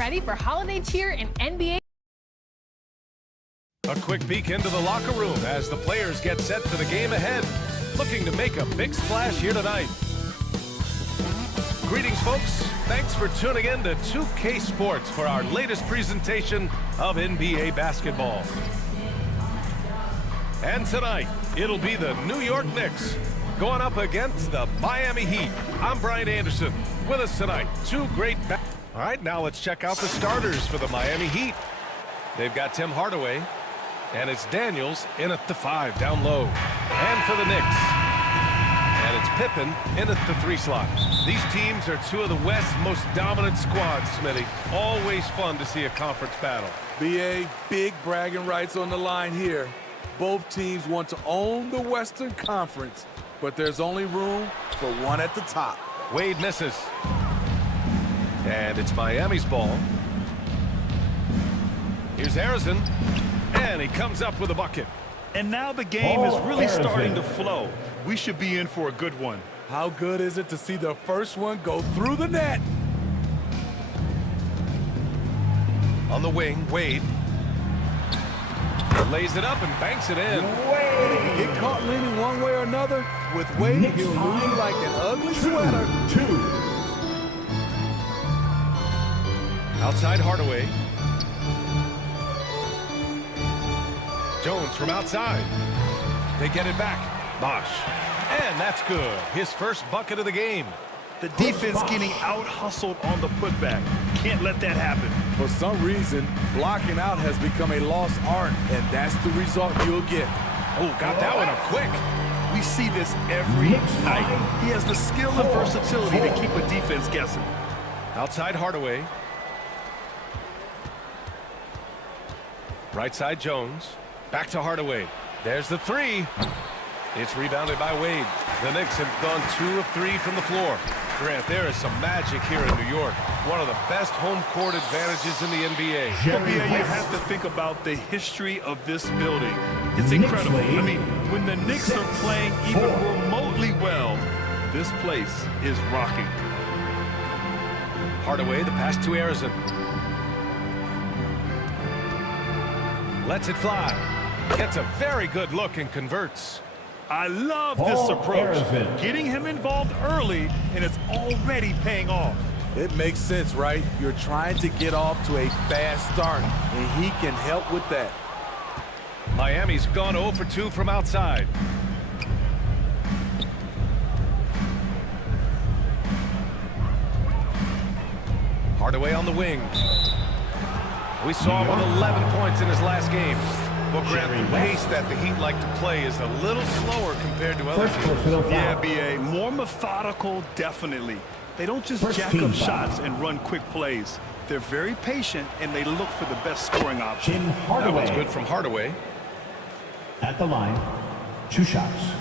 ready for holiday cheer in NBA. A quick peek into the locker room as the players get set for the game ahead, looking to make a big splash here tonight. Greetings, folks. Thanks for tuning in to 2K Sports for our latest presentation of NBA basketball. And tonight, it'll be the New York Knicks going up against the Miami Heat. I'm Brian Anderson. With us tonight, two great All right, now let's check out the starters for the Miami Heat. They've got Tim Hardaway, and it's Daniels in at the 5 down low. And for the Knicks, and it's Pippen in at the 3 slot. These teams are two of the West's most dominant squads, Smitty. Always fun to see a conference battle. BA, big bragging rights on the line here. Both teams want to own the Western Conference, but there's only room for one at the top. Wade misses. And it's Miami's ball. Here's Harrison. And he comes up with a bucket. And now the game is really starting to flow. We should be in for a good one. How good is it to see the first one go through the net? On the wing, Wade. Lays it up and banks it in. And if you get caught leaning one way or another, with Wade, he'll lose like an ugly sweater. Outside Hardaway. Jones from outside. They get it back. Bosh. And that's good. His first bucket of the game. The defense getting out-hustled on the putback. Can't let that happen. For some reason, blocking out has become a lost art, and that's the result you'll get. Oh, got that one up quick. We see this every night. He has the skill and versatility to keep a defense guessing. Outside Hardaway. Right side Jones. Back to Hardaway. There's the 3. It's rebounded by Wade. The Knicks have gone 2 of 3 from the floor. Grant, there is some magic here in New York. One of the best home court advantages in the NBA. Well, you have to think about the history of this building. It's incredible. I mean, when the Knicks are playing even remotely well, this place is rocking. Hardaway, the pass to Harrison. Lets it fly. Gets a very good look and converts. I love this approach. Getting him involved early, and it's already paying off. It makes sense, right? You're trying to get off to a fast start, and he can help with that. Miami's gone 0 for 2 from outside. Hardaway on the wing. We saw him with 11 points in his last game. Well, Grant, the pace that the Heat like to play is a little slower compared to other teams. Yeah, B.A. More methodical, definitely. They don't just jack up shots and run quick plays. They're very patient, and they look for the best scoring option. That one's good from Hardaway. At the line, 2 shots.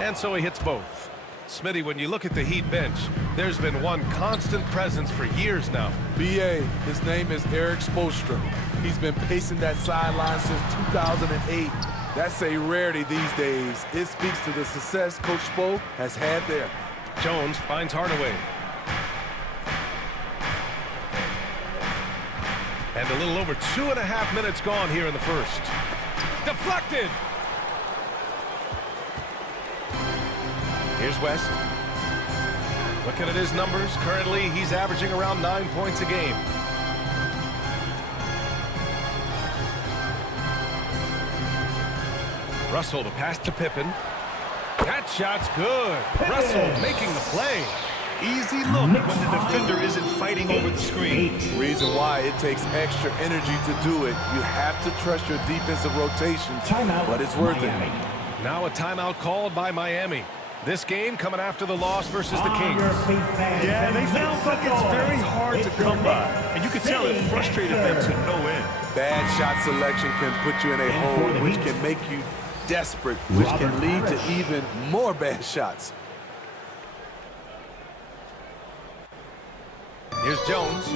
And so he hits both. Smitty, when you look at the Heat bench, there's been one constant presence for years now. B.A., his name is Eric Spoelstra. He's been pacing that sideline since 2008. That's a rarity these days. It speaks to the success Coach Spo has had there. Jones finds Hardaway. And a little over 2.5 minutes gone here in the first. Deflected! Here's West. Looking at his numbers, currently he's averaging around 9 points a game. Russell, the pass to Pippen. That shot's good. Russell making the play. Easy look when the defender isn't fighting over the screen. Reason why it takes extra energy to do it. You have to trust your defensive rotations, but it's worth it. Now a timeout called by Miami. This game coming after the loss versus the Kings. Yeah, they found buckets very hard to come by, and you can tell it frustrated them to no end. Bad shot selection can put you in a hole, which can make you desperate, which can lead to even more bad shots. Here's Jones,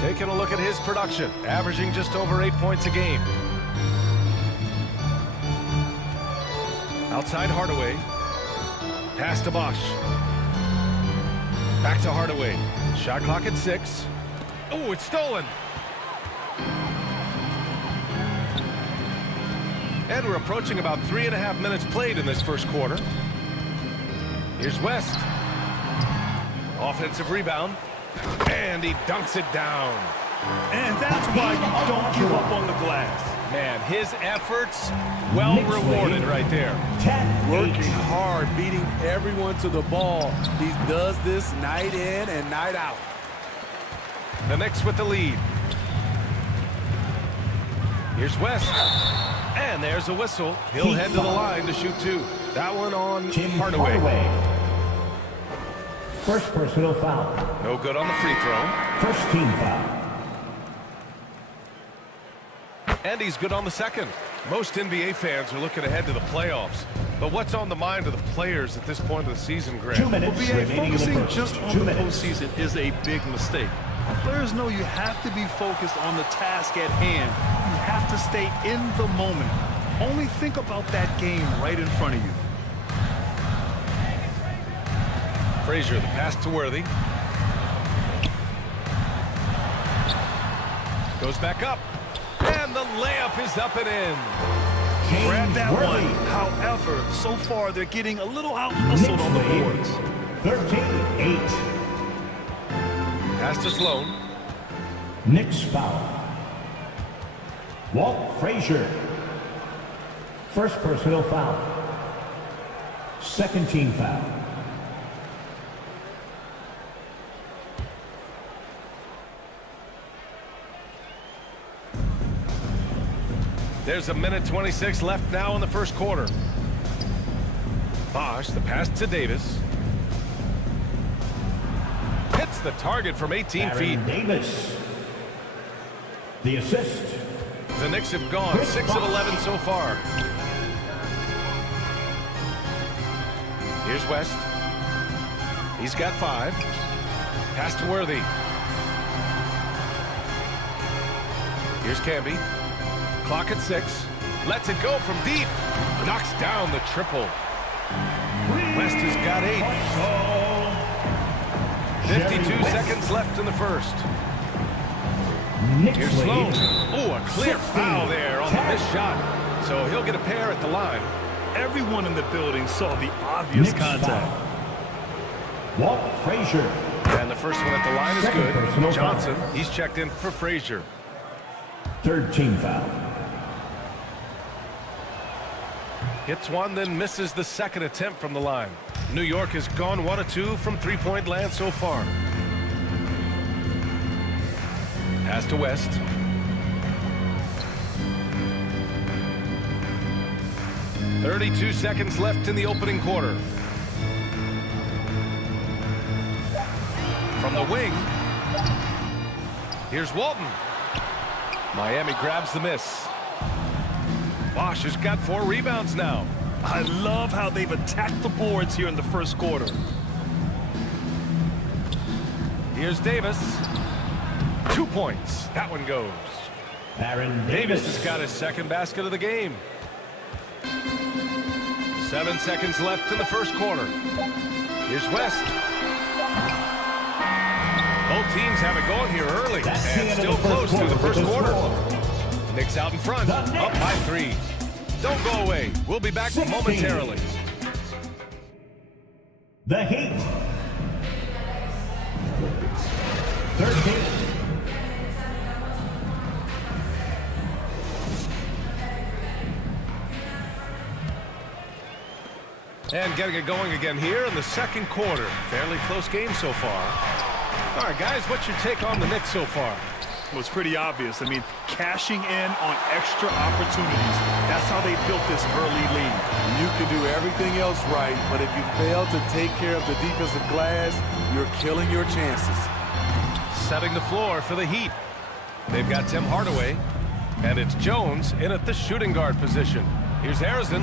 taking a look at his production, averaging just over 8 points a game. Outside Hardaway. Pass to Bosh. Back to Hardaway. Shot clock at 6. Oh, it's stolen. And we're approaching about 3.5 minutes played in this first quarter. Here's West. Offensive rebound. And he dunks it down. And that's why you don't give up on the glass. Man, his efforts well rewarded right there. Working hard, beating everyone to the ball. He does this night in and night out. The Knicks with the lead. Here's West. And there's a whistle. He'll head to the line to shoot 2. That one on Hardaway. First personal foul. No good on the free throw. First team foul. And he's good on the second. Most NBA fans are looking ahead to the playoffs. But what's on the mind of the players at this point of the season, Grant? 2 minutes BA, remaining in the focusing first. just on 2 the minutes. postseason is a big mistake. Players know you have to be focused on the task at hand. You have to stay in the moment. Only think about that game right in front of you. Frazier, the pass to Worthy. Goes back up. And the layup is up and in. Grab that Worthy. one. However, so far they're getting a little out-hustled on the boards. 13-8. Pass to Sloan. Knicks foul. Walt Frazier. First personal foul. Second team foul. There's 1:26 left now in the first quarter. Bosch, the pass to Davis. Hits the target from 18 feet. Aaron Davis. The assist. The Knicks have gone 6 of 11 so far. Here's West. He's got 5. Pass to Worthy. Here's Camby. Clock at 6. Lets it go from deep. Knocks down the triple. West has got 8. 52 seconds left in the first. Here's Sloan. Oh, a clear foul there on the missed shot. So he'll get a pair at the line. Everyone in the building saw the obvious contact. Walt Frazier. And the first one at the line is Second personal good. foul. Johnson, he's checked in for Frazier. Third team foul. Hits one, then misses the second attempt from the line. New York has gone 1 of 2 from three-point land so far. Pass to West. .32 seconds left in the opening quarter. From the wing. Here's Walton. Miami grabs the miss. Bosch has got 4 rebounds now. I love how they've attacked the boards here in the first quarter. Here's Davis. 2 points. That one goes. Aaron Davis Davis. has got his second basket of the game. 7 seconds left in the first quarter. Here's West. Both teams have it going here early. That's the And end still of the close first through the quarter first with quarter. this score. Knicks out in front. The Up Knicks. by 3. Don't go away. We'll be back 16. momentarily. The Heat. 13. And getting it going again here in the second quarter. Fairly close game so far. All right, guys, what's your take on the Knicks so far? Well, it's pretty obvious. I mean, cashing in on extra opportunities. That's how they built this early lead. You can do everything else right, but if you fail to take care of the defensive glass, you're killing your chances. Setting the floor for the Heat. They've got Tim Hardaway, and it's Jones in at the shooting guard position. Here's Harrison,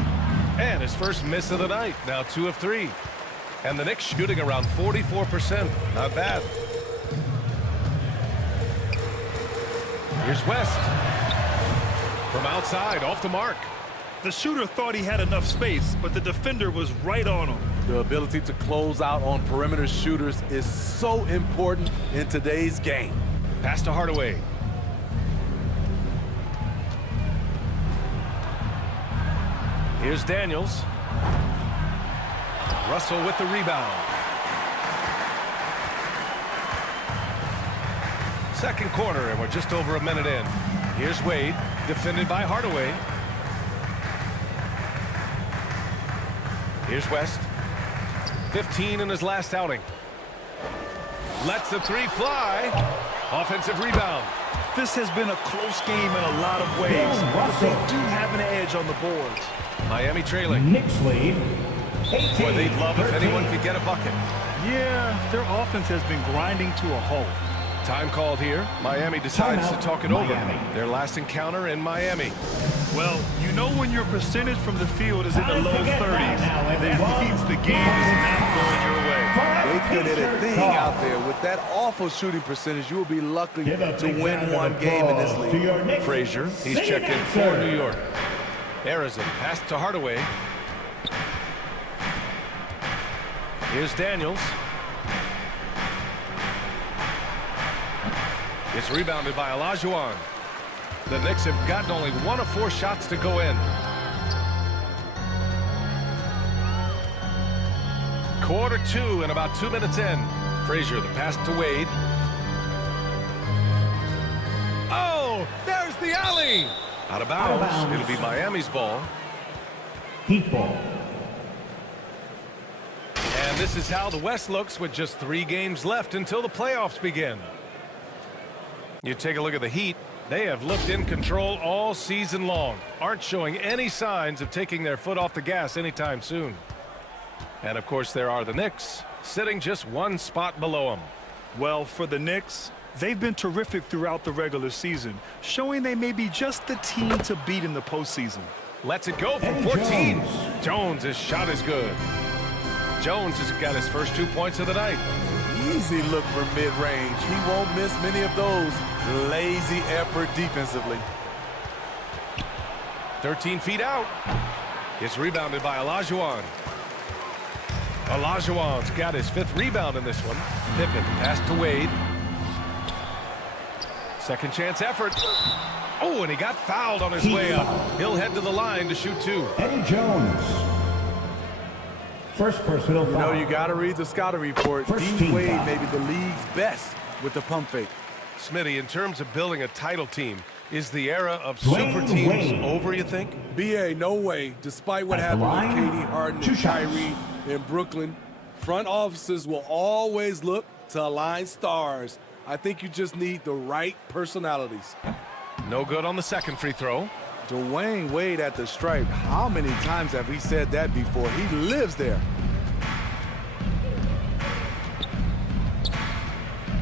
and his first miss of the night, now 2 of 3. And the Knicks shooting around 44%, not bad. Here's West. From outside, off the mark. The shooter thought he had enough space, but the defender was right on him. The ability to close out on perimeter shooters is so important in today's game. Pass to Hardaway. Here's Daniels. Russell with the rebound. Second quarter, and we're just over a minute in. Here's Wade, defended by Hardaway. Here's West. 15 in his last outing. Lets the three fly. Offensive rebound. This has been a close game in a lot of ways, but they do have an edge on the boards. Miami trailing. Knicks lead. Boy, they'd love if anyone could get a bucket. Yeah, their offense has been grinding to a halt. Time called here. Miami decides to talk it over. Their last encounter in Miami. Well, you know when your percentage from the field is in the low 30s, that means the game is not going your way. They could hit a thing out there. With that awful shooting percentage, you will be lucky to win one game in this league. Frazier, he's checked in for New York. Arizin, pass to Hardaway. Here's Daniels. It's rebounded by Olajuwon. The Knicks have gotten only 1 of 4 shots to go in. Quarter 2 and about 2 minutes in. Frazier, the pass to Wade. Oh, there's the alley. Out of bounds. It'll be Miami's ball. Heat ball. And this is how the West looks with just 3 games left until the playoffs begin. You take a look at the Heat. They have looked in control all season long. Aren't showing any signs of taking their foot off the gas anytime soon. And of course there are the Knicks, sitting just 1 spot below them. Well, for the Knicks, they've been terrific throughout the regular season, showing they may be just the team to beat in the postseason. Lets it go from 14. Jones, his shot is good. Jones has got his first 2 points of the night. Easy look for mid-range. He won't miss many of those. Lazy effort defensively. 13 feet out. It's rebounded by Olajuwon. Olajuwon's got his 5th rebound in this one. Pippen pass to Wade. Second chance effort. Oh, and he got fouled on his way up. He'll head to the line to shoot 2. Eddie Jones. First personal foul. You got to read the scouting report. D. Wade may be the league's best with the pump fake. Smitty, in terms of building a title team, is the era of super teams over, you think? BA, no way. Despite what happened with Katie, Harden, and Kyrie in Brooklyn, front offices will always look to align stars. I think you just need the right personalities. No good on the second free throw. Dwayne Wade at the stripe. How many times have we said that before? He lives there.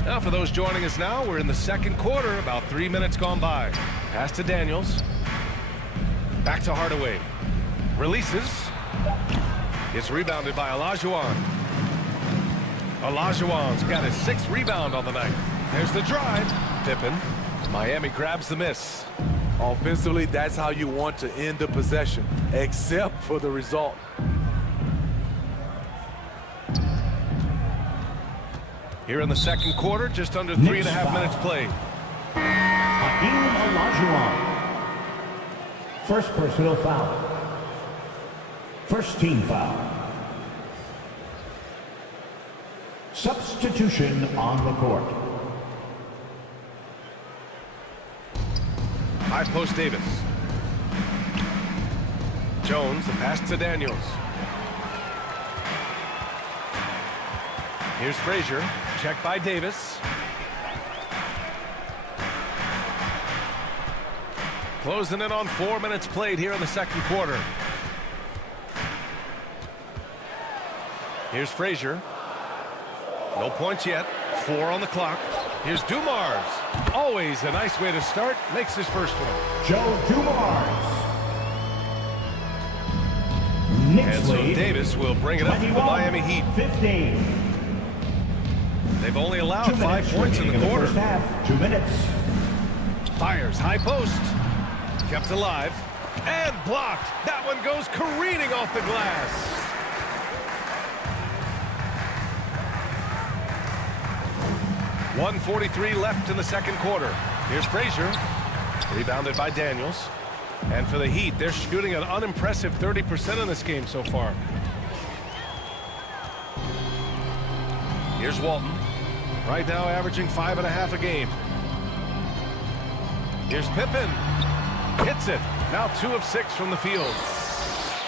Now for those joining us now, we're in the second quarter, about 3 minutes gone by. Pass to Daniels. Back to Hardaway. Releases. It's rebounded by Olajuwon. Olajuwon's got his 6th rebound on the night. There's the drive. Pippen. Miami grabs the miss. Offensively, that's how you want to end the possession, except for the result. Here in the second quarter, just under 3.5 minutes played. Olajuwon. First personal foul. First team foul. Substitution on the court. High post Davis. Jones, the pass to Daniels. Here's Frazier, checked by Davis. Closing in on 4 minutes played here in the second quarter. Here's Frazier. No points yet. 4 on the clock. Here's Dumars. Always a nice way to start. Makes his first one. Joe Dumars. Knicks And so lead. Davis will bring it up for the Miami Heat. 15. They've only allowed 5 points in the quarter. First half. 2 minutes. Fires high post. Kept alive. And blocked. That one goes careening off the glass. 1:43 left in the second quarter. Here's Frazier. Rebounded by Daniels. And for the Heat, they're shooting an unimpressive 30% in this game so far. Here's Walton. Right now averaging 5.5 a game. Here's Pippen. Hits it. Now 2 of 6 from the field.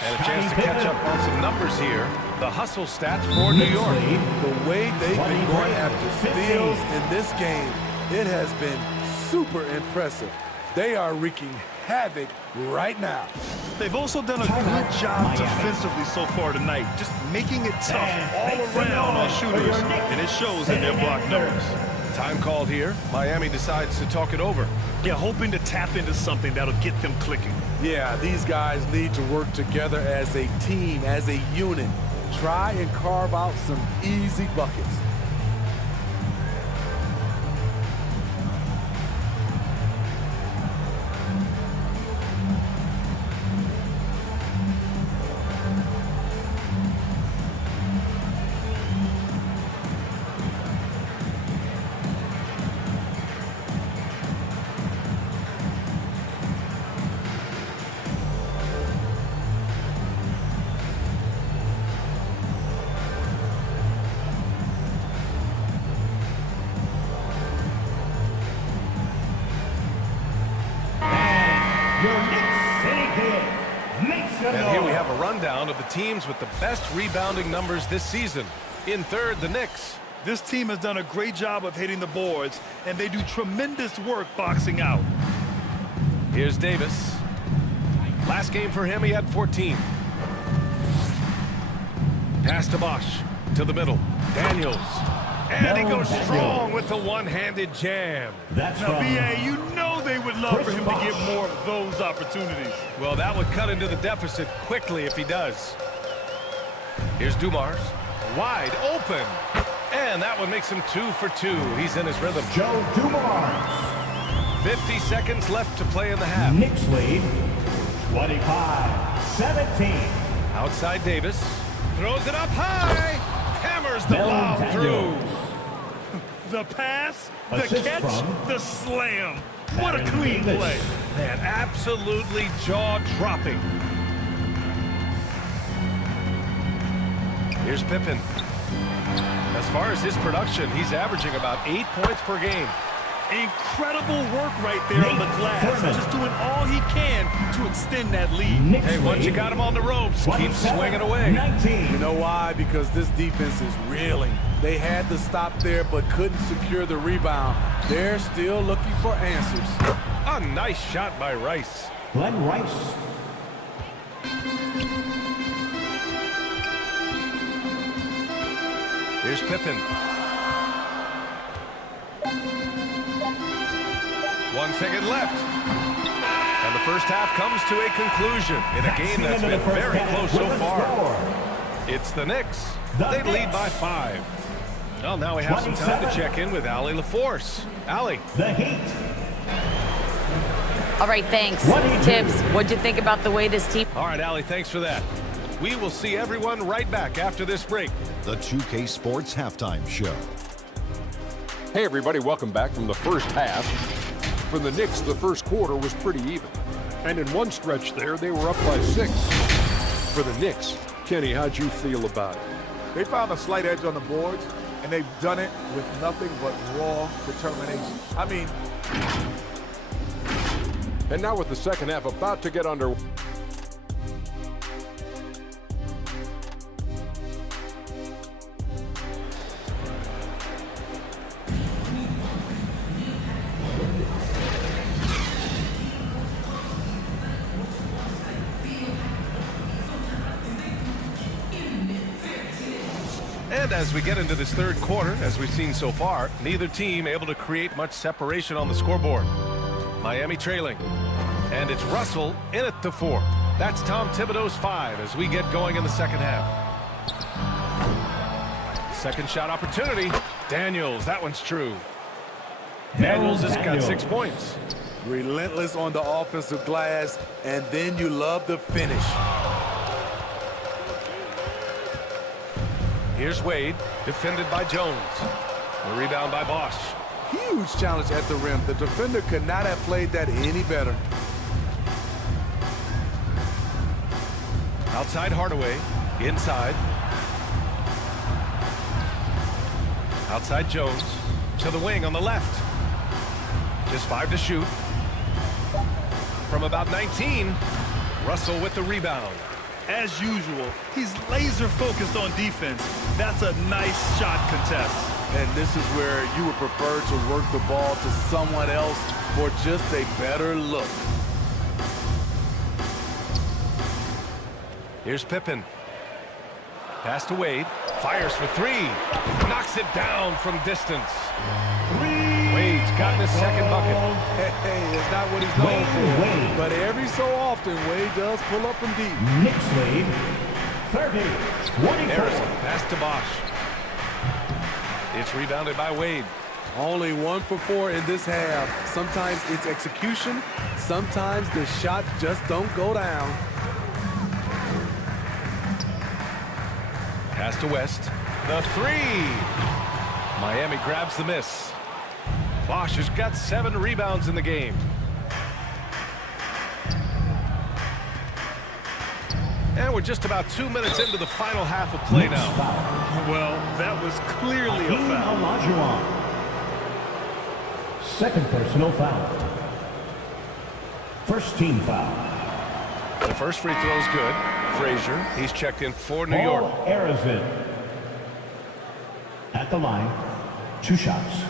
And a chance to catch up on some numbers here. The hustle stats for New York. The way they've been going after steals in this game, it has been super impressive. They are wreaking havoc right now. They've also done a good job defensively so far tonight, just making it tough all around on shooters, and it shows in their block numbers. Time called here. Miami decides to talk it over. Yeah, hoping to tap into something that'll get them clicking. Yeah, these guys need to work together as a team, as a unit. Try and carve out some easy buckets. And here we have a rundown of the teams with the best rebounding numbers this season. In third, the Knicks. This team has done a great job of hitting the boards, and they do tremendous work boxing out. Here's Davis. Last game for him, he had 14. Pass to Bosch. To the middle. Daniels. And he goes strong with the one-handed jam. Now, B.A., you know they would love for him to get more of those opportunities. Well, that would cut into the deficit quickly if he does. Here's Dumars. Wide open. And that one makes him 2 for 2. He's in his rhythm. Joe Dumars. 50 seconds left to play in the half. Knicks lead 25-17. Outside Davis. Throws it up high. Hammers the lob through. The pass, the Assist catch, from the slam. What a clean play. Man, absolutely jaw-dropping. Here's Pippen. As far as his production, he's averaging about 8 points per game. Incredible work right there on the glass. Just doing all he can to extend that lead. Hey, once you got him on the ropes, keep swinging away. 19. You know why? Because this defense is reeling. They had to stop there but couldn't secure the rebound. They're still looking for answers. A nice shot by Rice. Glenn Rice. Here's Pippen. 1 second left. And the first half comes to a conclusion in a game that's been very close so far. It's the Knicks. They lead by 5. Well, now we have some time to check in with Allie LaForce. Allie. The Heat. All right, thanks. Tibbs, what'd you think about the way this team... All right, Allie, thanks for that. We will see everyone right back after this break. The 2K Sports Halftime Show. Hey everybody, welcome back from the first half. For the Knicks, the first quarter was pretty even. And in one stretch there, they were up by 6. For the Knicks, Kenny, how'd you feel about it? They found a slight edge on the boards, and they've done it with nothing but raw determination. I mean... And now with the second half about to get underway. And as we get into this third quarter, as we've seen so far, neither team able to create much separation on the scoreboard. Miami trailing. And it's Russell in it to 4. That's Tom Thibodeau's 5 as we get going in the second half. Second shot opportunity. Daniels, that one's true. Daniels has got 6 points. Relentless on the offensive glass, and then you love the finish. Here's Wade, defended by Jones. The rebound by Bosch. huge challenge at the rim. The defender could not have played that any better. Outside Hardaway, inside. Outside Jones, to the wing on the left. Just 5 to shoot. From about 19, Russell with the rebound. As usual, he's laser focused on defense. That's a nice shot contest. And this is where you would prefer to work the ball to someone else for just a better look. Here's Pippen. Pass to Wade. Fires for 3. Knocks it down from distance. Wade's gotten his second bucket. Hey, it's not what he's known for. But every so often, Wade does pull up from deep. Knicks lead 30-24. Harrison, pass to Bosch. It's rebounded by Wade. Only 1 for 4 in this half. Sometimes it's execution. Sometimes the shots just don't go down. Pass to West. The 3. Miami grabs the miss. Bosch has got 7 rebounds in the game. And we're just about 2 minutes into the final half of play now. Well, that was clearly a foul. Second personal foul. First team foul. The first free throw is good. Frazier, he's checked in for New York. Harrison. At the line, 2 shots.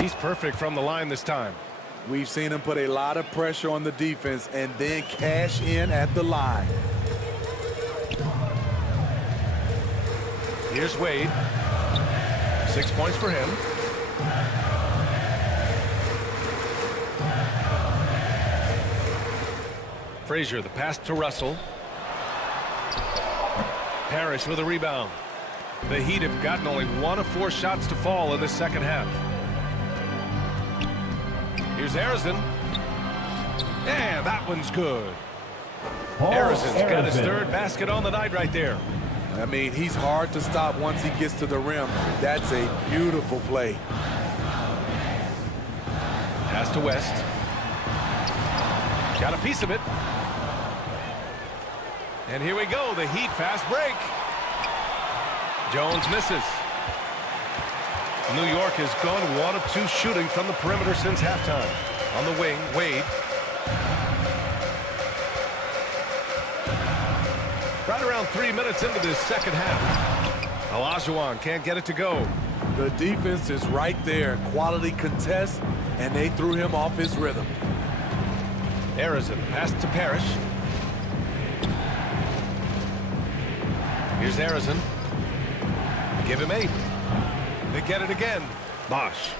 He's perfect from the line this time. We've seen him put a lot of pressure on the defense and then cash in at the line. Here's Wade. 6 points for him. Frazier, the pass to Russell. Parrish with a rebound. The Heat have gotten only 1 of 4 shots to fall in the second half. Here's Harrison. And that one's good. Harrison's got his 3rd basket on the night right there. I mean, he's hard to stop once he gets to the rim. That's a beautiful play. Pass to West. Got a piece of it. And here we go, the Heat fast break. Jones misses. New York has gone 1 of 2 shooting from the perimeter since halftime. On the wing, Wade. Right around 3 minutes into this second half. Olajuwon can't get it to go. The defense is right there. Quality contest, and they threw him off his rhythm. Harrison, pass to Parrish. Here's Harrison. Give him 8. They get it again. Bosch.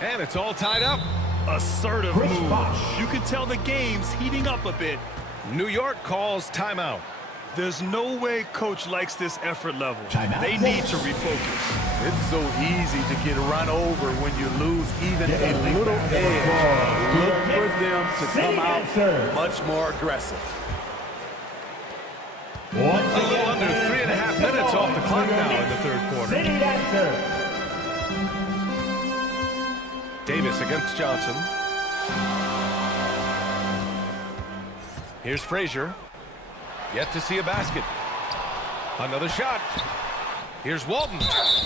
And it's all tied up. Assertive move. You can tell the game's heating up a bit. New York calls timeout. There's no way coach likes this effort level. Timeout. They need to refocus. It's so easy to get run over when you lose even a little edge. Look for them to come out much more aggressive. A little under 3.5 minutes off the clock now in the 3rd quarter. Davis against Johnson. Here's Frazier. Yet to see a basket. Another shot. Here's Walton.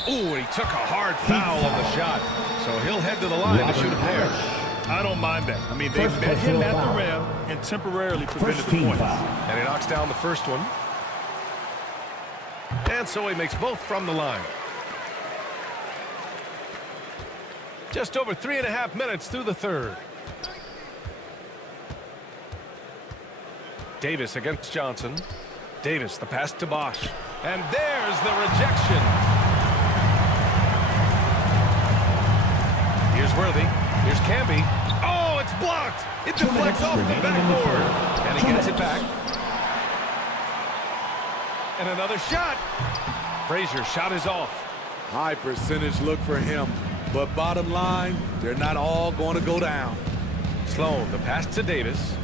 Ooh, and he took a hard foul on the shot. So he'll head to the line to shoot a pair. I don't mind that. I mean, they met him at the rim and temporarily prevented the points. And he knocks down the first one. And so he makes both from the line. Just over 3.5 minutes through the 3rd. Davis against Johnson. Davis, the pass to Bosch. And there's the rejection. Here's Worthy. Here's Camby. Oh, it's blocked. It deflects off the backboard. And he gets it back. And another shot. Frazier shot is off. High percentage look for him. But bottom line, they're not all going to go down. Sloan, the pass to Davis.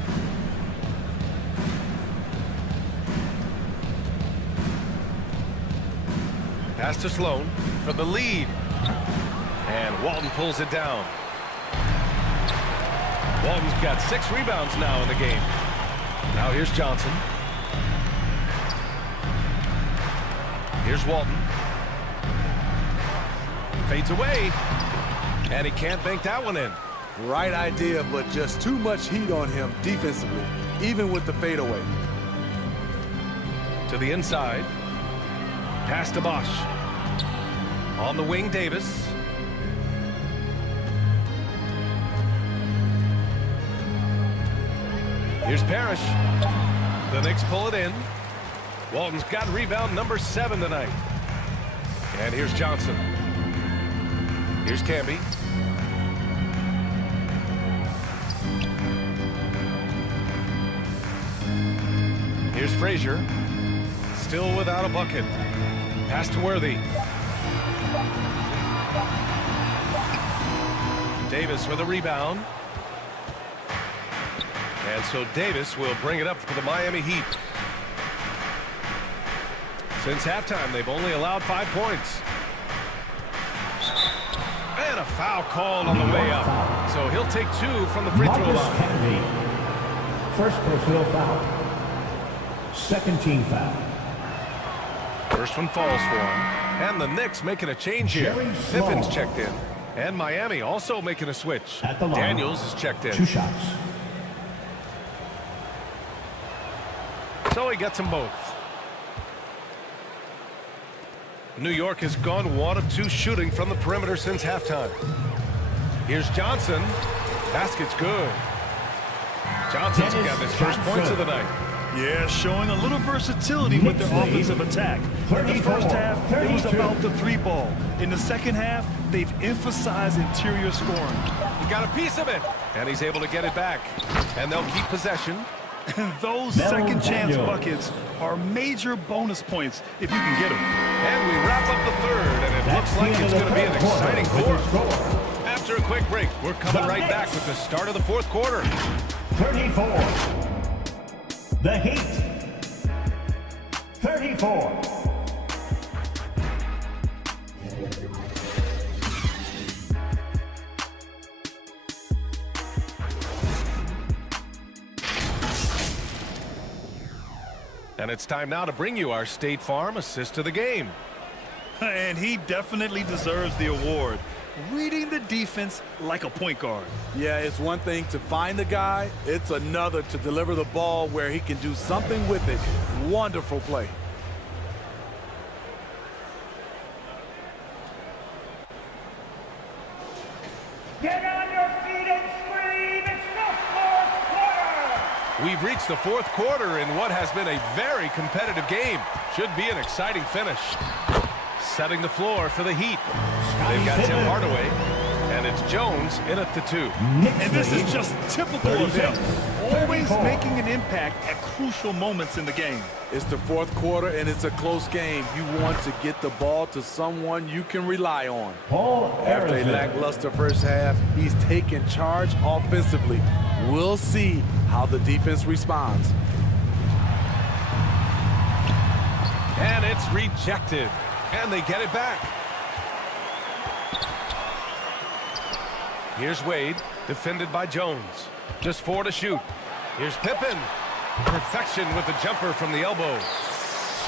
Pass to Sloan for the lead. And Walton pulls it down. Walton's got 6 rebounds now in the game. Now here's Johnson. Here's Walton. Fades away. And he can't bank that one in. Right idea, but just too much heat on him defensively, even with the fadeaway. To the inside. Pass to Bosch. On the wing, Davis. Here's Parrish. The Knicks pull it in. Walton's got rebound number 7 tonight. And here's Johnson. Here's Camby. Here's Frazier. Still without a bucket. Pass to Worthy. Davis with a rebound. And so Davis will bring it up for the Miami Heat. Since halftime, they've only allowed 5 points. And a foul called on the way up. So he'll take 2 from the free throw line. Kennedy. First personal foul. Second team foul. First one falls for him. And the Knicks making a change here. Pippen's checked in. And Miami also making a switch. At the line. Daniels is checked in. 2 shots. So he gets them both. New York has gone 1 of 2 shooting from the perimeter since halftime. Here's Johnson. Basket's good. Johnson's got his first points of the night. Yeah, showing a little versatility with their offensive attack. In the first half, it was about the 3 ball. In the second half, they've emphasized interior scoring. He got a piece of it, and he's able to get it back. And they'll keep possession. And those second chance buckets are major bonus points if you can get them. And we wrap up the third, and it looks like it's going to be an exciting fourth. After a quick break, we're coming right back with the start of the fourth quarter. 34. The Heat. 34. And it's time now to bring you our State Farm assist of the game. And he definitely deserves the award. Reading the defense like a point guard. Yeah, it's one thing to find the guy. It's another to deliver the ball where he can do something with it. Wonderful play. Get on your feet and scream. It's the fourth quarter. We've reached the fourth quarter in what has been a very competitive game. Should be an exciting finish. Setting the floor for the Heat. They've got Tim Hardaway, and it's Jones in at the 2. And this is just typical of him. Always making an impact at crucial moments in the game. It's the fourth quarter, and it's a close game. You want to get the ball to someone you can rely on. After a lackluster first half, he's taking charge offensively. We'll see how the defense responds. And it's rejected. And they get it back. Here's Wade, defended by Jones. Just 4 to shoot. Here's Pippen. Perfection with the jumper from the elbow.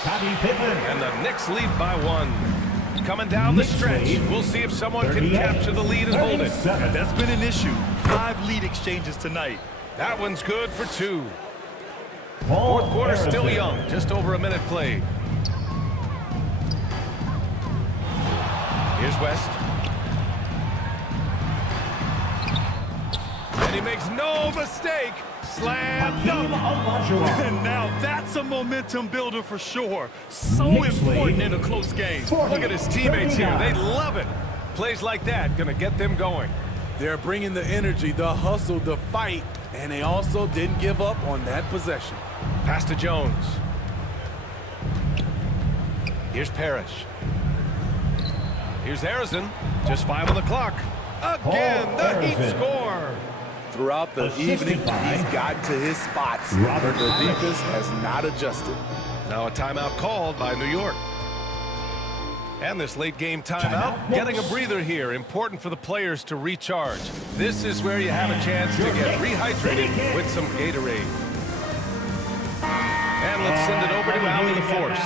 Scottie Pippen. And the Knicks lead by 1. Coming down the stretch. We'll see if someone can capture the lead and hold it. And that's been an issue. 5 lead exchanges tonight. That one's good for 2. Fourth quarter still young. Just over a minute played. Here's West. And he makes no mistake. Slam dunk. And now that's a momentum builder for sure. So important in a close game. Look at his teammates here. They love it. Plays like that going to get them going. They're bringing the energy, the hustle, the fight, and they also didn't give up on that possession. Pass to Jones. Here's Parrish. Here's Harrison. Just 5 on the clock. Again, the Heat score. Throughout the evening, he's gotten to his spots, but the defense has not adjusted. Now a timeout called by New York. And this late game timeout, getting a breather here. Important for the players to recharge. This is where you have a chance to get rehydrated with some Gatorade. And let's send it over to Allie LaForce.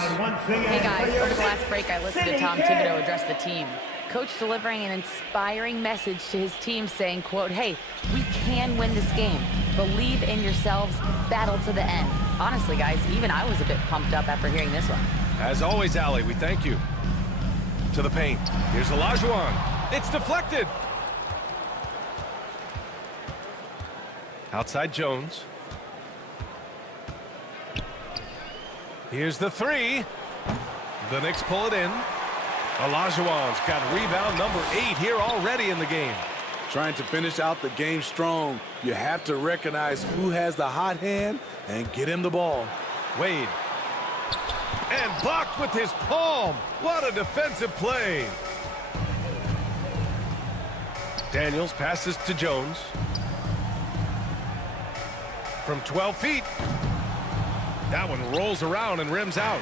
Hey guys, over the last break I listened to Tom Thibodeau address the team. Coach delivering an inspiring message to his team saying, quote, hey, we can win this game. Believe in yourselves, battle to the end. Honestly, guys, even I was a bit pumped up after hearing this one. As always, Allie, we thank you. To the paint. Here's Olajuwon. It's deflected. Outside Jones. Here's the three. The Knicks pull it in. Olajuwon's got rebound number 8 here already in the game. Trying to finish out the game strong, you have to recognize who has the hot hand and get him the ball. Wade. And blocked with his palm. What a defensive play. Daniels passes to Jones. From 12 feet. That one rolls around and rims out.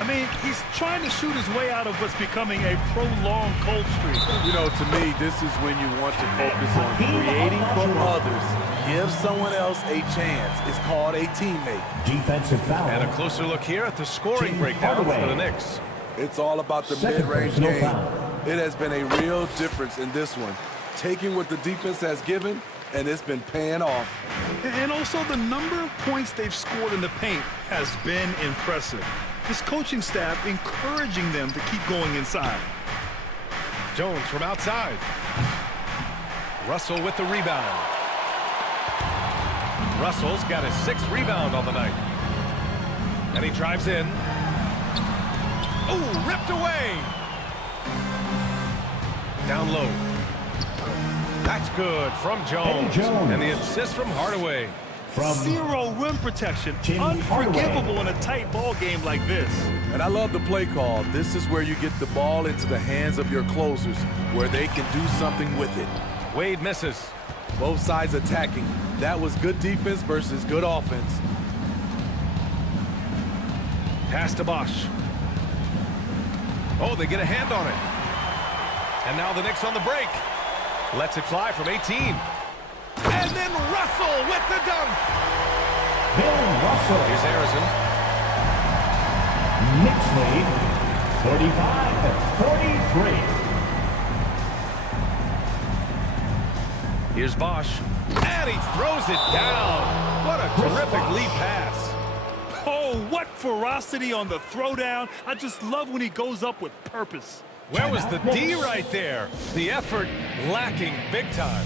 I mean, he's trying to shoot his way out of what's becoming a prolonged cold streak. You know, to me, this is when you want to focus on creating for others. Give someone else a chance. It's called a teammate. Defensive foul. And a closer look here at the scoring breakdown for the Knicks. It's all about the mid-range game. It has been a real difference in this one. Taking what the defense has given, and it's been paying off. And also the number of points they've scored in the paint has been impressive. This coaching staff encouraging them to keep going inside. Jones from outside. Russell with the rebound. Russell's got his 6th rebound on the night. And he drives in. Oh, ripped away. Down low. That's good from Jones. And the assist from Hardaway. Zero rim protection. Unforgivable in a tight ball game like this. And I love the play call. This is where you get the ball into the hands of your closers, where they can do something with it. Wade misses. Both sides attacking. That was good defense versus good offense. Pass to Bosch. Oh, they get a hand on it. And now the Knicks on the break. Lets it fly from 18. And then Russell with the dunk. Bill Russell. Here's Harrison. Knicks lead 45-43. Here's Bosch. And he throws it down. What a terrific lead pass. Oh, what ferocity on the throwdown. I just love when he goes up with purpose. Where was the D right there? The effort lacking big time.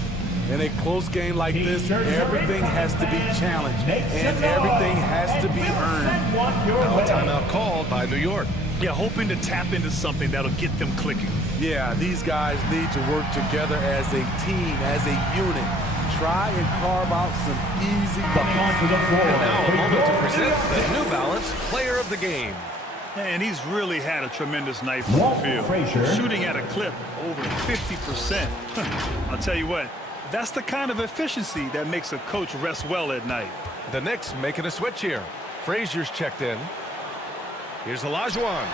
In a close game like this, everything has to be challenged, and everything has to be earned. Now a timeout called by New York. Yeah, hoping to tap into something that'll get them clicking. Yeah, these guys need to work together as a team, as a unit. Try and carve out some easy buckets. And now a moment to present the New Balance Player of the Game. And he's really had a tremendous night from the field. Shooting at a clip over 50%. I'll tell you what, that's the kind of efficiency that makes a coach rest well at night. The Knicks making a switch here. Frazier's checked in. Here's Olajuwon.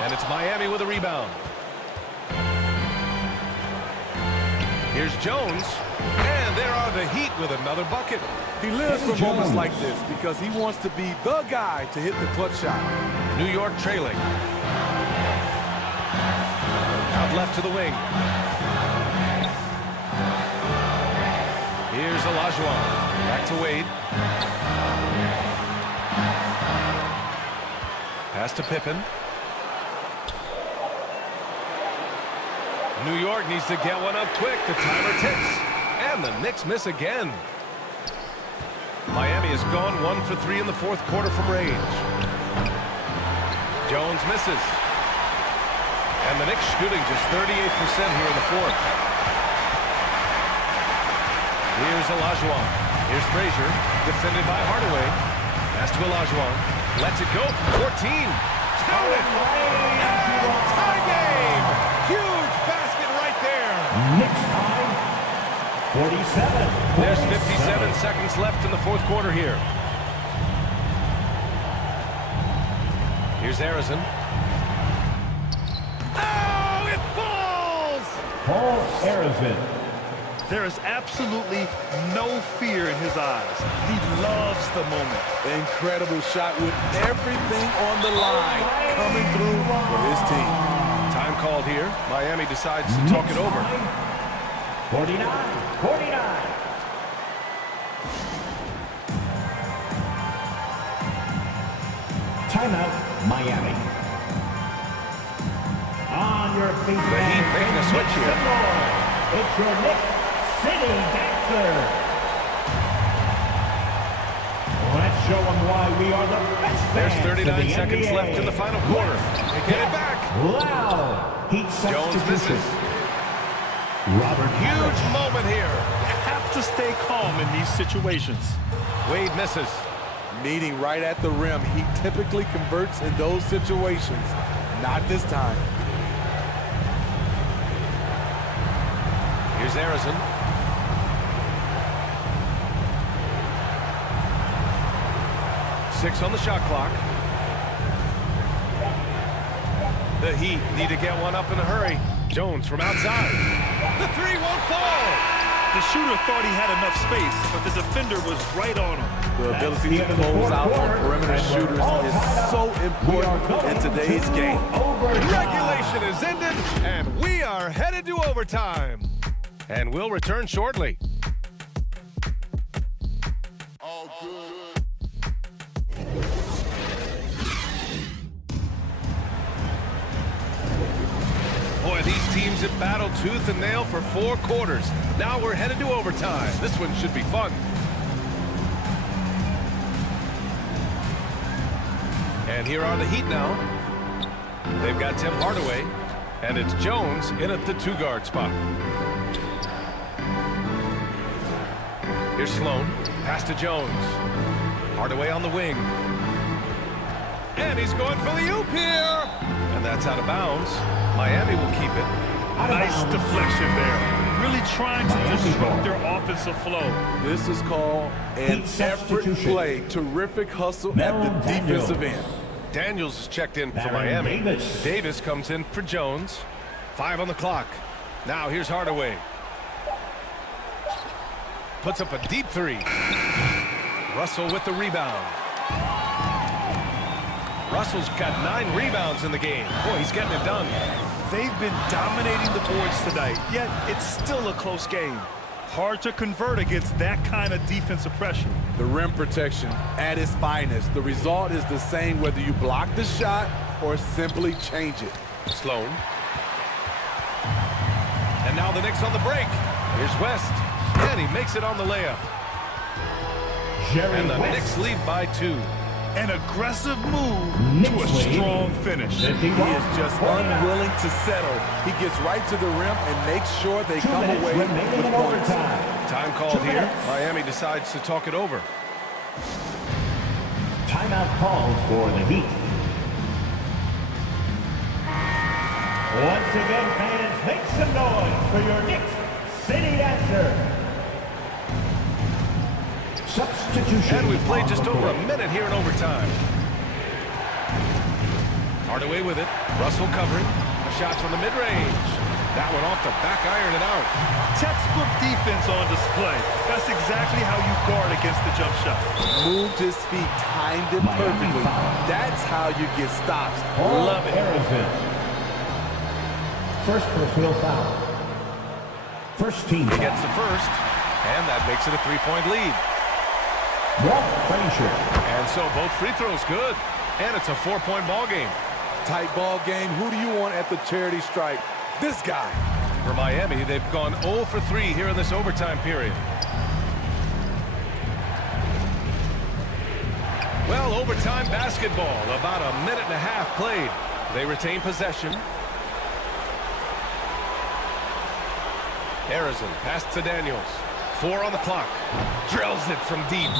And it's Miami with a rebound. Here's Jones. And there are the Heat with another bucket. He lives for moments like this because he wants to be the guy to hit the clutch shot. New York trailing. Out left to the wing. Here's Olajuwon. Back to Wade. Pass to Pippen. New York needs to get one up quick. The timer ticks. And the Knicks miss again. Miami has gone 1 for 3 in the 4th quarter from range. Jones misses. And the Knicks shooting just 38% here in the 4th. Here's Olajuwon. Here's Frazier, defended by Hardaway. Pass to Olajuwon. Lets it go from 14. Count it! And tie game! 47. There's 57 seconds left in the fourth quarter here. Here's Harrison. Oh, it falls! Paul Harrison. There is absolutely no fear in his eyes. He loves the moment. Incredible shot with everything on the line coming through for his team. Time called here. Miami decides to talk it over. 49. Timeout, Miami. On your feet. The Heat making a switch here. It's your Knicks City Dancer. Let's show them why we are the best. There's fans 39 in the seconds NBA. left in the final quarter. They get it back. Wow. Heat Jones substitution. misses. Robert Huge Harris. moment here. You have to stay calm in these situations. Wade misses. Meeting right at the rim. He typically converts in those situations. Not this time. Here's Harrison. Six on the shot clock. The Heat need to get one up in a hurry. Jones from outside. The three won't fall. The shooter thought he had enough space, but the defender was right on him. The ability the to end of the close fourth out on quarter, perimeter and we're shooters all is tied up. so We are important going in today's to game. overtime. Regulation is ended, and we are headed to overtime. And we'll return shortly. Boy, these teams have battled tooth and nail for 4 quarters. Now we're headed to overtime. This one should be fun. And here are the Heat now. They've got Tim Hardaway, and it's Jones in at the 2-guard spot. Here's Sloan, pass to Jones. Hardaway on the wing. And he's going for the oop here. And that's out of bounds. Miami will keep it. Nice deflection there. Really trying to Miami disrupt ball. their offensive flow. This is called an Heat effort substitution. play. Terrific hustle Mel at the Daniels. defensive end. Daniels is checked in for Baron Miami. Davis. Davis comes in for Jones. 5 on the clock. Now here's Hardaway. Puts up a deep 3. Russell with the rebound. Russell's got 9 rebounds in the game. Boy, he's getting it done. They've been dominating the boards tonight, yet it's still a close game. Hard to convert against that kind of defensive pressure. The rim protection at its finest. The result is the same whether you block the shot or simply change it. Sloan. And now the Knicks on the break. Here's West. And he makes it on the layup. Jerry And the West. Knicks lead by 2. An aggressive move to a Knicks lead. strong finish. 51. He is just unwilling to settle. He gets right to the rim and makes sure they 2 come minutes away remaining with in points. overtime. Time called 2 here. minutes. Miami decides to talk it over. Timeout called for the Heat. Once again, fans, make some noise for your Knicks City Dancer. Substitution. And we've played on just the over court. a minute here in overtime. Hardaway with it. Russell covering. A shot from the mid-range. That one off the back iron and out. Textbook defense on display. That's exactly how you guard against the jump shot. Moved his feet, timed it Miami perfectly. foul. That's how you get stops. Paul Love it. Harrison. First personal foul. First team He foul. gets the first, and that makes it a 3-point lead. Walt Frazier. And so both free throws good, and it's a 4-point ball game. Tight ball game. Who do you want at the charity stripe? This guy. For Miami, they've gone 0 for 3 here in this overtime period. Well, overtime basketball, about a minute and a half played. They retain possession. Harrison, pass to Daniels. 4 on the clock. Drills it from deep.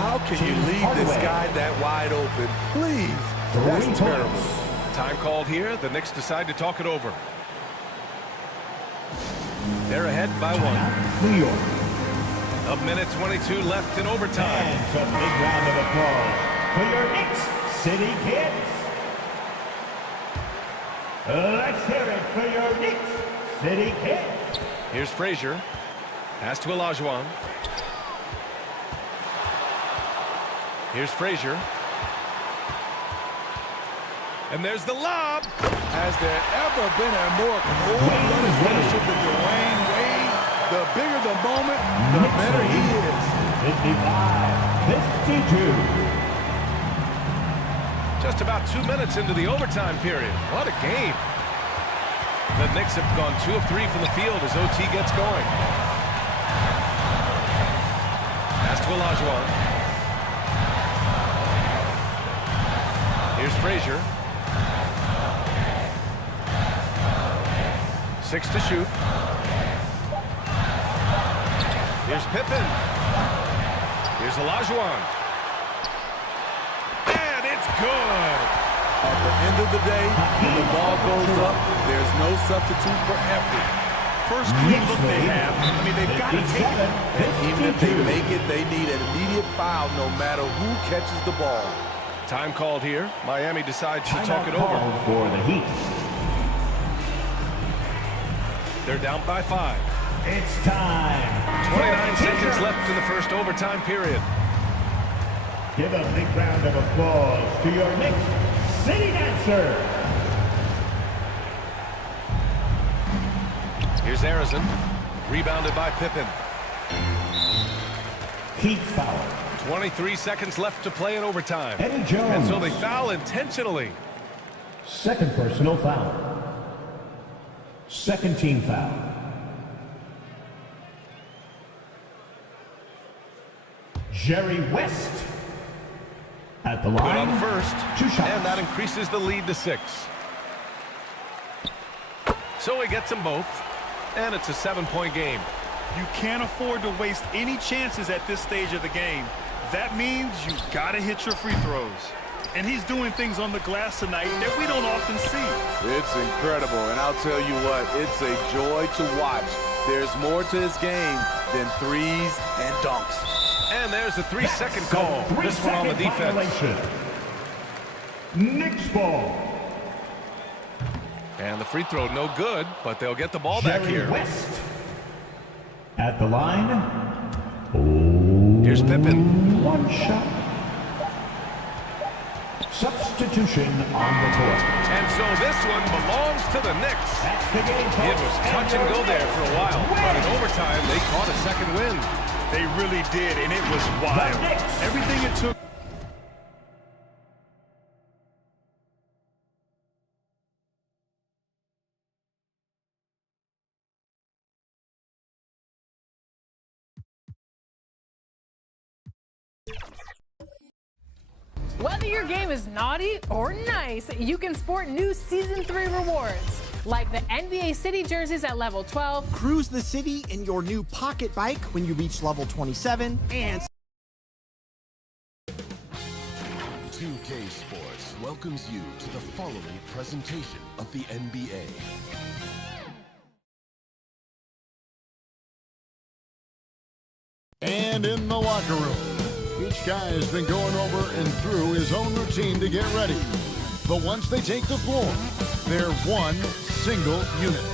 How can you leave this guy that wide open? Please. 3 That's terrible. points. Time called here. The Knicks decide to talk it over. They're ahead by 1. New York. A minute 22 left in overtime. And a big round of applause for your Knicks City Kids. Let's hear it for your Knicks City Kids. Here's Frazier. Pass to Olajuwon. Here's Frazier. And there's the lob. Has there ever been a more cold-blooded finisher than Dwayne Wade? The bigger the moment, the better he is. 55-52. Just about 2 minutes into the overtime period. What a game. The Knicks have gone 2 of 3 from the field as OT gets going. Pass to Olajuwon. Here's Frazier. 6 to shoot. Here's Pippen. Here's Olajuwon. And it's good. At the end of the day, when the ball goes up, there's no substitute for effort. First clean look they have. I mean, they've got to take it. And even if they make it, they need an immediate foul no matter who catches the ball. Time called here. Miami decides to talk it over. For the Heat. They're down by 5. It's time. 29 seconds left in the first overtime period. Give a big round of applause to your Knicks City Dancer. Here's Arizon. Rebounded by Pippen. Heat foul. 23 seconds left to play in overtime. Eddie Jones. And so they foul intentionally. Second personal foul. Second team foul. Jerry West at the Good line. on the first. 2 shots. And that increases the lead to 6. So he gets them both. And it's a 7-point game. You can't afford to waste any chances at this stage of the game. That means you got to hit your free throws. And he's doing things on the glass tonight that we don't often see. It's incredible, and I'll tell you what, it's a joy to watch. There's more to his game than threes and dunks. And there's the 3-second call. This one on the defense. Violation. Knicks ball. And the free throw no good, but they'll get the ball back Jerry here. West at the line. Here's Pippen. 1 shot. Substitution on the court. And so this one belongs to the Knicks. That's the game. It was touch and go there for a while, but in overtime, they caught a second win. They really did, and it was wild. Everything it took. Whether your game is naughty or nice, you can sport new Season 3 rewards, like the NBA City jerseys at level 12. Cruise the city in your new pocket bike when you reach level 27. And 2K Sports welcomes you to the following presentation of the NBA. And in the locker room, each guy has been going over and through his own routine to get ready. But once they take the floor, they're one single unit.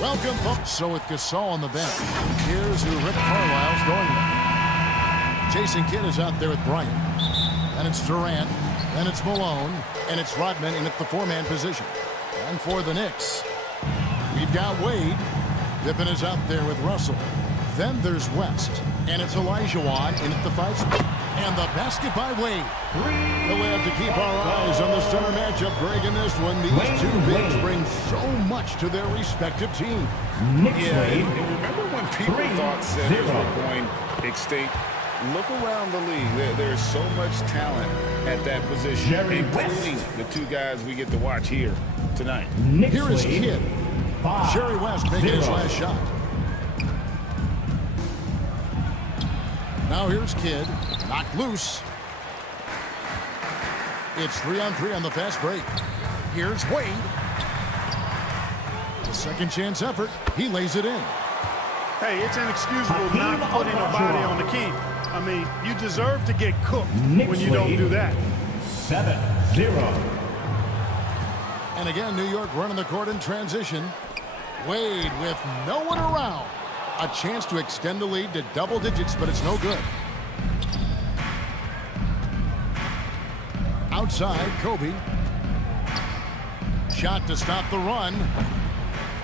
Welcome, folks. So with Gasol on the bench, here's who Rick Carlisle's going with. Jason Kidd is out there with Bryant. Then it's Durant. Then it's Malone. And it's Rodman in at the 4-man position. And for the Knicks, we've got Wade. Pippen is out there with Russell. Then there's West. And it's Olajuwon in at the 5 spot. And the basket by Wade. We'll have to keep our eyes on the center matchup. Greg, in this one, these two bigs bring so much to their respective teams. Yeah, and remember when people thought centers were going extinct? Look around the league. There's so much talent at that position, including the 2 guys we get to watch here tonight. Here is Kidd. Jerry West making his last shot. Now here's Kidd. Knocked loose. It's 3-on-3 on the fast break. Here's Wade. The second chance effort. He lays it in. Hey, it's inexcusable not putting a body on the key. I mean, you deserve to get cooked when you don't do that. 7-0. And again, New York running the court in transition. Wade with no one around. A chance to extend the lead to double digits, but it's no good. Outside, Kobe. Shot to stop the run.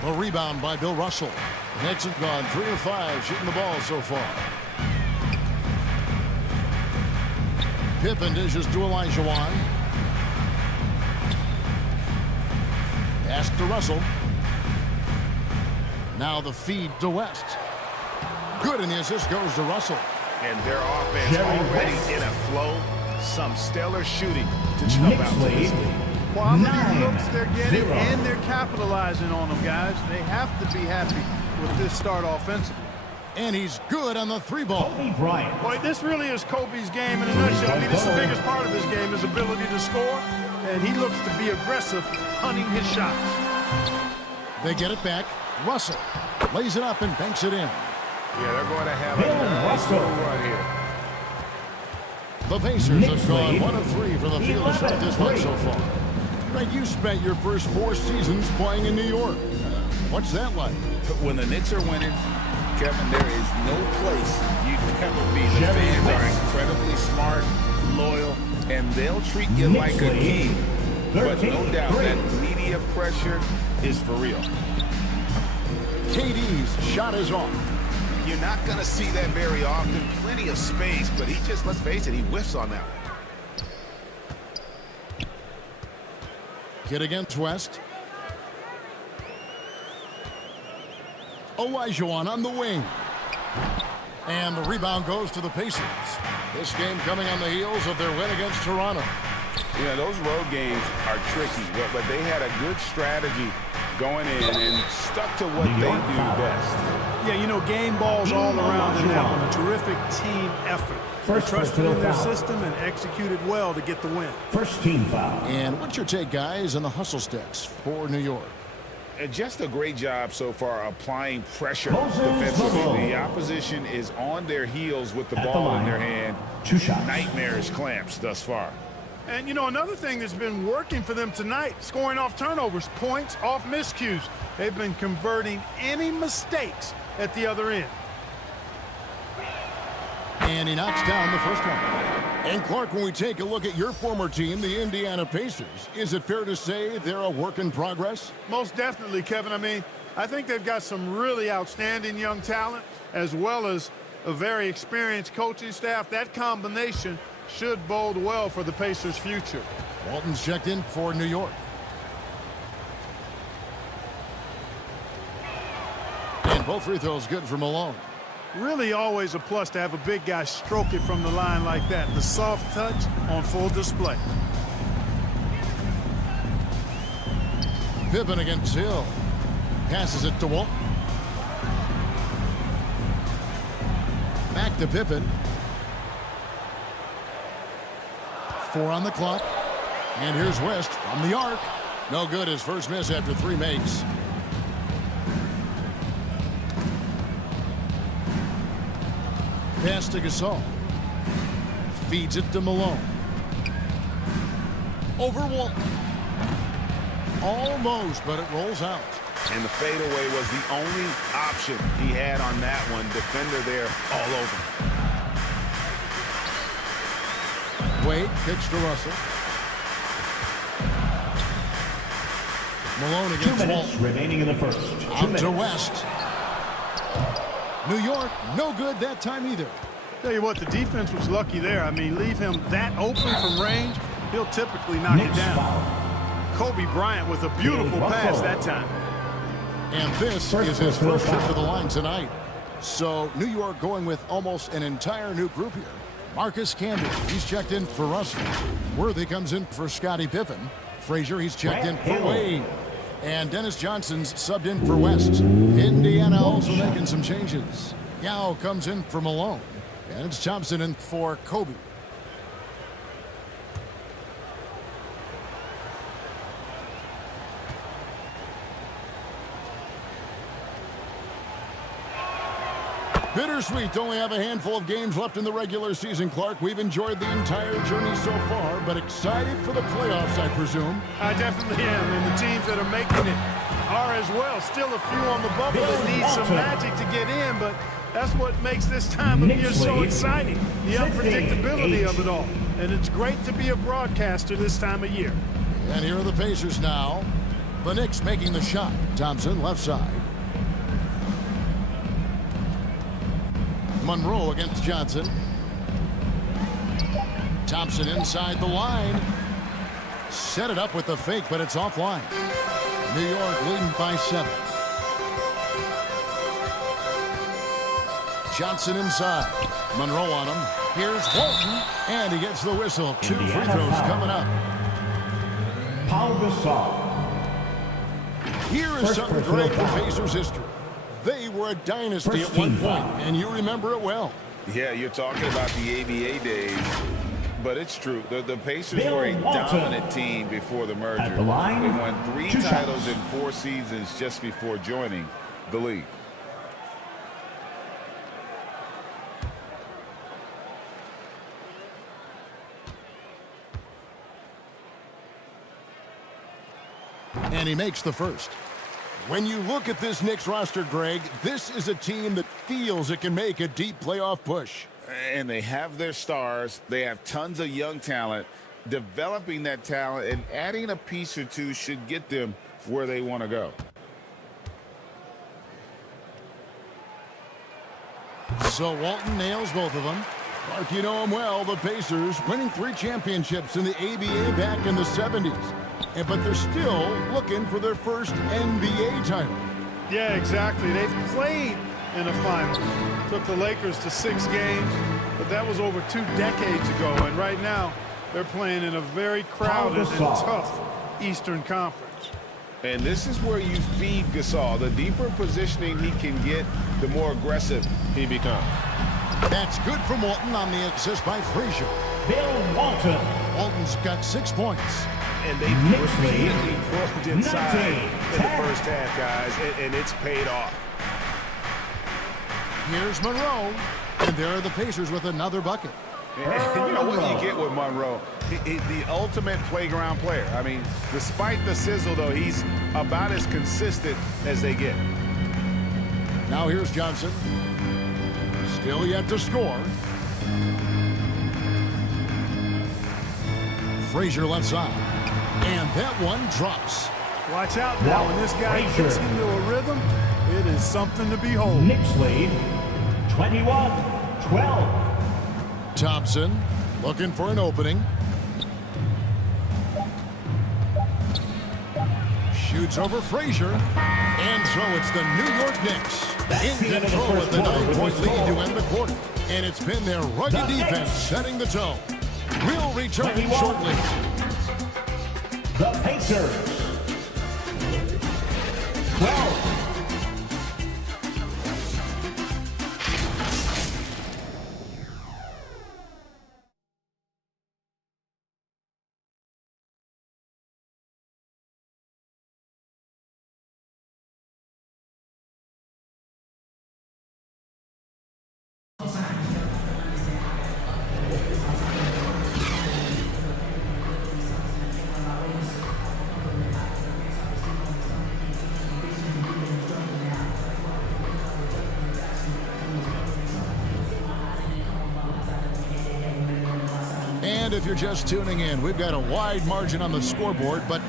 The rebound by Bill Russell. The Knicks have gone 3 of 5 shooting the ball so far. Pippen dishes to Olajuwon. Pass to Russell. Now the feed to West. Good, and the assist goes to Russell. And their offense already in a flow. Some stellar shooting to jump out to this lead. Quality looks they're getting, and they're capitalizing on them, guys. They have to be happy with this start offensively. And he's good on the 3-ball. Boy, this really is Kobe's game in a nutshell. I mean, this is the biggest part of his game, his ability to score, and he looks to be aggressive, hunting his shots. They get it back. Russell lays it up and banks it in. Yeah, they're going to have a nice little run here. The Pacers have gone 1 of 3 from the field to start this one so far. Greg, you spent your first 4 seasons playing in New York. What's that like? When the Knicks are winning, Kevin, there is no place you'd ever be. The fans are incredibly smart, loyal, and they'll treat you like a king. But no doubt that media pressure is for real. KD's shot is off. You're not going to see that very often. Plenty of space, but he just, let's face it, he whiffs on that one. Kid against West. Olajuwon on the wing. And the rebound goes to the Pacers. This game coming on the heels of their win against Toronto. Yeah, those road games are tricky, but they had a good strategy going in and stuck to what they do best. Yeah, you know, game balls all around in that one. A terrific team effort. They trusted in their system and executed well to get the win. First team foul. And what's your take, guys, on the hustle sticks for New York? Just a great job so far applying pressure defensively. The opposition is on their heels with the ball in their hand. 2 shots. Nightmarish clamps thus far. And, you know, another thing that's been working for them tonight, scoring off turnovers, points off miscues. They've been converting any mistakes at the other end. And he knocks down the first one. And Clark, when we take a look at your former team, the Indiana Pacers, is it fair to say they're a work in progress? Most definitely, Kevin. I mean, I think they've got some really outstanding young talent, as well as a very experienced coaching staff. That combination should bode well for the Pacers' future. Walton's checked in for New York. And both free throws good for Malone. Really always a plus to have a big guy stroke it from the line like that. The soft touch on full display. Pippen against Hill. Passes it to Walton. Back to Pippen. 4 on the clock. And here's West from the arc. No good. His first miss after 3 makes. Pass to Gasol. Feeds it to Malone. Over Walton. Almost, but it rolls out. And the fadeaway was the only option he had on that one. Defender there all over. Wade kicks to Russell. Malone against 2 minutes Walton. remaining in the first. Out to West. New York, no good that time either. Tell you what, the defense was lucky there. I mean, leave him that open from range, he'll typically knock it down. Kobe Bryant with a beautiful pass that time. And this is his first trip to the line tonight. So New York going with almost an entire new group here. Marcus Camby, he's checked in for Russell. Worthy comes in for Scottie Pippen. Frazier, he's checked in for Wade. And Dennis Johnson's subbed in for West. Indiana also making some changes. Yao comes in for Malone. And it's Thompson in for Kobe. Bittersweet to only have a handful of games left in the regular season, Clark. We've enjoyed the entire journey so far, but excited for the playoffs, I presume. I definitely am, and the teams that are making it are as well. Still a few on the bubble that need some magic to get in, but that's what makes this time of year so exciting, the unpredictability of it all. And it's great to be a broadcaster this time of year. And here are the Pacers now. The Knicks making the shot. Thompson, left side. Monroe against Johnson. Thompson inside the line. Set it up with the fake, but it's offline. New York leading by 7. Johnson inside. Monroe on him. Here's Walton, and he gets the whistle. 2 free throws coming up. Paul Gasol. Here is something great for Pacers history. They were a dynasty at one point, and you remember it well. Yeah, you're talking about the ABA days, but it's true. The Pacers were a dominant team before the merger. They won 3 titles in 4 seasons just before joining the league. And he makes the first. When you look at this Knicks roster, Greg, this is a team that feels it can make a deep playoff push. And they have their stars. They have tons of young talent. Developing that talent and adding a piece or two should get them where they want to go. So Walton nails both of them. Clark, you know him well. The Pacers winning 3 championships in the ABA back in the 70s. But they're still looking for their first NBA title. Yeah, exactly. They've played in the finals. Took the Lakers to 6 games, but that was over 2 decades ago. And right now, they're playing in a very crowded and tough Eastern Conference. And this is where you feed Gasol. The deeper positioning he can get, the more aggressive he becomes. That's good from Walton on the assist by Frazier. Bill Walton. Walton's got 6 points. And they've repeatedly rolled inside in the first half, guys, and it's paid off. Here's Monroe, and there are the Pacers with another bucket. And you know what you get with Monroe? The ultimate playground player. I mean, despite the sizzle, though, he's about as consistent as they get. Now here's Johnson. Still yet to score. Frazier left side. And that one drops. Watch out now. When this guy gets into a rhythm, it is something to behold. Knicks lead 21-12. Thompson looking for an opening. Shoots over Frazier. And so it's the New York Knicks in control with the 9-point lead to end the quarter. And it's been their rugged defense setting the tone. We'll return shortly. The Pacers. 12. And if you're just tuning in, we've got a wide margin on the scoreboard, but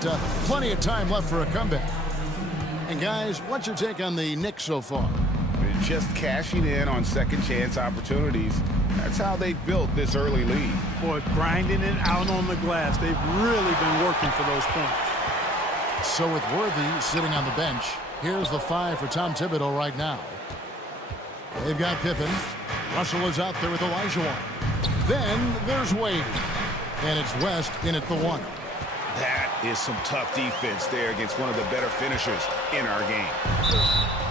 plenty of time left for a comeback. And guys, what's your take on the Knicks so far? They're just cashing in on second chance opportunities. That's how they built this early lead. Boy, grinding it out on the glass. They've really been working for those points. So with Worthy sitting on the bench, here's the 5 for Tom Thibodeau right now. They've got Pippen. Russell is out there with Elijah. Then there's Wade. And it's West in at the 1. That is some tough defense there against one of the better finishers in our game.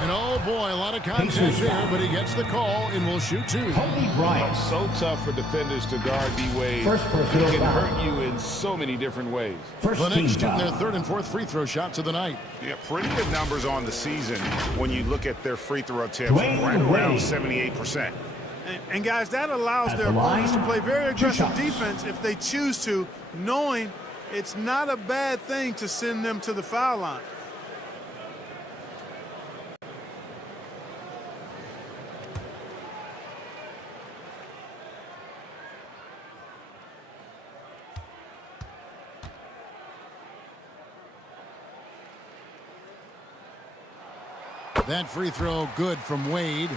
And oh boy, a lot of contact there, but he gets the call and will shoot two. Kobe Bryant. So tough for defenders to guard D-Wade. It can hurt you in so many different ways. The Knicks shooting their third and fourth free throw shots of the night. Yeah, pretty good numbers on the season when you look at their free throw attempts, right around 78%. And guys, that allows their opponents to play very aggressive defense if they choose to, knowing it's not a bad thing to send them to the foul line. That free throw good from Wade.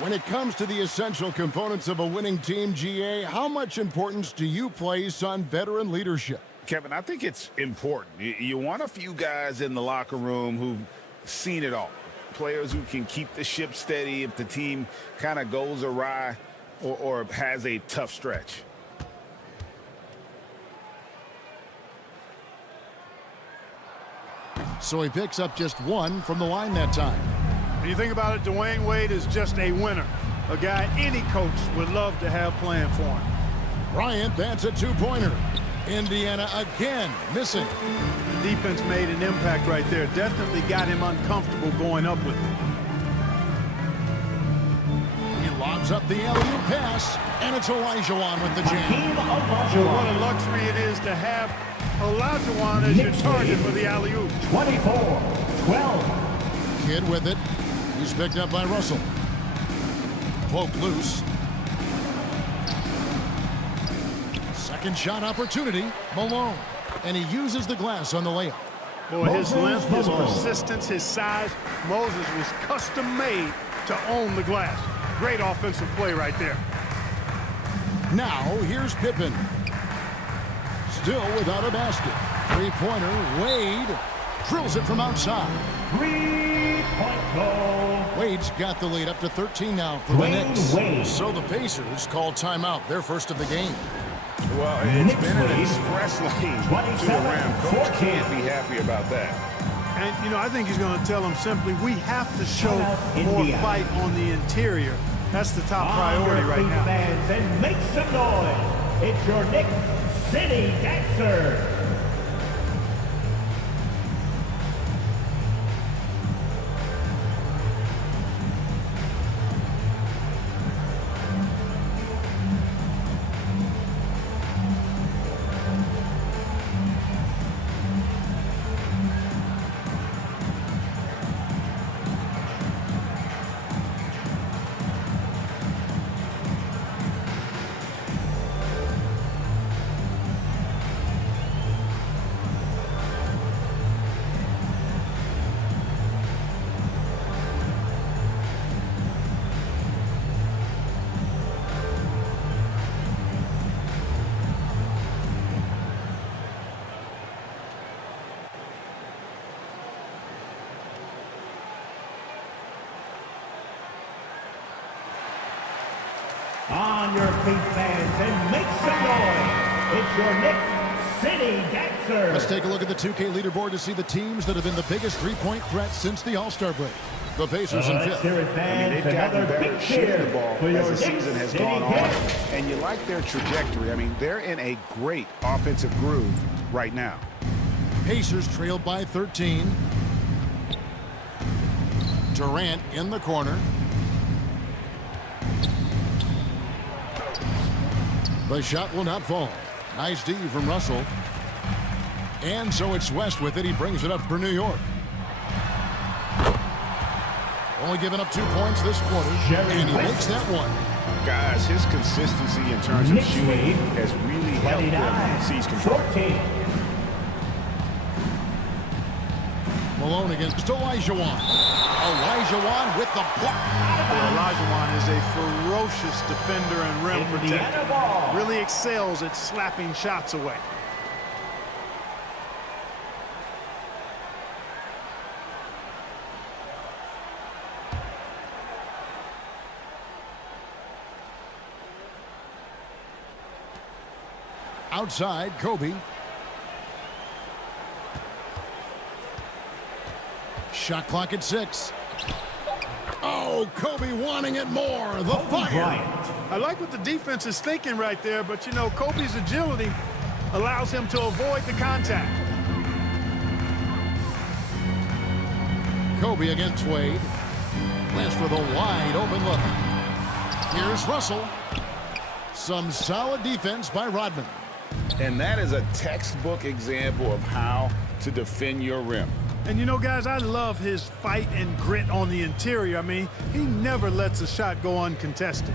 When it comes to the essential components of a winning team, GA, how much importance do you place on veteran leadership? Kevin, I think it's important. You want a few guys in the locker room who've seen it all. Players who can keep the ship steady if the team kind of goes awry or has a tough stretch. So he picks up just one from the line that time. When you think about it, Dwayne Wade is just a winner. A guy any coach would love to have playing for him. Bryant, that's a two-pointer. Indiana again missing. The defense made an impact right there. Definitely got him uncomfortable going up with it. He lobs up the alley-oop pass, and it's Olajuwon with the jam. What a luxury it is to have Olajuwon as your target for the alley-oop. 24-12. Kid with it. He's picked up by Russell. Poke loose. Second shot opportunity. Malone. And he uses the glass on the layup. Boy, his length, his persistence, his size. Moses was custom made to own the glass. Great offensive play right there. Now, here's Pippen. Still without a basket. Three-pointer, Wade drills it from outside. Three-point goal. Wade's got the lead up to 13 now for the Knicks. So the Pacers call timeout, their first of the game. Well, it's been an express lane to the rim. Coach can't be happy about that. And, you know, I think he's going to tell them simply, we have to show more fight on the interior. That's the top priority right now. Fans, and make some noise. It's your Knicks City Dancer. On your feet, fans, and make some noise. It's your Knicks City Dancer. Let's take a look at the 2K leaderboard to see the teams that have been the biggest three-point threat since the All-Star break. The Pacers in fifth. They've gotten better shooting the ball as the season has gone on, and you like their trajectory. I mean, they're in a great offensive groove right now. Pacers trailed by 13. Durant in the corner. The shot will not fall. Nice D from Russell. And so it's West with it. He brings it up for New York. Only giving up 2 points this quarter. And he makes that one. Guys, his consistency in terms of shooting has really helped them seize control. 14. Malone against Olajuwon. Olajuwon with the block. Olajuwon is a ferocious defender and rim protector. Really excels at slapping shots away. Outside, Kobe. Shot clock at 6. Oh, Kobe wanting it more. The fire. I like what the defense is thinking right there, but, you know, Kobe's agility allows him to avoid the contact. Kobe against Wade. West with a wide open look. Here's Russell. Some solid defense by Rodman. And that is a textbook example of how to defend your rim. And, you know, guys, I love his fight and grit on the interior. I mean, he never lets a shot go uncontested.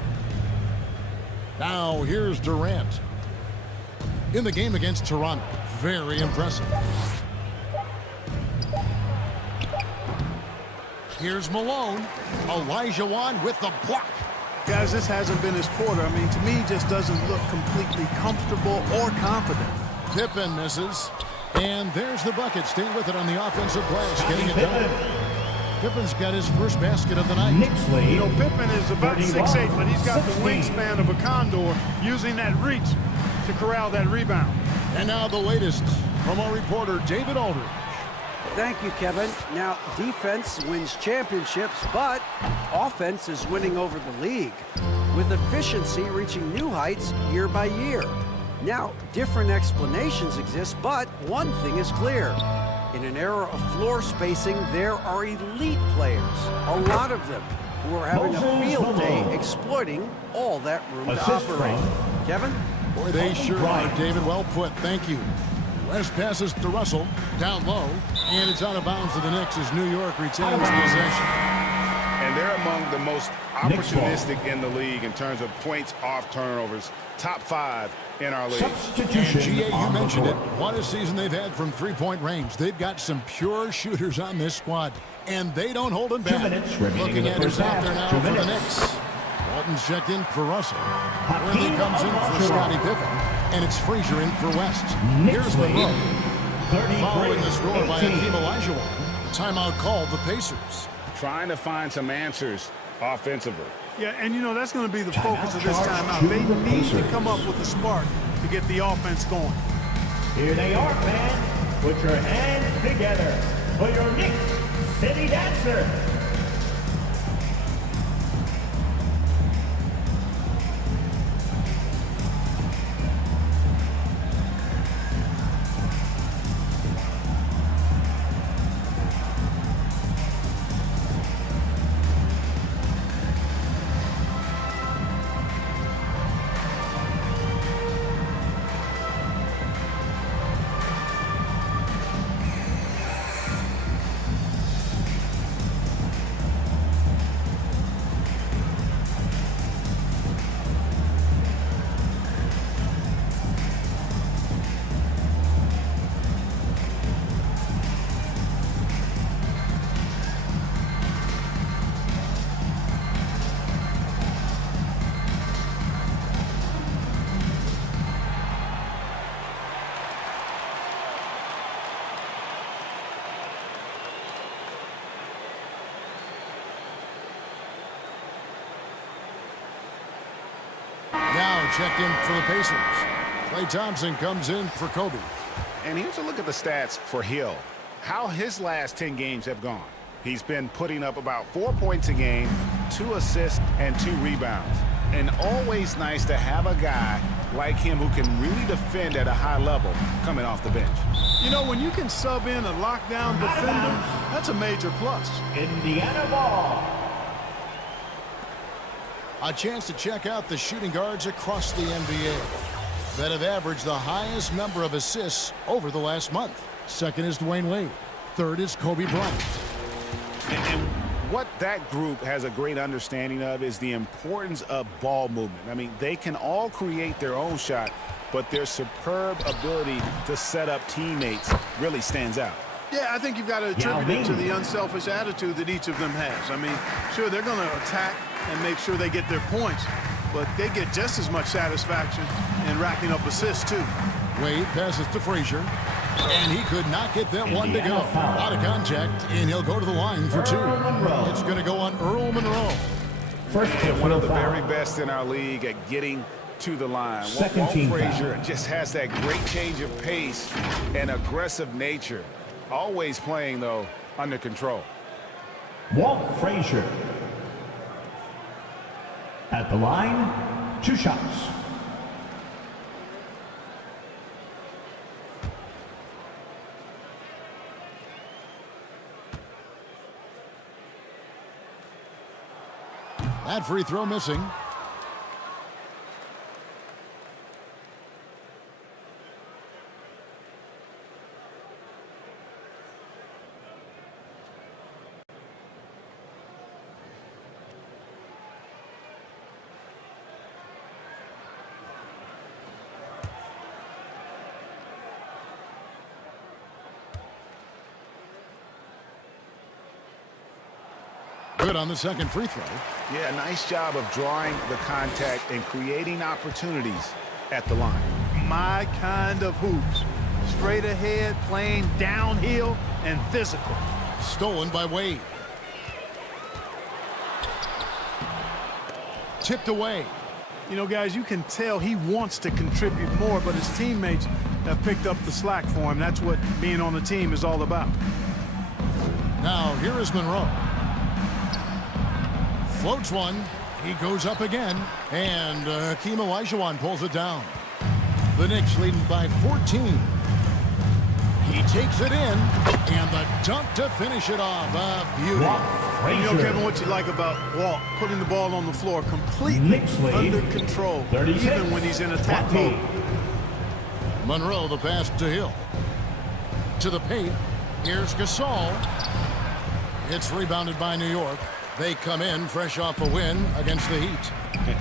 Now here's Durant. In the game against Toronto. Very impressive. Here's Malone. Olajuwon with the block. Guys, this hasn't been his quarter. I mean, to me, he just doesn't look completely comfortable or confident. Pippen misses. And there's the bucket. Staying with it on the offensive glass. Getting it done. Pippen's got his first basket of the night. You know, Pippen is about 6'8", but he's got the wingspan of a condor, using that reach to corral that rebound. And now the latest from our reporter, David Aldridge. Thank you, Kevin. Now, defense wins championships, but offense is winning over the league, with efficiency reaching new heights year by year. Now, different explanations exist, but one thing is clear. In an era of floor spacing, there are elite players, a lot of them, who are having a field day exploiting all that room to operate. Kevin? Boy, they sure are, David. Well put. Thank you. West passes to Russell, down low, and it's out of bounds to the Knicks as New York retains possession. And they're among the most opportunistic in the league in terms of points off turnovers. Top 5 in our league. And GA, you mentioned it. What a season they've had from three-point range. They've got some pure shooters on this squad, and they don't hold them back. Looking at who's out there now for the Knicks. Walton's checked in for Russell. Worthy comes in for Scottie Pippen. And it's Frazier in for West. Here's Monroe. Following the score by Hakeem Olajuwon. Timeout called the Pacers. Trying to find some answers offensively. Yeah, and, you know, that's going to be the focus of this timeout. They need to come up with a spark to get the offense going. Here they are, fans. Put your hands together for your Knicks City Dancer. Now checked in for the Pacers. Klay Thompson comes in for Kobe. And here's a look at the stats for Hill. How his last 10 games have gone. He's been putting up about 4 points a game, 2 assists, and 2 rebounds. And always nice to have a guy like him who can really defend at a high level coming off the bench. You know, when you can sub in a lockdown defender, that's a major plus. Indiana ball. A chance to check out the shooting guards across the NBA that have averaged the highest number of assists over the last month. Second is Dwayne Wade. Third is Kobe Bryant. And what that group has a great understanding of is the importance of ball movement. I mean, they can all create their own shot, but their superb ability to set up teammates really stands out. Yeah, I think you've got to attribute it to the unselfish attitude that each of them has. I mean, sure, they're going to attack and make sure they get their points, but they get just as much satisfaction in racking up assists, too. Wade passes to Frazier, and he could not get that one to go. Out of contact, and he'll go to the line for 2. It's going to go on Earl Monroe. And one of the very best in our league at getting to the line. Walt Frazier just has that great change of pace and aggressive nature. Always playing, though, under control. Walt Frazier. At the line, 2 shots. That free throw missing. Good on the second free throw. Yeah, nice job of drawing the contact and creating opportunities at the line. My kind of hoops. Straight ahead, playing downhill, and physical. Stolen by Wade. Tipped away. You know, guys, you can tell he wants to contribute more, but his teammates have picked up the slack for him. That's what being on the team is all about. Now, here is Monroe. Floats one. He goes up again. And Hakeem Olajuwon pulls it down. The Knicks leading by 14. He takes it in. And the dunk to finish it off. Beauty. You know, Kevin, what you like about Walt, putting the ball on the floor completely under control, even when he's in attack mode. Monroe, the pass to Hill. To the paint. Here's Gasol. It's rebounded by New York. They come in fresh off a win against the Heat.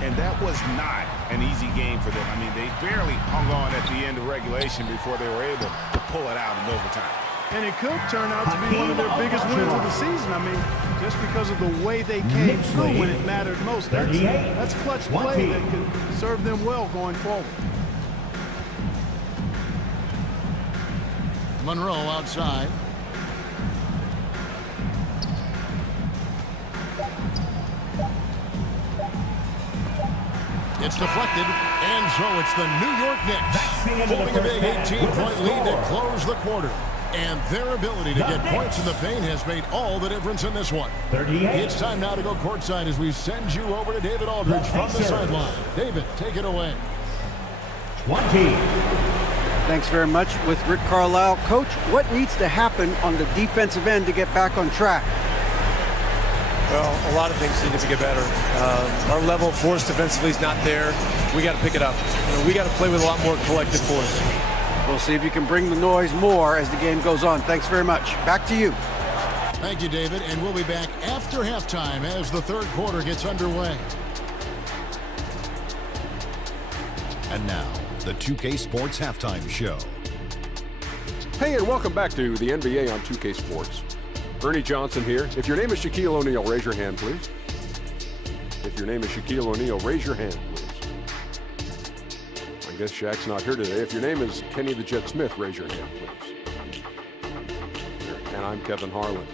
And that was not an easy game for them. I mean, they barely hung on at the end of regulation before they were able to pull it out in overtime. And it could turn out to be one of their biggest wins of the season. I mean, just because of the way they came through when it mattered most. That's clutch play that could serve them well going forward. Monroe outside. It's deflected, and so it's the New York Knicks holding a big 18-point lead to close the quarter. And their ability to get points in the paint has made all the difference in this one. It's time now to go courtside as we send you over to David Aldridge from the sideline. David, take it away. 20. Thanks very much with Rick Carlisle. Coach, what needs to happen on the defensive end to get back on track? Well, a lot of things need to get better. Our level of force defensively is not there. We got to pick it up. We got to play with a lot more collective force. We'll see if you can bring the noise more as the game goes on. Thanks very much. Back to you. Thank you, David. And we'll be back after halftime as the third quarter gets underway. And now, the 2K Sports Halftime Show. Hey, and welcome back to the NBA on 2K Sports. Ernie Johnson here. If your name is Shaquille O'Neal, raise your hand, please. If your name is Shaquille O'Neal, raise your hand, please. I guess Shaq's not here today. If your name is Kenny the Jet Smith, raise your hand, please. And I'm Kevin Harlan.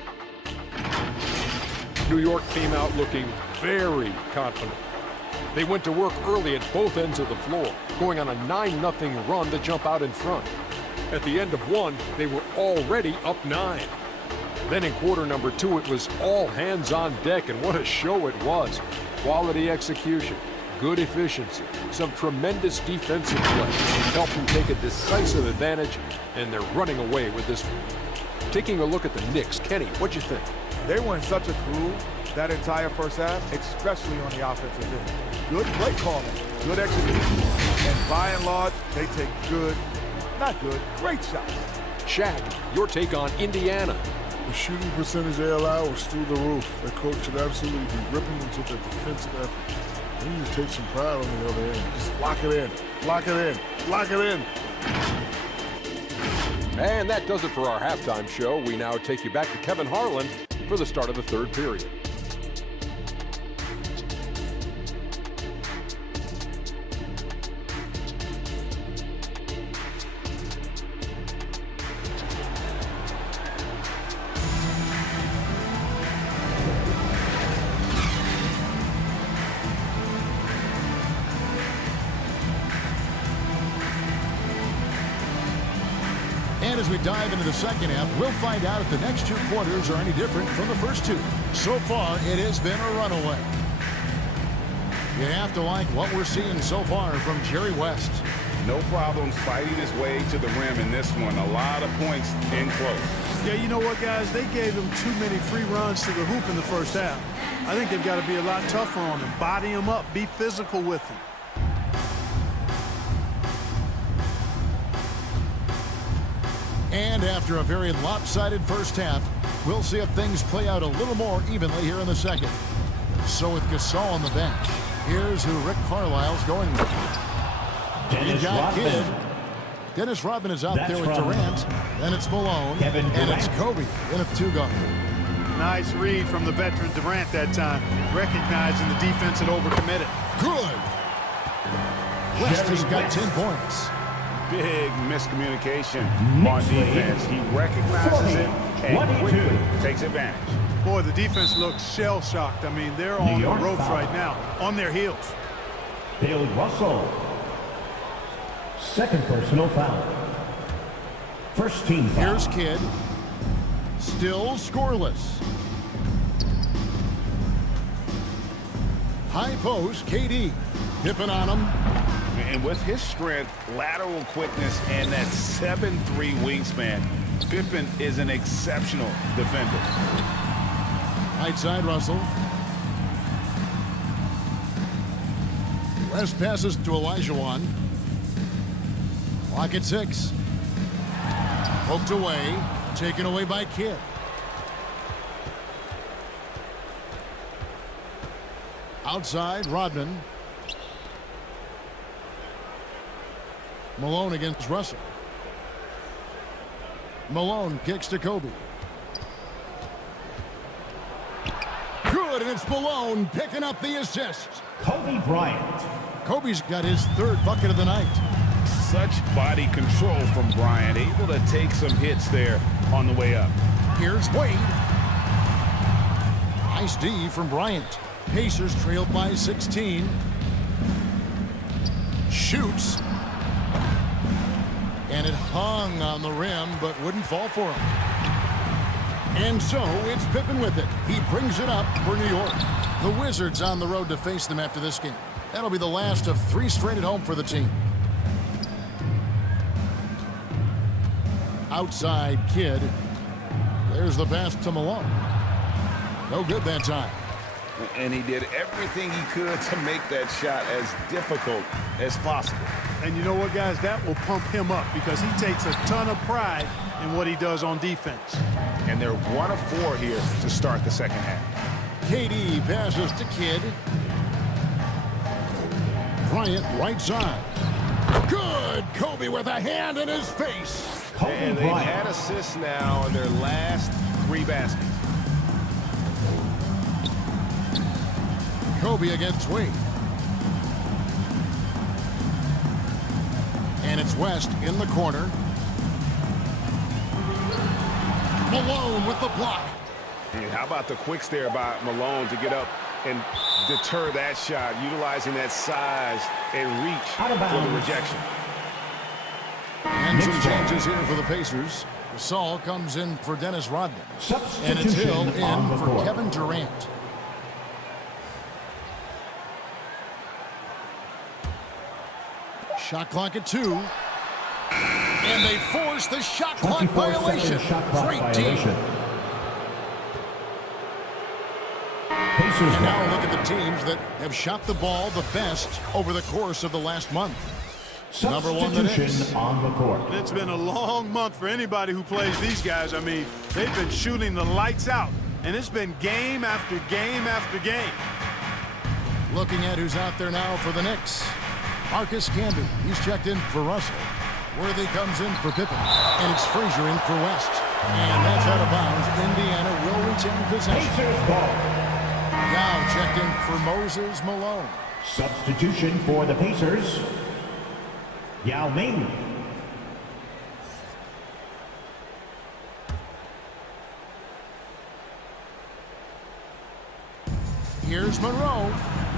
New York came out looking very confident. They went to work early at both ends of the floor, going on a 9-0 run to jump out in front. At the end of one, they were already up 9. Then in quarter number 2, it was all hands on deck, and what a show it was. Quality execution, good efficiency, some tremendous defensive play helped them take a decisive advantage, and they're running away with this one. Taking a look at the Knicks, Kenny, what'd you think? They were in such a groove that entire first half, especially on the offensive end. Good play calling, good execution, and by and large, they take great shots. Shaq, your take on Indiana. The shooting percentage they allow was through the roof. The coach should absolutely be ripping into the defensive effort. They need to take some pride on the other end. Just lock it in, lock it in, lock it in. And that does it for our halftime show. We now take you back to Kevin Harlan for the start of the third period. And as we dive into the second half, we'll find out if the next 2 quarters are any different from the first 2. So far, it has been a runaway. You have to like what we're seeing so far from Jerry West. No problems fighting his way to the rim in this one. A lot of points in close. Yeah, you know what, guys? They gave him too many free runs to the hoop in the first half. I think they've got to be a lot tougher on him. Body him up. Be physical with him. And after a very lopsided first half, we'll see if things play out a little more evenly here in the second. So with Gasol on the bench, here's who Rick Carlisle's going with. You've got Kidd. Dennis Rodman is out there with Durant. Then it's Malone. And it's Kobe in a two-guard. Nice read from the veteran Durant that time, recognizing the defense had overcommitted. Good. West has got 10 points. Big miscommunication on defense. He recognizes it and quickly takes advantage. Boy, the defense looks shell-shocked. I mean, they're on the ropes right now, on their heels. Bill Russell. Second personal foul. First team foul. Here's Kidd. Still scoreless. High post, KD. Pippen on him. And with his strength, lateral quickness, and that 7'3" wingspan, Pippen is an exceptional defender. Right side, Russell. West passes to Olajuwon. Clock at 6. Poked away. Taken away by Kidd. Outside, Rodman. Malone against Russell. Malone kicks to Kobe. Good, and it's Malone picking up the assist. Kobe Bryant. Kobe's got his third bucket of the night. Such body control from Bryant, able to take some hits there on the way up. Here's Wade. Nice D from Bryant. Pacers trailed by 16. Shoots. And it hung on the rim, but wouldn't fall for him. And so it's Pippen with it. He brings it up for New York. The Wizards on the road to face them after this game. That'll be the last of 3 straight at home for the team. Outside Kidd. There's the pass to Malone. No good that time. And he did everything he could to make that shot as difficult as possible. And you know what, guys? That will pump him up because he takes a ton of pride in what he does on defense. And they're 1 of 4 here to start the second half. KD passes to Kidd. Bryant right side. Good! Kobe with a hand in his face. And they've had assists now in their last 3 baskets. Kobe against Wade. And it's West in the corner. Malone with the block. And how about the quicks there by Malone to get up and deter that shot, utilizing that size and reach for the rejection. And some changes here for the Pacers. Gasol comes in for Dennis Rodman. And it's Hill in for Kevin Durant. Shot clock at 2. And they force the shot clock violation. Great team. And now look at the teams that have shot the ball the best over the course of the last month. Number 1, the Knicks. On the court. It's been a long month for anybody who plays these guys. I mean, they've been shooting the lights out, and it's been game after game after game. Looking at who's out there now for the Knicks. Marcus Camby, he's checked in for Russell. Worthy comes in for Pippen. And it's Frazier in for West. And that's out of bounds. Indiana will retain possession. Pacers ball. Now checked in for Moses Malone. Substitution for the Pacers. Yao Ming. Here's Monroe.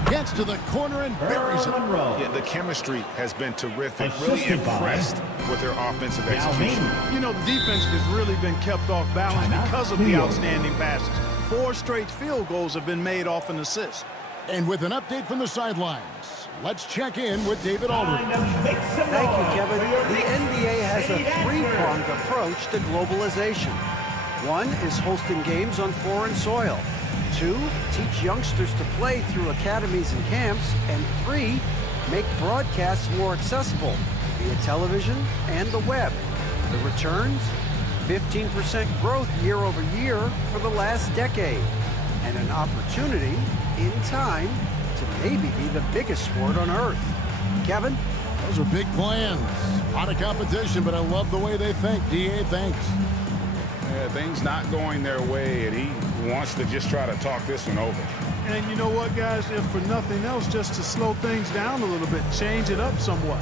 Gets to the corner and buries it. Yeah, the chemistry has been terrific. Really impressed with their offensive execution. You know, the defense has really been kept off balance because of the outstanding passes. 4 straight field goals have been made off an assist. And with an update from the sidelines, let's check in with David Aldridge. Thank you, Kevin. The NBA has a three-pronged approach to globalization. One is hosting games on foreign soil. 2, teach youngsters to play through academies and camps. And 3, make broadcasts more accessible via television and the web. The returns? 15% growth year over year for the last decade. And an opportunity, in time, to maybe be the biggest sport on earth. Kevin? Those are big plans. A lot of competition, but I love the way they think. DA, thanks. Yeah, things not going their way, and he wants to just try to talk this one over. And you know what, guys? If for nothing else, just to slow things down a little bit, change it up somewhat.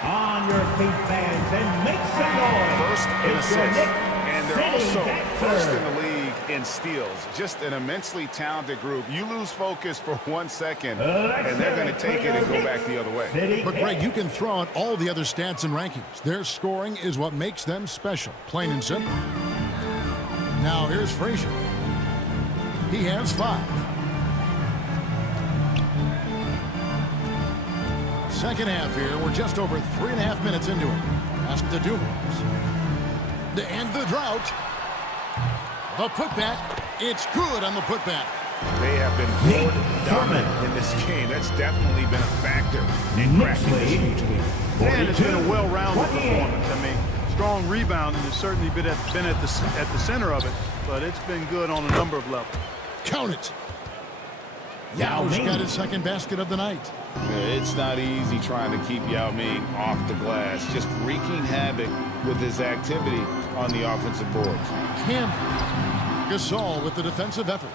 On your feet, fans, and make some noise. First in assists, and they're also first in the league in steals. Just an immensely talented group. You lose focus for 1 second, and they're going to take it and go back the other way. But, Greg, you can throw out all the other stats and rankings. Their scoring is what makes them special, plain and simple. Now, here's Frazier. He has 5. Second half here. We're just over 3.5 minutes into it. Pass to Dumars. And the drought. The putback. It's good on the putback. They have been more dominant in this game. That's definitely been a factor in cracking this huge lead. And it's been a well-rounded performance. I mean, strong rebounding has certainly been at the center of it, but it's been good on a number of levels. Count it. Yao's got his second basket of the night. It's not easy trying to keep Yao Ming off the glass, just wreaking havoc with his activity on the offensive boards. Gasol with the defensive effort.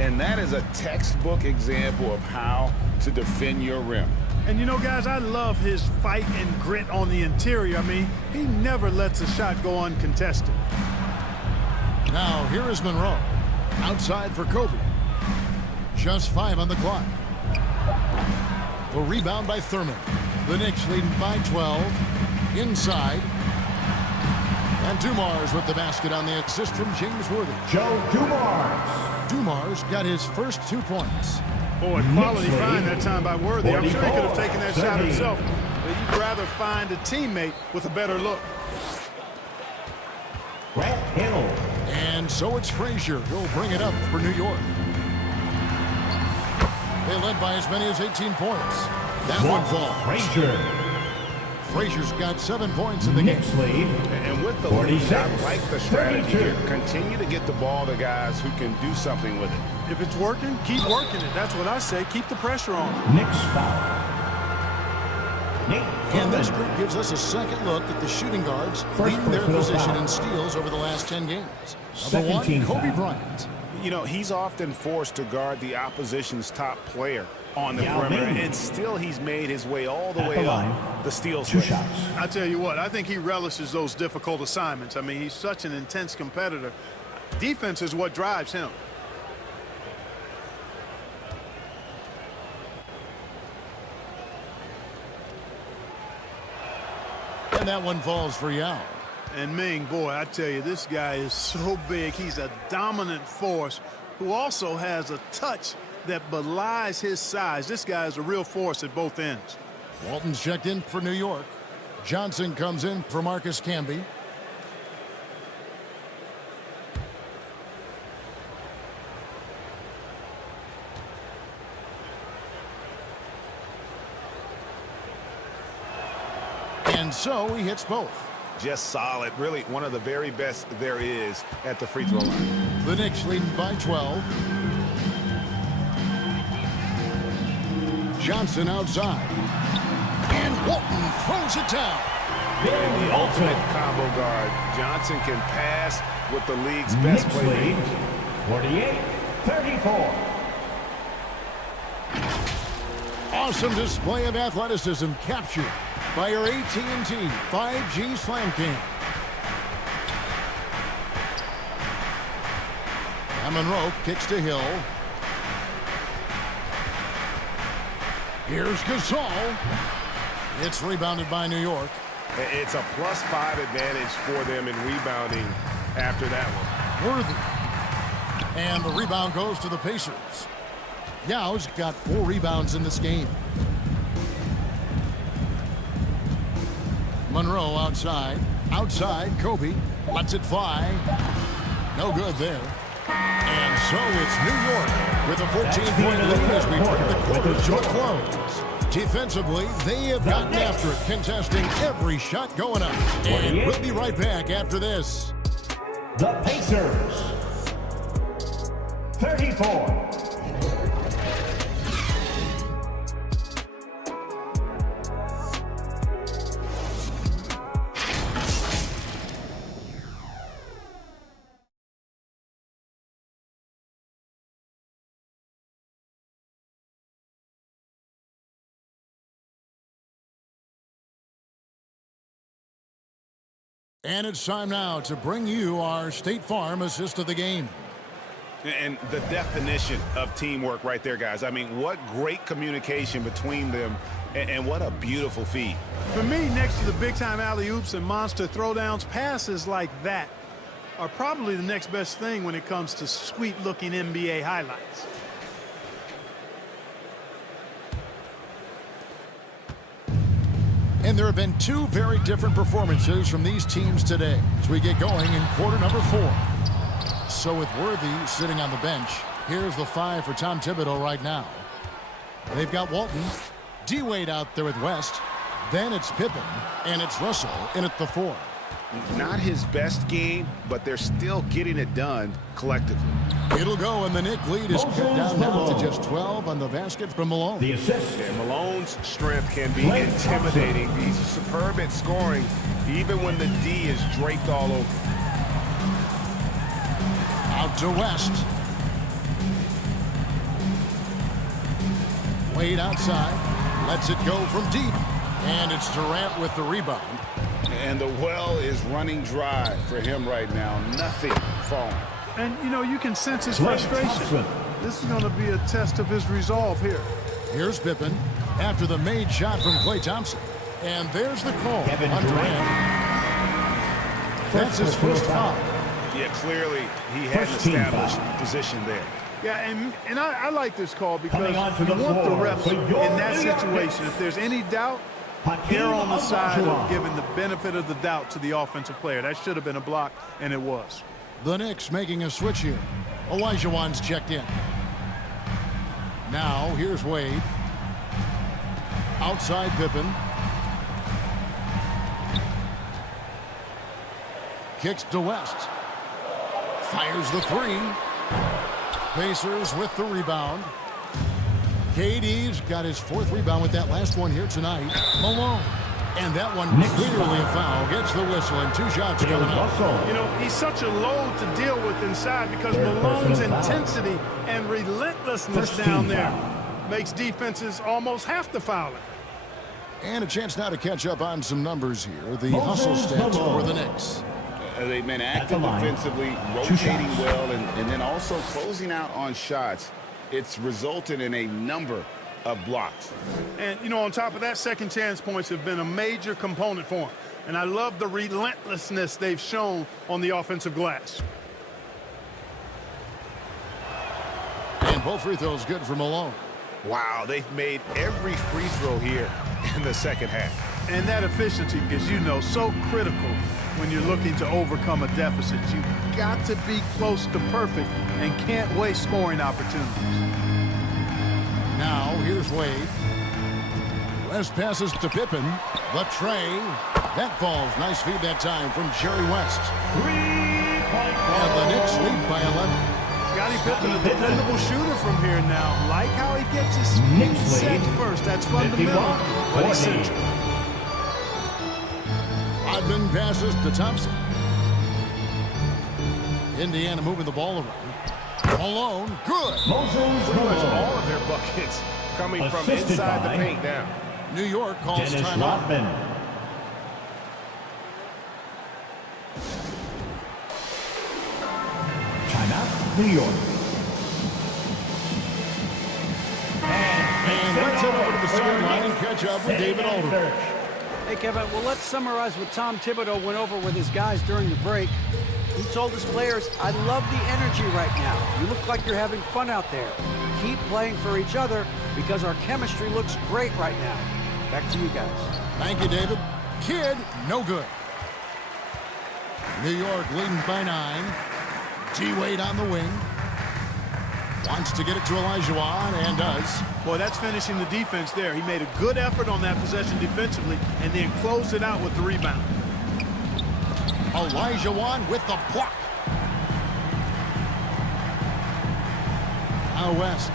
And that is a textbook example of how to defend your rim. And you know, guys, I love his fight and grit on the interior. I mean, he never lets a shot go uncontested. Now, here is Monroe. Outside for Kobe. Just 5 on the clock. The rebound by Thurman. The Knicks leading by 12. Inside. And Dumars with the basket on the assist from James Worthy. Joe Dumars. Dumars got his first 2 points. Boy, quality find that time by Worthy. I'm sure he could have taken that shot himself, but he'd rather find a teammate with a better look. Grant Hill. And so it's Frazier. He'll bring it up for New York. They led by as many as 18 points. That one falls. Frazier. Frazier's got 7 points in the game. Lead. And with the lead, I like the strategy here. Continue to get the ball to guys who can do something with it. If it's working, keep working it. That's what I say. Keep the pressure on. Knicks foul. And this group gives us a second look at the shooting guards leading their position in steals over the last 10 games. Number 1, Kobe Bryant. You know, he's often forced to guard the opposition's top player on the perimeter, and still he's made his way all the way up the steals race. I tell you what, I think he relishes those difficult assignments. I mean, he's such an intense competitor. Defense is what drives him. And that one falls for Yao. And Ming, boy, I tell you, this guy is so big. He's a dominant force who also has a touch that belies his size. This guy is a real force at both ends. Walton's checked in for New York. Johnson comes in for Marcus Camby. And so he hits both. Just solid. Really one of the very best there is at the free throw line. The Knicks leading by 12. Johnson outside. And Walton throws it down. And the ultimate combo guard. Johnson can pass with the league's best playmaker. 48-34. awesome display of athleticism captured by your AT&T 5G Slam Cam. Monroe kicks to Hill. Here's Gasol. It's rebounded by New York. It's a +5 advantage for them in rebounding after that one. Worthy. And the rebound goes to the Pacers. Yao's got 4 rebounds in this game. Monroe outside. Outside, Kobe lets it fly. No good there. And so it's New York with a 14-point lead as we bring the quarter to a close. Defensively, they have gotten after it, contesting every shot going up. And we'll be right back after this. The Pacers, 34. And it's time now to bring you our State Farm assist of the game. And the definition of teamwork right there, guys. I mean, what great communication between them, and what a beautiful feed. For me, next to the big-time alley-oops and monster throwdowns, passes like that are probably the next best thing when it comes to sweet-looking NBA highlights. And there have been 2 very different performances from these teams today as we get going in quarter number 4. So with Worthy sitting on the bench, here's the 5 for Tom Thibodeau right now. They've got Walton, D-Wade out there with West, then it's Pippen, and it's Russell in at the 4. Not his best game, but they're still getting it done collectively. It'll go, and the Knicks lead is cut down now to just 12 on the basket from Malone. The assist. And Malone's strength can be intimidating. He's superb at scoring, even when the D is draped all over. Out to West. Wade outside, lets it go from deep, and it's Durant with the rebound. And the well is running dry for him right now. Nothing falling. And, you know, you can sense his frustration. This is going to be a test of his resolve here. Here's Pippen after the made shot from Klay Thompson. And there's the call on Durant. That's his first foul. Yeah, clearly he had an established position there. Yeah, and I like this call because you want the refs in that situation. If there's any doubt, err on the side of giving the benefit of the doubt to the offensive player. That should have been a block, and it was. The Knicks making a switch here. Olajuwon's checked in. Now, here's Wade. Outside Pippen. Kicks to West. Fires the 3. Pacers with the rebound. KD's got his 4th rebound with that last one here tonight. Malone. And that one clearly a foul. Gets the whistle and 2 shots coming up. You know, he's such a load to deal with inside because Malone's intensity and relentlessness down there makes defenses almost have to foul it. And a chance now to catch up on some numbers here. The hustle stats for the Knicks. They've been active defensively, rotating well, and then also closing out on shots. It's resulted in a number of blocks. And, you know, on top of that, second chance points have been a major component for him. And I love the relentlessness they've shown on the offensive glass. And both free throws good for Malone. Wow, they've made every free throw here in the second half. And that efficiency, as you know, so critical when you're looking to overcome a deficit. You've got to be close to perfect and can't waste scoring opportunities. Now, here's Wade. West passes to Pippen. The tray. That falls. Nice feed that time from Jerry West. And the Knicks lead by 11. Scottie Pippen, a dependable shooter from here now. Like how he gets his feet set first. That's fundamental, but essential. Rodman passes to Thompson. Indiana moving the ball around. Malone, good. Pretty much all of their buckets coming from inside the paint now. New York calls Dennis timeout. Rodman. Timeout, New York. And let's head over to the sideline and catch up with David Aldridge. Hey, Kevin, well, let's summarize what Tom Thibodeau went over with his guys during the break. He told his players, I love the energy right now. You look like you're having fun out there. Keep playing for each other because our chemistry looks great right now. Back to you guys. Thank you, David. Kidd, no good. New York leading by 9. T-Wade on the wing. Wants to get it to Olajuwon and does. Boy, that's finishing the defense there. He made a good effort on that possession defensively and then closed it out with the rebound. Olajuwon with the block. Now West.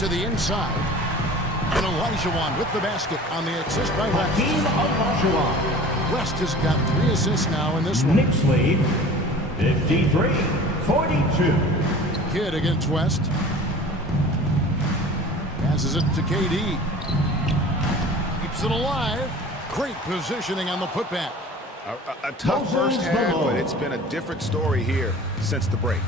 To the inside. And Olajuwon with the basket on the assist by West. West has got 3 assists now in this one. Knicks lead 53-42. Kidd against West. Passes it to KD. Keeps it alive. Great positioning on the putback. A tough first half, but it's been a different story here since the break.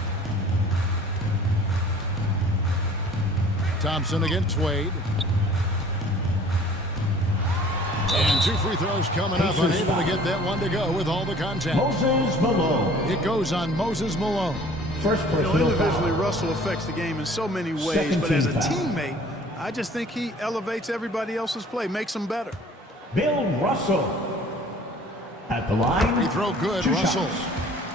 Thompson against Wade. And 2 free throws coming up. Unable to get that one to go with all the contact. Moses Malone. It goes on Moses Malone. First personal Individually, foul. Russell affects the game in so many ways, Second but as a team foul. teammate, I just think he elevates everybody else's play, makes them better. Bill Russell. At the line. Free throw good, 2 Russell. shots.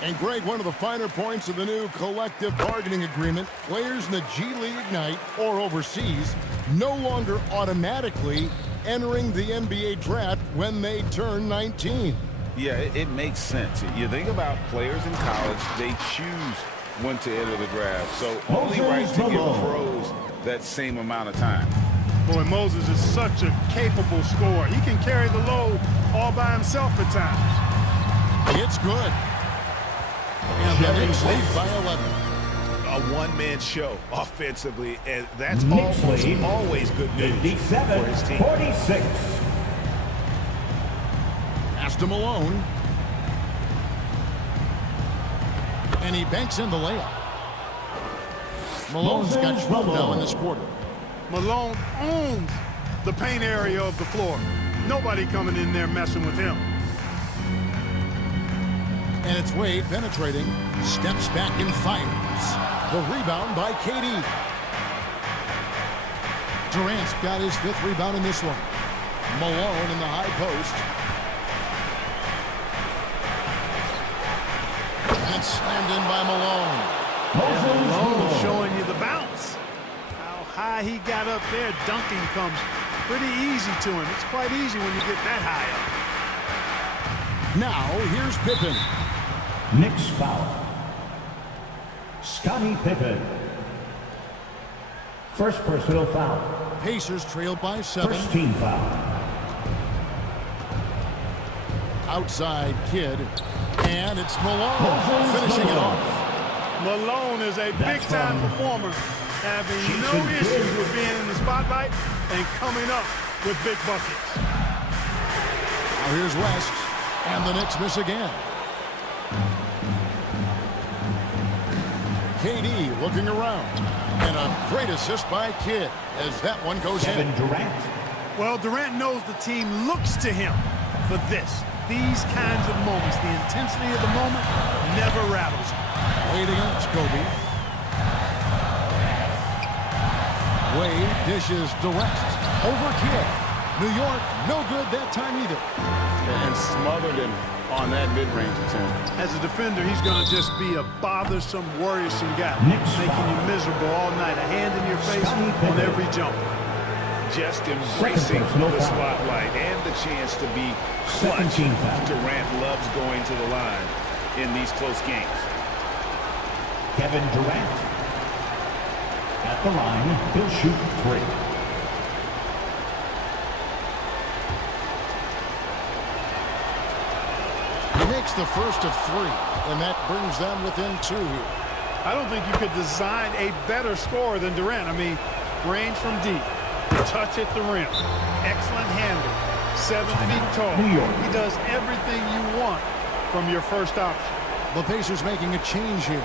And Greg, one of the finer points of the new collective bargaining agreement, players in the G League Ignite or overseas no longer automatically entering the NBA draft when they turn 19. Yeah, it makes sense. You think about players in college, they choose when to enter the draft. So only right to give pros that same amount of time. Boy, Moses is such a capable scorer. He can carry the load all by himself at times. It's good. And the Knicks lead by 11. A one-man show offensively, and that's Knicks lead always good news for his team. 57-46. Pass to Malone. And he banks in the layup. Malone's got 12 now in this quarter. Malone owns the paint area of the floor. Nobody coming in there messing with him. And it's Wade penetrating. Steps back and fires. The rebound by KD. Durant's got his 5th rebound in this one. Malone in the high post. And slammed in by Malone. Malone showing you the bounce. How high he got up there, dunking comes pretty easy to him. It's quite easy when you get that high up. Now, here's Pippen. Knicks foul. Scottie Pippen. First personal foul. Pacers trail by 7. First team foul. Outside Kidd. And it's Malone finishing it off. Malone is a big-time performer, having no issue with being in the spotlight and coming up with big buckets. Now here's West. And the Knicks miss again. KD looking around. And a great assist by Kidd as that one goes in. Durant. Well, Durant knows the team looks to him for this. These kinds of moments, the intensity of the moment never rattles him. Wade against Kobe. Wade dishes direct. Over Kidd. New York, no good that time either. And smothered him on that mid-range attempt. As a defender, he's going to just be a bothersome, worrisome guy, making you miserable all night, a hand in your face on every jumper. Just embracing the spotlight and the chance to be clutch. Durant loves going to the line in these close games. Kevin Durant. At the line, he'll shoot 3. He makes the first of 3, and that brings them within 2 here. I don't think you could design a better scorer than Durant. I mean, range from deep, touch at the rim, excellent handle, 7 feet tall. He does everything you want from your first option. The Pacers making a change here.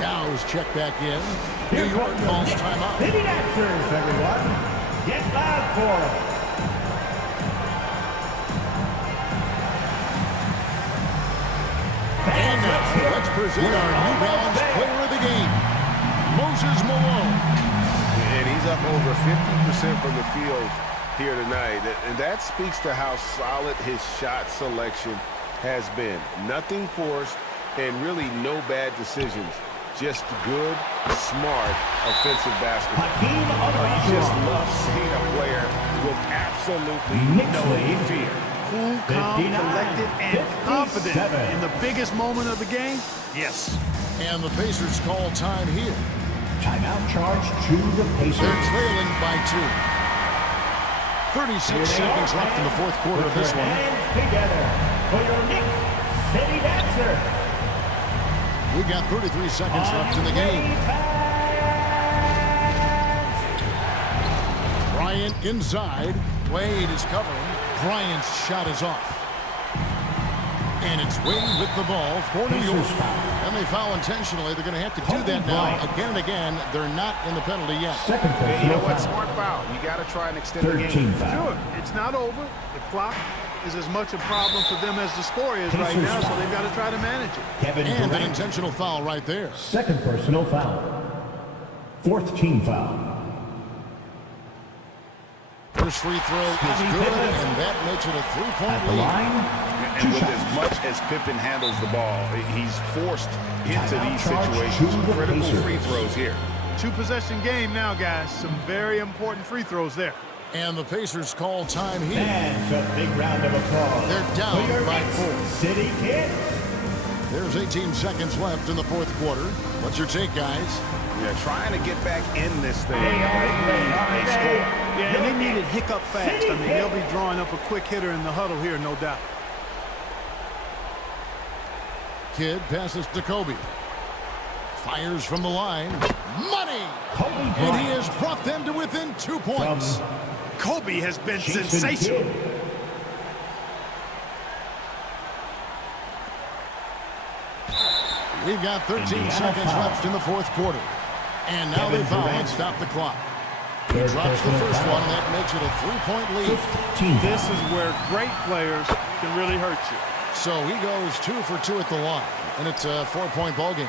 Yow's check back in. New York calls timeout. City Dancers, everyone. Get loud for them. And now, let's present our New Balance player of the game, Moses Malone. And he's up over 50% from the field here tonight. And that speaks to how solid his shot selection has been. Nothing forced and really no bad decisions. Just good, smart, offensive basketball. You just love seeing a player with absolutely no fear. Cool, calm, collected, and confident in the biggest moment of the game? Yes. And the Pacers call time here. Timeout charge to the Pacers. They're trailing by 2. 36 seconds left in the fourth quarter of this one. Hands together for your Knicks City Dancer. We got 33 seconds left in the game. Bryant inside. Wade is covering. Bryant's shot is off. And it's Wade with the ball for New York. And they foul intentionally. They're going to have to do that now again and again. They're not in the penalty yet. You know what? Smart foul. You got to try and extend the game. Sure. It's not over. The clock is as much a problem for them as the score is right now, so they've got to try to manage it. And an intentional foul right there. Second personal foul. Fourth team foul. First free throw is good, and that makes it a 3-point lead. And with as much as Pippen handles the ball, he's forced into these situations. Critical free throws here. 2-possession game now, guys. Some very important free throws there. And the Pacers call time here. And a big round of applause. They're down by 4. City Kicks. There's 18 seconds left in the fourth quarter. What's your take, guys? Yeah, trying to get back in this thing. They score. Yeah, and they need it hiccup fast. I mean, they'll be drawing up a quick hitter in the huddle here, no doubt. Kidd passes to Kobe. Fires from the line. Money! And he has brought them to within 2 points. Kobe has been sensational. We've got 13 seconds left in the fourth quarter. And now they foul and stop the clock. He drops the first one, and that makes it a 3-point lead. This is where great players can really hurt you. So he goes 2 for 2 at the line, and it's a 4-point ball game.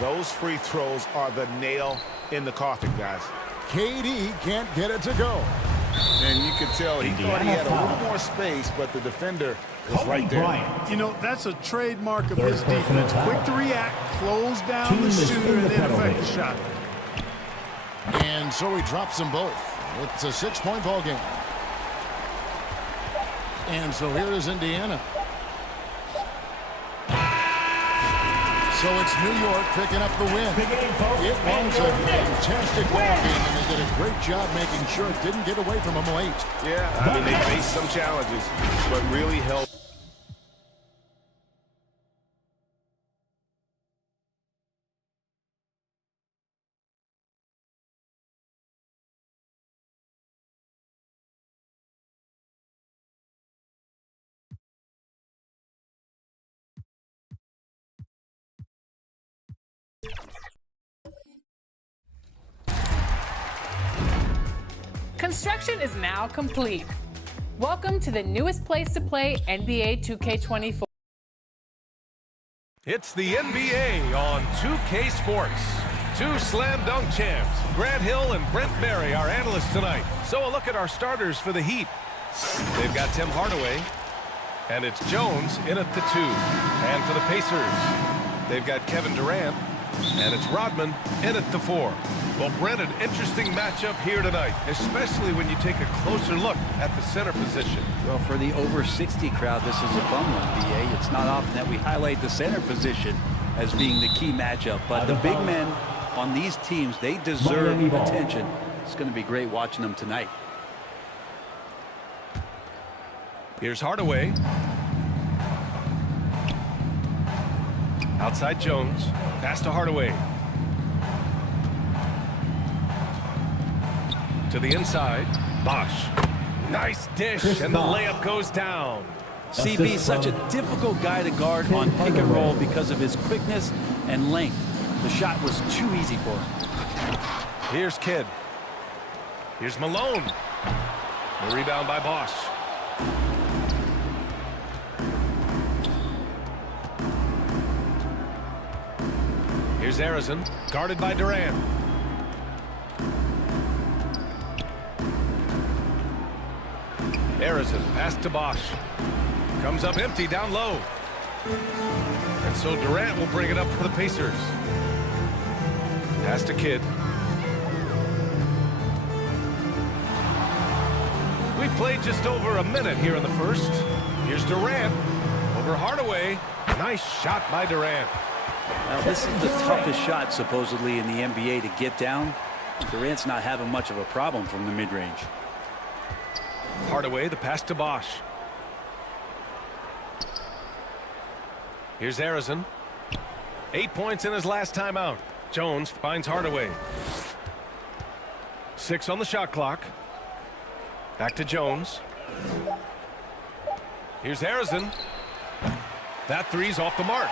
Those free throws are the nail in the coffin, guys. KD can't get it to go. And you could tell he thought he had a little more space, but the defender is right there. You know, that's a trademark of his defense. Quick to react, close down the shooter, and then affect the shot. And so he drops them both. It's a 6-point ball game. And so here is Indiana. So it's New York picking up the win. It was a fantastic ball game, and they did a great job making sure it didn't get away from them late. Yeah, I mean, they faced some challenges, but really helped. Construction is now complete. Welcome to the newest place to play NBA 2K24. It's the NBA on 2K Sports. 2 slam dunk champs, Grant Hill and Brent Barry, our analysts tonight. So a look at our starters for the Heat. They've got Tim Hardaway, and it's Jones in at the 2. And for the Pacers, they've got Kevin Durant, and it's Rodman in at the 4. Well, Brent, an interesting matchup here tonight, especially when you take a closer look at the center position. Well, for the over 60 crowd, this is a fun one, BA. It's not often that we highlight the center position as being the key matchup, but the big men on these teams, they deserve attention. It's going to be great watching them tonight. Here's Hardaway. Outside Jones. Pass to Hardaway. To the inside. Bosch. Nice dish, and the layup goes down. CB, such a difficult guy to guard on pick and roll because of his quickness and length. The shot was too easy for him. Here's Kidd. Here's Malone. The rebound by Bosch. Here's Arizon, guarded by Durant. Arizon, pass to Bosch. Comes up empty down low. And so Durant will bring it up for the Pacers. Pass to Kidd. We played just over a minute here in the first. Here's Durant over Hardaway. Nice shot by Durant. Now, this is the toughest shot, supposedly, in the NBA to get down. Durant's not having much of a problem from the mid-range. Hardaway, the pass to Bosch. Here's Arizon. 8 points in his last time out. Jones finds Hardaway. 6 on the shot clock. Back to Jones. Here's Arizon. That three's off the mark.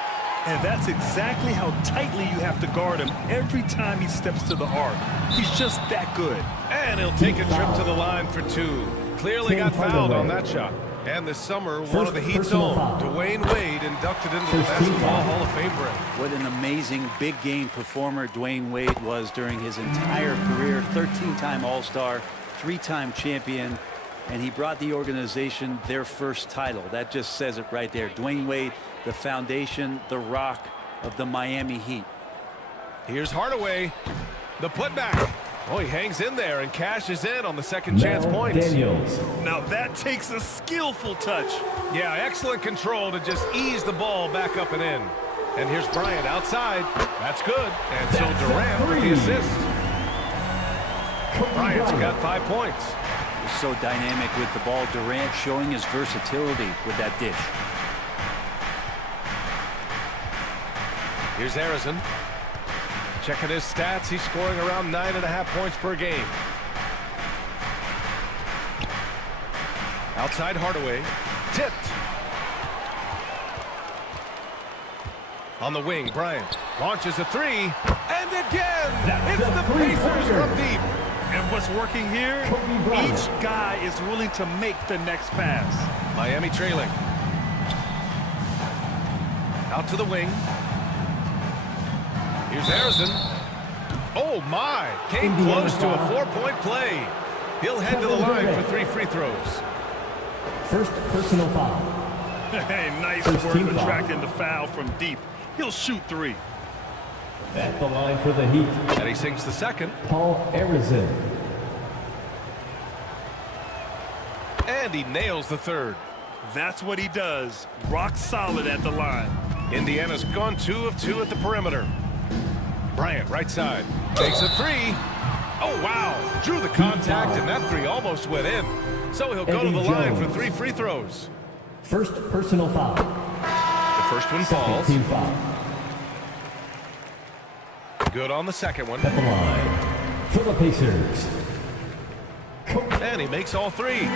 And that's exactly how tightly you have to guard him every time he steps to the arc. He's just that good. And he'll take a trip to the line for 2. Clearly got fouled on that shot. And this summer, one of the Heat's own, Dwayne Wade, inducted into the Basketball Hall of Fame break. What an amazing big game performer Dwayne Wade was during his entire career. 13-time All-Star, 3-time champion, and he brought the organization their first title. That just says it right there. Dwayne Wade, the foundation, the rock of the Miami Heat. Here's Hardaway, the putback. Oh, he hangs in there and cashes in on the second chance points. Now that takes a skillful touch. Yeah, excellent control to just ease the ball back up and in. And here's Bryant outside. That's good. And so Durant with the assist. Bryant's got 5 points. He's so dynamic with the ball. Durant showing his versatility with that dish. Here's Arizon. Checking his stats, he's scoring around 9.5 points per game. Outside Hardaway. Tipped. On the wing, Bryant launches a 3. And again, it's the Pacers from deep. And what's working here, each guy is willing to make the next pass. Miami trailing. Out to the wing. Here's Arizon. Oh, my. Came close to a 4-point play. He'll head to the line for 3 free throws. First personal foul. Hey, nice work attracting the foul from deep. He'll shoot 3. At the line for the Heat. And he sinks the second. Paul Arizon. And he nails the third. That's what he does. Rock solid at the line. Indiana's gone 2 of 2 at the perimeter. Bryant, right side, takes a 3. Oh, wow. Drew the contact, and that 3 almost went in. So he'll go to the line for 3 free throws. First personal foul. The first one falls. Team foul. Good on the second one. At the line for the Pacers. And he makes all 3.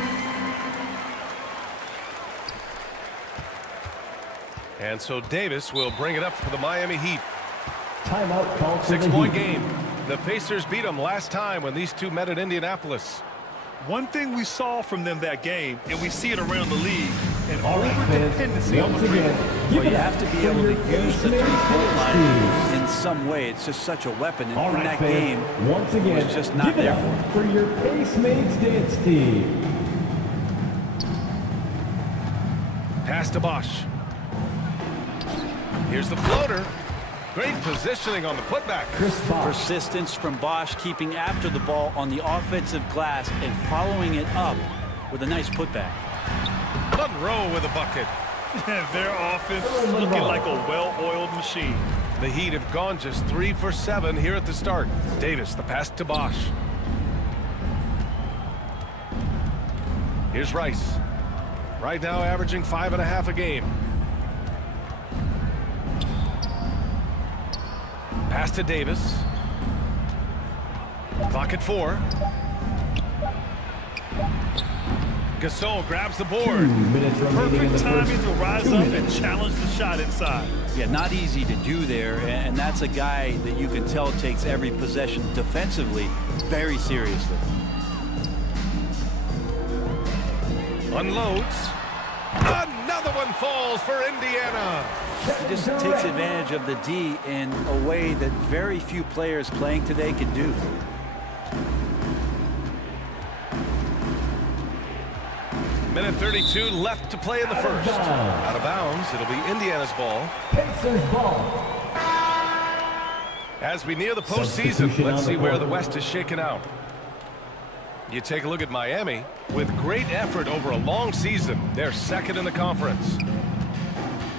And so Davis will bring it up for the Miami Heat. Timeout called for the 6-point Heat. game. The Pacers beat them last time when these two met at Indianapolis. One thing we saw from them that game, and we see it around the league, an Fans, over-dependency on the once three-point. again, Well, you have to be able to use the three-point line in some way. It's just such a weapon. And in that game, once again, was just not there for him. for your Pacemates dance team. Pass to Bosch. Here's the floater. Great positioning on the putback. Persistence from Bosch, keeping after the ball on the offensive glass and following it up with a nice putback. Monroe with a bucket. Their offense is looking like a well-oiled machine. The Heat have gone just 3 for 7 here at the start. Davis, the pass to Bosch. Here's Rice. Right now averaging 5.5 a game. Pass to Davis. Clock at 4. Gasol grabs the board. 2 minutes remaining in the Perfect first. timing to rise 2 up minutes. and challenge the shot inside. Yeah, not easy to do there, and that's a guy that you can tell takes every possession defensively very seriously. Unloads. Another one falls for Indiana. He just takes advantage of the D in a way that very few players playing today can do. Minute 32 left to play in the first. Out of bounds. It'll be Indiana's ball. Pacers ball. As we near the postseason, let's see where the West is shaken out. You take a look at Miami. With great effort over a long season, they're second in the conference.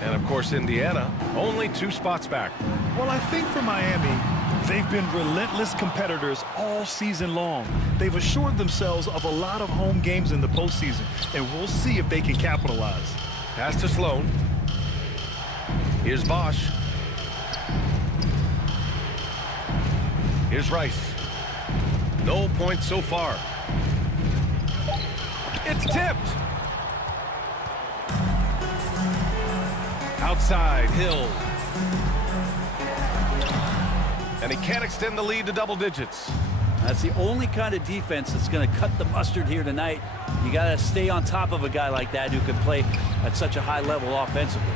And, of course, Indiana, only 2 spots back. Well, I think for Miami, they've been relentless competitors all season long. They've assured themselves of a lot of home games in the postseason, and we'll see if they can capitalize. Pass to Sloan. Here's Bosch. Here's Rice. No points so far. It's tipped. Outside, Hill. And he can't extend the lead to double digits. That's the only kind of defense that's going to cut the mustard here tonight. You got to stay on top of a guy like that who can play at such a high level offensively.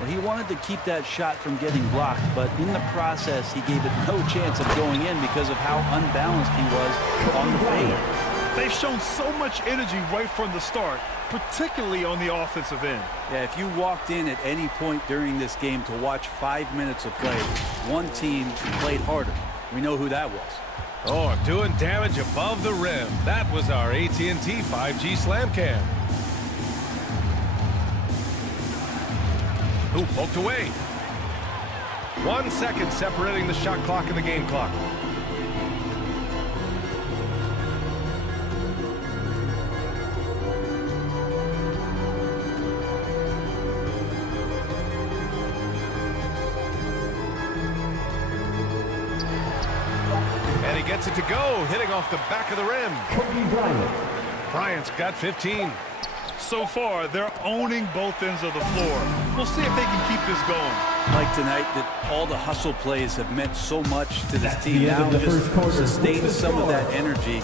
Well, he wanted to keep that shot from getting blocked, but in the process, he gave it no chance of going in because of how unbalanced he was on the fade. They've shown so much energy right from the start, particularly on the offensive end. Yeah, if you walked in at any point during this game to watch 5 minutes of play, one team played harder. We know who that was. Oh, doing damage above the rim. That was our AT&T 5G slam cam. Ooh, poked away. 1 second separating the shot clock and the game clock. And he gets it to go, hitting off the back of the rim. Bryant's got 15. So far, they're owning both ends of the floor. We'll see if they can keep this going. Like tonight, that all the hustle plays have meant so much to this team. the end Now of the just first quarter. sustain some of that energy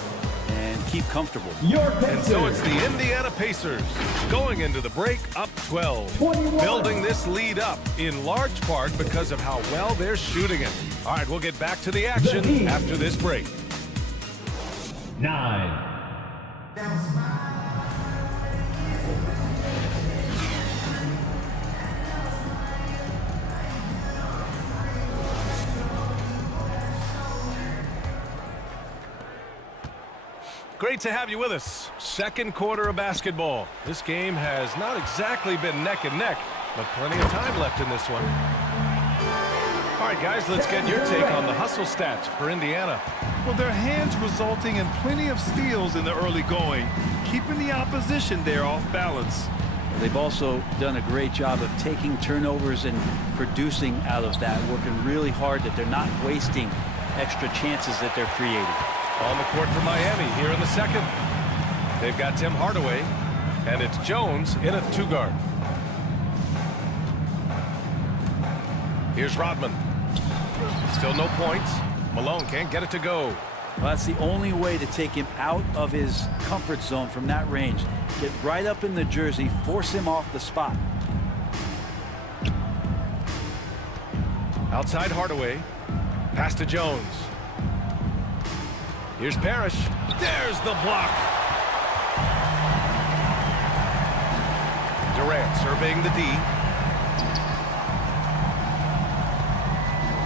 and keep comfortable. And so it's the Indiana Pacers going into the break up 12. 21. Building this lead up in large part because of how well they're shooting it. All right, we'll get back to the action after this break. 9. Great to have you with us. Second quarter of basketball. This game has not exactly been neck and neck, but plenty of time left in this one. All right, guys, let's get your take on the hustle stats for Indiana. Well, their hands resulting in plenty of steals in the early going, keeping the opposition there off balance. They've also done a great job of taking turnovers and producing out of that, working really hard that they're not wasting extra chances that they're creating. On the court for Miami here in the second. They've got Tim Hardaway, and it's Jones in a 2-guard. Here's Rodman. Still no points. Malone can't get it to go. Well, that's the only way to take him out of his comfort zone from that range. Get right up in the jersey, force him off the spot. Outside Hardaway. Pass to Jones. Here's Parrish. There's the block. Durant surveying the D.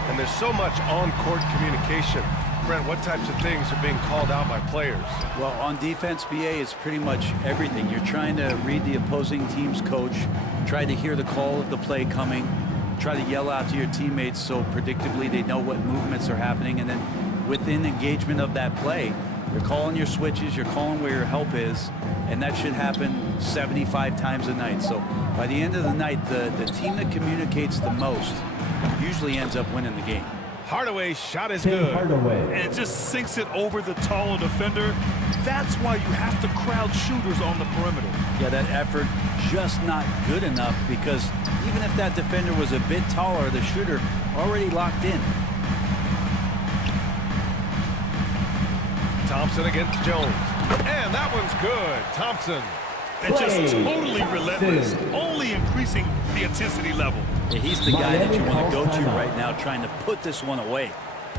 And there's so much on-court communication. Brent, what types of things are being called out by players? Well, on defense, BA, it's pretty much everything. You're trying to read the opposing team's coach, try to hear the call of the play coming, try to yell out to your teammates so predictably they know what movements are happening, and then within engagement of that play, you're calling your switches, you're calling where your help is, and that should happen 75 times a night. So by the end of the night, the team that communicates the most usually ends up winning the game. Hardaway's shot is good. And it just sinks it over the taller defender. That's why you have to crowd shooters on the perimeter. Yeah, that effort just not good enough, because even if that defender was a bit taller, the shooter already locked in. Thompson against Jones. And that one's good. Thompson. And just totally relentless, only increasing the intensity level. Yeah, he's the guy that you want to go to right now, trying to put this one away.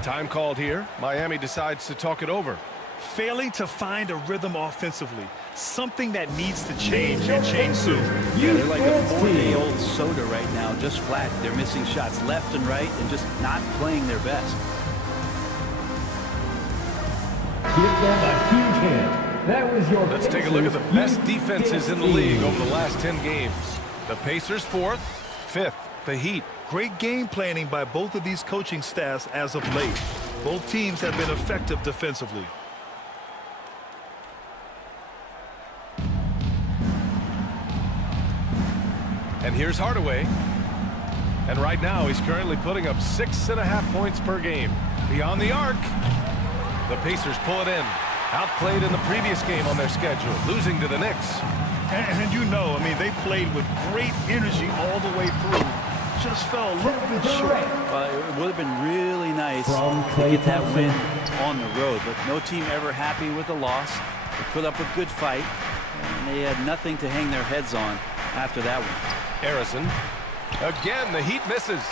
Time called here. Miami decides to talk it over. Failing to find a rhythm offensively, something that needs to change and change soon. Yeah, they're like a 4-day-old soda right now, just flat. They're missing shots left and right and just not playing their best. Give them a huge hand. That was your Let's take a look at the best defenses in the league over the last 10 games. The Pacers 4th, 5th, the Heat. Great game planning by both of these coaching staffs as of late. Both teams have been effective defensively. And here's Hardaway. And right now he's currently putting up 6.5 points per game. Beyond the arc. The Pacers pull it in. Outplayed in the previous game on their schedule, losing to the Knicks. And you know, I mean, they played with great energy all the way through. Just fell a little bit short. It would have been really nice to get that win on the road, but no team ever happy with a loss. They put up a good fight, and they had nothing to hang their heads on after that one. Harrison. Again, the Heat misses.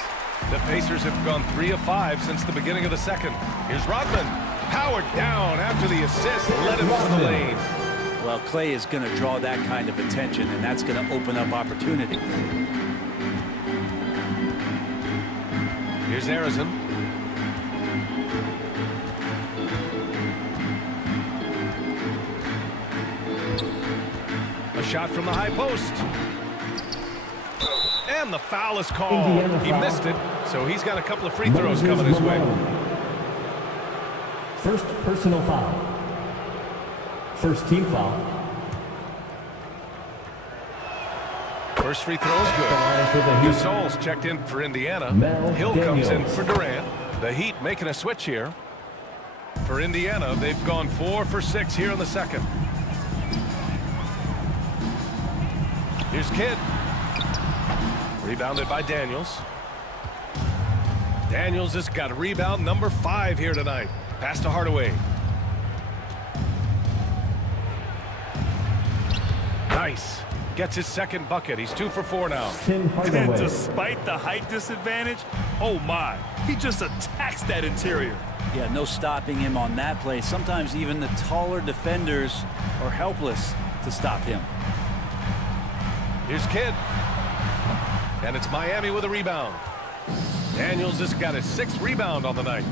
The Pacers have gone 3 of 5 since the beginning of the second. Here's Rodman. Powered down after the assist, led him to the lane. Well, Clay is going to draw that kind of attention, and that's going to open up opportunity. Here's Harrison. A shot from the high post. And the foul is called. He missed it, so he's got a couple of free throws coming his way. First personal foul. First team foul. First free throw is good. Gasol's checked in for Indiana. Hill comes in for Durant. The Heat making a switch here. For Indiana, they've gone 4 for 6 here in the second. Here's Kidd. Rebounded by Daniels. Daniels has got a rebound number 5 here tonight. Pass to Hardaway. Nice. Gets his second bucket. He's 2 for 4 now. And despite the height disadvantage, oh my, he just attacks that interior. Yeah, no stopping him on that play. Sometimes even the taller defenders are helpless to stop him. Here's Kidd. And it's Miami with a rebound. Daniels has got his 6th rebound on the night.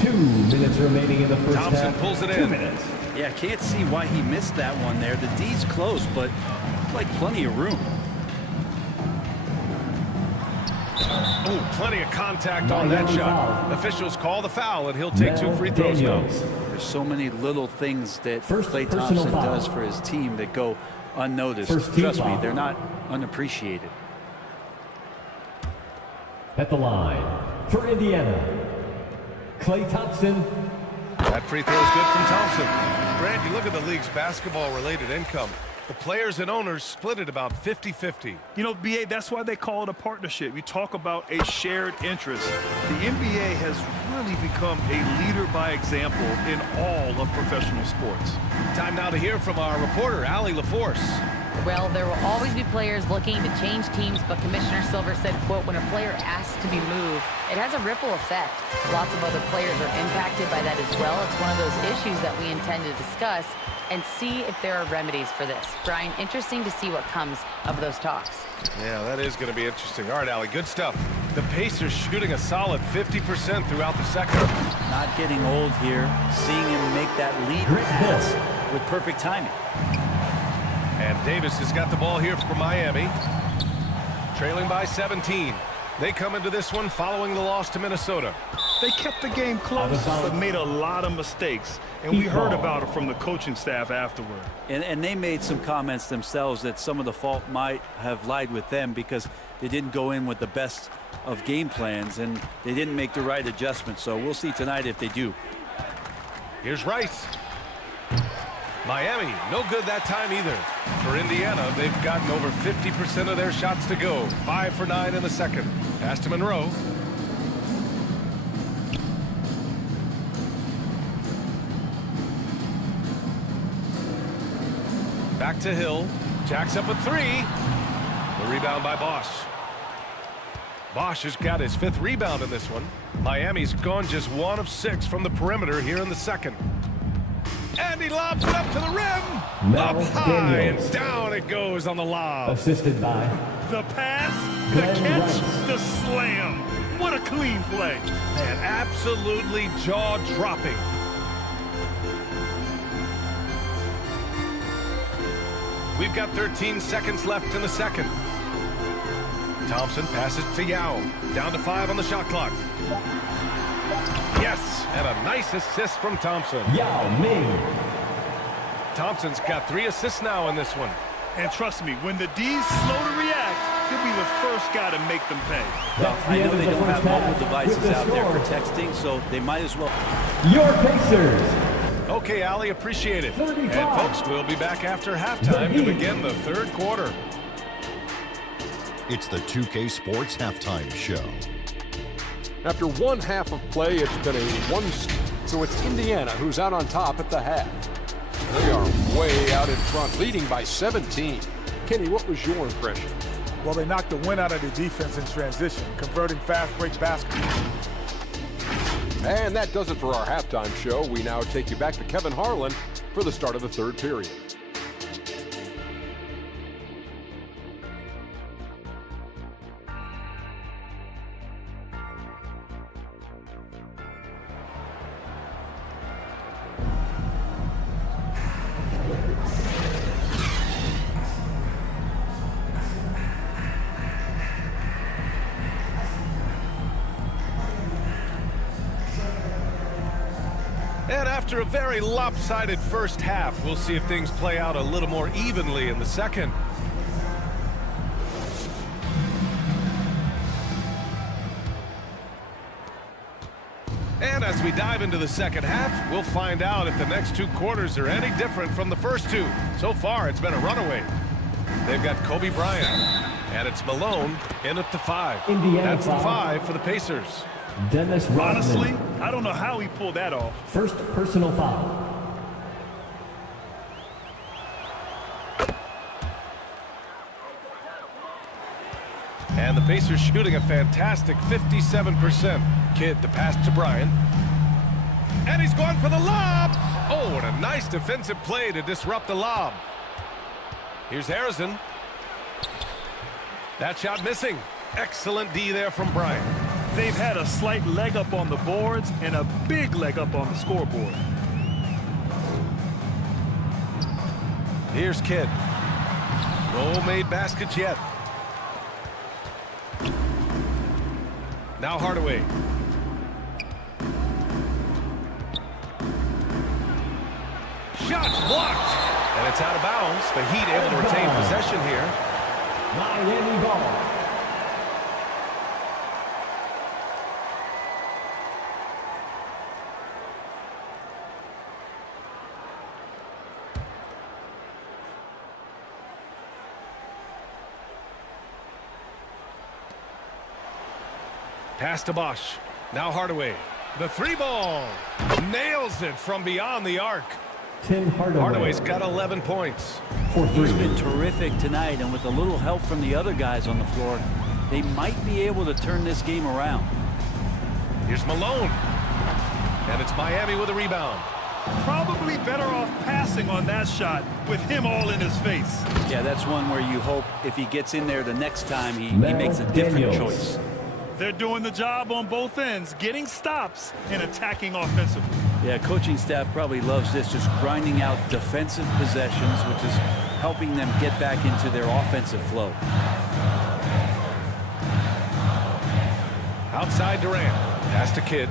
2 minutes remaining in the first half. Thompson pulls it 2 in. minutes. Yeah, can't see why he missed that one there. The D's close, but like plenty of room. Oh, plenty of contact on that shot. Officials call the foul, and he'll take 2 free throws now. There's so many little things that Klay Thompson does for his team that go unnoticed. Trust me, they're not unappreciated. At the line for Indiana, Klay Thompson. That free throw is good from Thompson. Grant, you look at the league's basketball-related income. The players and owners split it about 50-50. You know, BA, that's why they call it a partnership. You talk about a shared interest. The NBA has really become a leader by example in all of professional sports. Time now to hear from our reporter, Allie LaForce. Well, there will always be players looking to change teams, but Commissioner Silver said, quote, when a player asks to be moved, it has a ripple effect. Lots of other players are impacted by that as well. It's one of those issues that we intend to discuss and see if there are remedies for this. Brian, interesting to see what comes of those talks. Yeah, that is going to be interesting. All right, Allie, good stuff. The Pacers shooting a solid 50% throughout the second. Not getting old here, seeing him make that lead pass with perfect timing. And Davis has got the ball here for Miami. Trailing by 17. They come into this one following the loss to Minnesota. They kept the game close, but made a lot of mistakes. And we heard about it from the coaching staff afterward. And they made some comments themselves that some of the fault might have lied with them because they didn't go in with the best of game plans and they didn't make the right adjustments. So we'll see tonight if they do. Here's Rice. Miami, no good that time either. For Indiana, they've gotten over 50% of their shots to go. 5 for 9 in the second. Pass to Monroe. Back to Hill. Jacks up a 3. The rebound by Bosch. Bosch has got his 5th rebound in this one. Miami's gone just 1 of 6 from the perimeter here in the second. And he lobs it up to the rim. Up high and down it goes on the lob. Assisted by the pass, the catch, the slam. What a clean play. And absolutely jaw-dropping. We've got 13 seconds left in the second. Thompson passes to Yao. Down to 5 on the shot clock. Yes, and a nice assist from Thompson. Yao Ming. Thompson's got 3 assists now in this one. And trust me, when the D's slow to react, he'll be the first guy to make them pay. I know they don't have mobile devices out there for texting, so they might as well. Your Pacers. Okay, Ali, appreciate it. 35. And folks, we'll be back after halftime to begin the third quarter. It's the 2K Sports Halftime Show. After one half of play, it's been a one. So it's Indiana who's out on top at the half. They are way out in front, leading by 17. Kenny, what was your impression? Well, they knocked the wind out of the defense in transition, converting fast break baskets. And that does it for our halftime show. We now take you back to Kevin Harlan for the start of the third period. And after a very lopsided first half, we'll see if things play out a little more evenly in the second. And as we dive into the second half, we'll find out if the next 2 quarters are any different from the first 2. So far, it's been a runaway. They've got Kobe Bryant, and it's Malone in at the 5. Indiana That's the 5 for the Pacers. Dennis Rodman. Honestly, I don't know how he pulled that off. First personal foul. And the Pacers shooting a fantastic 57%. Kidd to pass to Bryant. And he's going for the lob. Oh, and a nice defensive play to disrupt the lob. Here's Harrison. That shot missing. Excellent D there from Bryant. They've had a slight leg up on the boards and a big leg up on the scoreboard. Here's Kidd. No made baskets yet. Now Hardaway. Shots blocked. And it's out of bounds. The Heat able to retain possession here. Miami ball. Pass to Bosch. Now Hardaway. The 3 ball. Nails it from beyond the arc. Tim Hardaway. Hardaway's got 11 points. He's been terrific tonight, and with a little help from the other guys on the floor, they might be able to turn this game around. Here's Malone. And it's Miami with a rebound. Probably better off passing on that shot with him all in his face. Yeah, that's one where you hope if he gets in there the next time, he makes a different choice. They're doing the job on both ends, getting stops and attacking offensively. Yeah, coaching staff probably loves this, just grinding out defensive possessions, which is helping them get back into their offensive flow. Outside Durant. Pass to Kidd.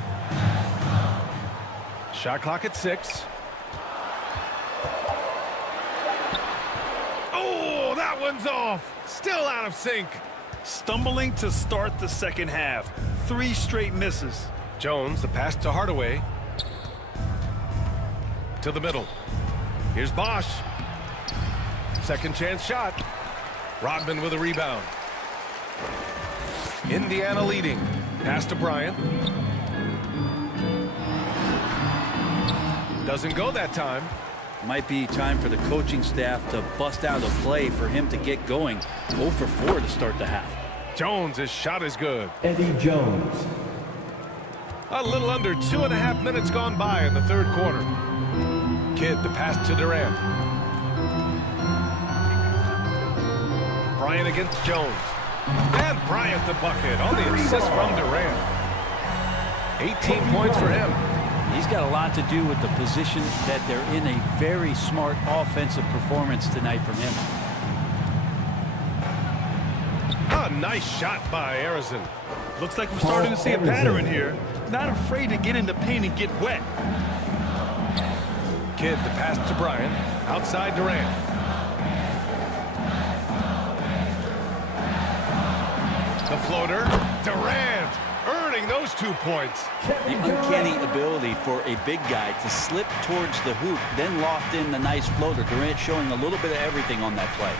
Shot clock at 6. Oh, that one's off. Still out of sync. Stumbling to start the second half. 3 straight misses. Jones, the pass to Hardaway. To the middle. Here's Bosch. Second chance shot. Rodman with a rebound. Indiana leading. Pass to Bryant. Doesn't go that time. Might be time for the coaching staff to bust out a play for him to get going. 0 for 4 to start the half. Jones, his shot is good. Eddie Jones. A little under 2.5 minutes gone by in the third quarter. Kidd, the pass to Durant. Bryant against Jones. And Bryant the bucket on the assist from Durant. 18 points for him. He's got a lot to do with the position that they're in. A very smart offensive performance tonight from him. A nice shot by Harrison. Looks like we're starting to see a pattern here. Not afraid to get in the paint and get wet. Kidd, the pass to Bryant. Outside Durant. The floater. Durant earning those 2 points. The uncanny ability for a big guy to slip towards the hoop, then loft in the nice floater. Durant showing a little bit of everything on that play.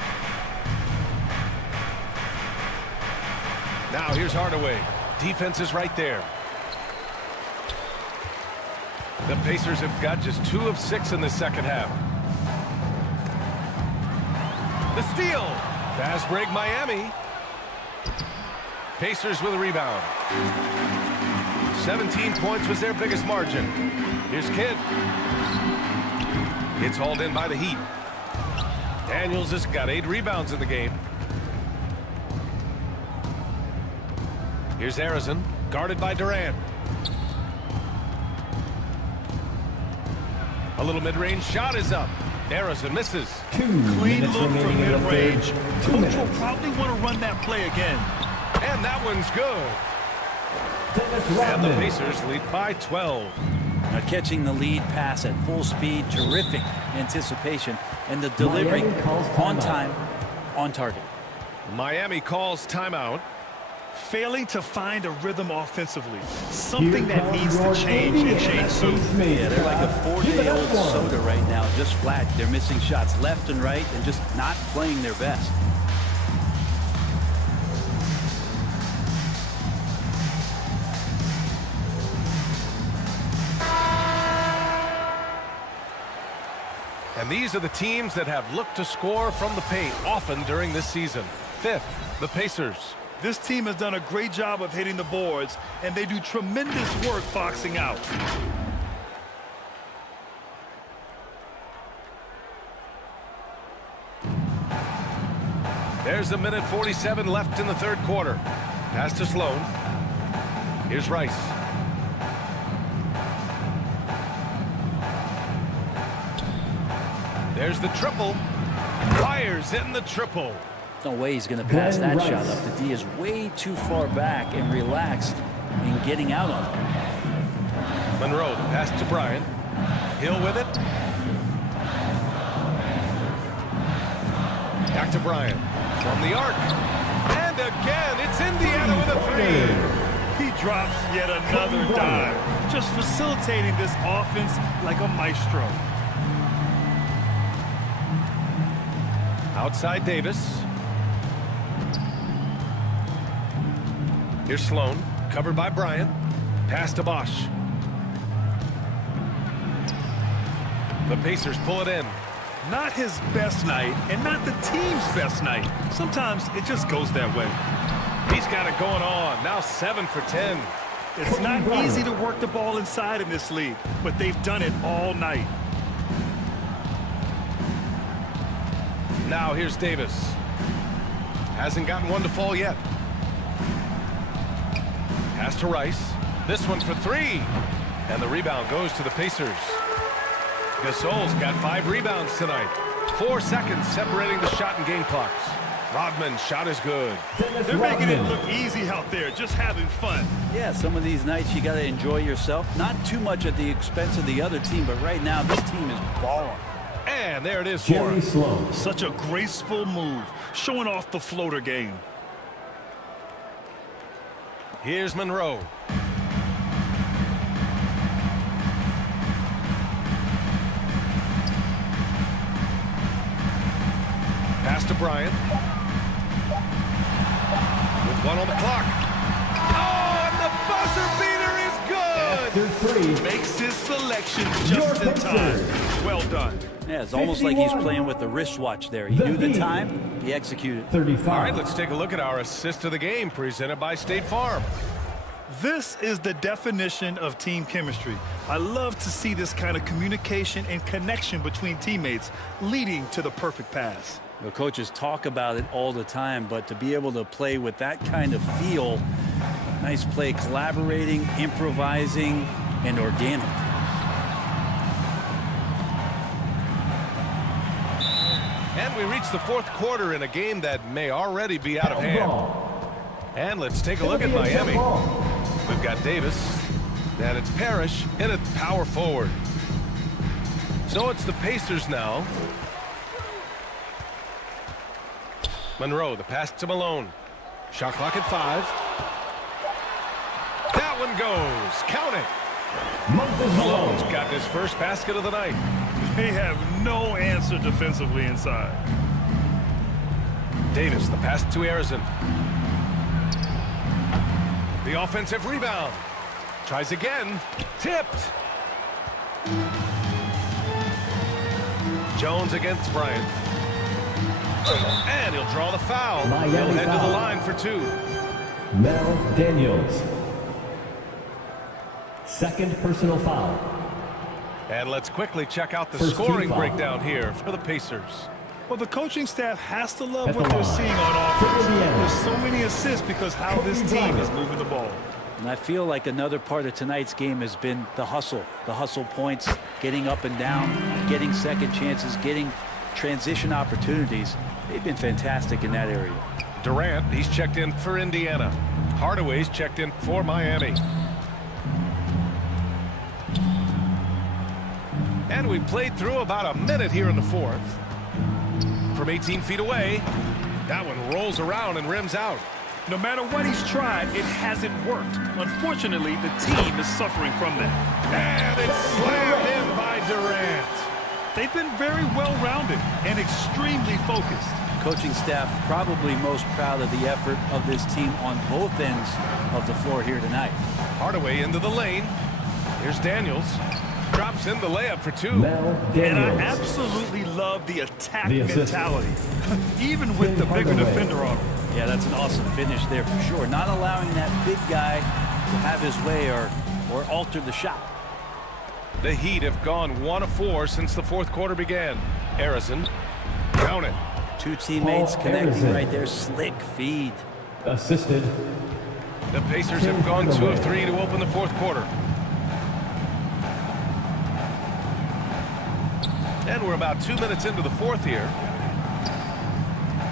Now here's Hardaway. Defense is right there. The Pacers have got just 2 of 6 in the second half. The steal. Fast break Miami. Pacers with a rebound. 17 points was their biggest margin. Here's Kidd. It's hauled in by the Heat. Daniels has got 8 rebounds in the game. Here's Harrison, guarded by Durant. A little mid-range shot is up. Harrison misses. Clean look from mid-range. Coach will probably want to run that play again. And that one's good. And the Pacers lead by 12. Now catching the lead pass at full speed, terrific anticipation, and the delivery on time, on target. Miami calls timeout. Failing to find a rhythm offensively. Something that needs to change and change soon. Yeah, they're like a 4-day-old soda right now, just flat. They're missing shots left and right and just not playing their best. And these are the teams that have looked to score from the paint often during this season. 5th, the Pacers. This team has done a great job of hitting the boards, and they do tremendous work boxing out. There's a minute 47 left in the third quarter. Pass to Sloan. Here's Rice. There's the triple. Fires in the triple. No way he's going to pass that shot up. The D is way too far back and relaxed in getting out on it. Monroe, the pass to Bryant. Hill with it. Back to Bryant. From the arc. And again, it's Indiana with a 3. He drops yet another dive. Just facilitating this offense like a maestro. Outside Davis. Here's Sloan, covered by Bryant. Pass to Bosch. The Pacers pull it in. Not his best night, and not the team's best night. Sometimes it just goes that way. He's got it going on. Now 7 for 10. It's not easy to work the ball inside in this league, but they've done it all night. Now here's Davis. Hasn't gotten one to fall yet. Pass to Rice. This one for 3. And the rebound goes to the Pacers. Gasol's got 5 rebounds tonight. 4 seconds separating the shot and game clocks. Rodman's shot is good. They're making it look easy out there, just having fun. Yeah, some of these nights you got to enjoy yourself. Not too much at the expense of the other team, but right now this team is balling. And there it is for him. Such a graceful move, showing off the floater game. Here's Monroe. Pass to Bryant. With 1 on the clock. Oh, and the buzzer beater is good! Makes his selection just in time. Well done. Yeah, it's almost like he's playing with the wristwatch there. He knew the time, he executed. All right, let's take a look at our assist of the game presented by State Farm. This is the definition of team chemistry. I love to see this kind of communication and connection between teammates leading to the perfect pass. The coaches talk about it all the time, but to be able to play with that kind of feel, nice play, collaborating, improvising, and organic. And we reach the fourth quarter in a game that may already be out of hand. And let's take a look at Miami. We've got Davis, and it's Parrish in at power forward. So it's the Pacers now. Monroe, the pass to Malone. Shot clock at 5. That one goes. Count it. Malone's got his first basket of the night. They have no answer defensively inside. Davis, the pass to Arizon. The offensive rebound. Tries again. Tipped. Jones against Bryant. And he'll draw the foul. He'll head to the line for 2. Mel Daniels. Second personal foul. And let's quickly check out the scoring breakdown here for the Pacers. Well, the coaching staff has to love what they're seeing on offense. There's so many assists because how this team is moving the ball. And I feel like another part of tonight's game has been the hustle points, getting up and down, getting second chances, getting transition opportunities. They've been fantastic in that area. Durant, he's checked in for Indiana. Hardaway's checked in for Miami. And we played through about a minute here in the fourth. From 18 feet away, that one rolls around and rims out. No matter what he's tried, it hasn't worked. Unfortunately, the team is suffering from that. And it's slammed in by Durant. They've been very well-rounded and extremely focused. Coaching staff probably most proud of the effort of this team on both ends of the floor here tonight. Hardaway into the lane. Here's Daniels. Drops in the layup for 2. And I absolutely love the attack mentality, even with the bigger defender on him. Yeah, that's an awesome finish there for sure. Not allowing that big guy to have his way or alter the shot. The Heat have gone 1 of 4 since the fourth quarter began. Arizon, count it. 2 teammates connecting right there. Slick feed. Assisted. The Pacers have gone 2 of 3 to open the fourth quarter. And we're about 2 minutes into the fourth here.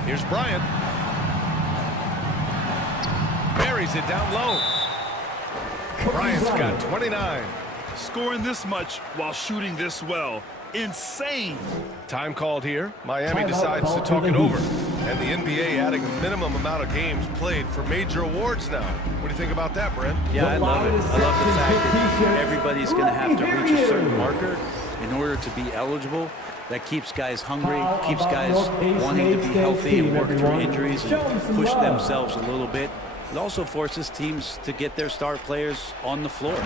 Here's Bryant. Buries it down low. Bryant's got 29. Scoring this much while shooting this well. Insane. Time called here. Miami decides to talk it over. And the NBA adding a minimum amount of games played for major awards now. What do you think about that, Brent? Yeah, I love it. I love the fact that everybody's going to have to reach a certain marker in order to be eligible. That keeps guys hungry, keeps guys wanting to be healthy and work through injuries and push themselves a little bit. It also forces teams to get their star players on the floor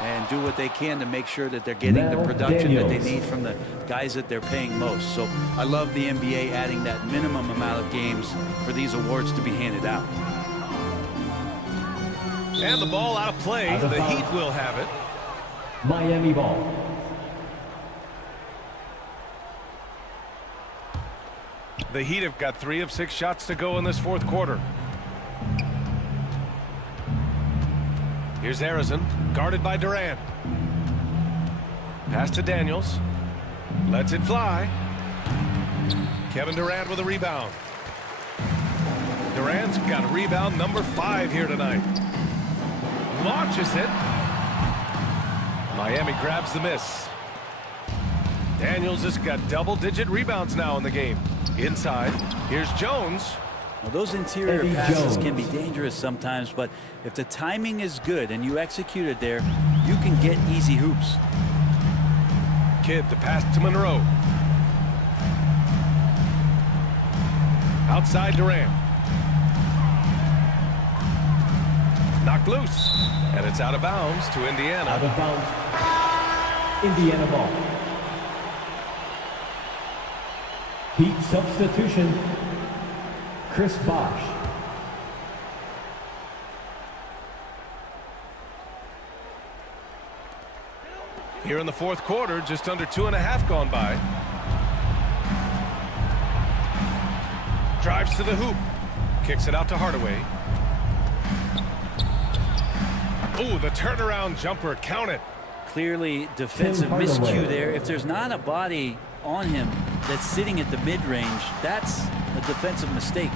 and do what they can to make sure that they're getting the production that they need from the guys that they're paying most. So I love the NBA adding that minimum amount of games for these awards to be handed out. And the ball out of play. The Heat will have it. Miami ball. The Heat have got 3 of 6 shots to go in this fourth quarter. Here's Arizon, guarded by Durant. Pass to Daniels. Lets it fly. Kevin Durant with a rebound. Durant's got rebound number 5 here tonight. Launches it. Miami grabs the miss. Daniels has got double-digit rebounds now in the game. Inside, here's Jones. Well, those interior passes can be dangerous sometimes, but if the timing is good and you execute it there, you can get easy hoops. Kidd the pass to Monroe. Outside Durant. Knocked loose. And it's out of bounds to Indiana. Out of bounds. Indiana ball. Heat substitution. Chris Bosh. Here in the fourth quarter, just under 2.5 gone by. Drives to the hoop. Kicks it out to Hardaway. Ooh, the turnaround jumper. Count it. Clearly defensive miscue there. If there's not a body on him that's sitting at the mid-range, that's a defensive mistake.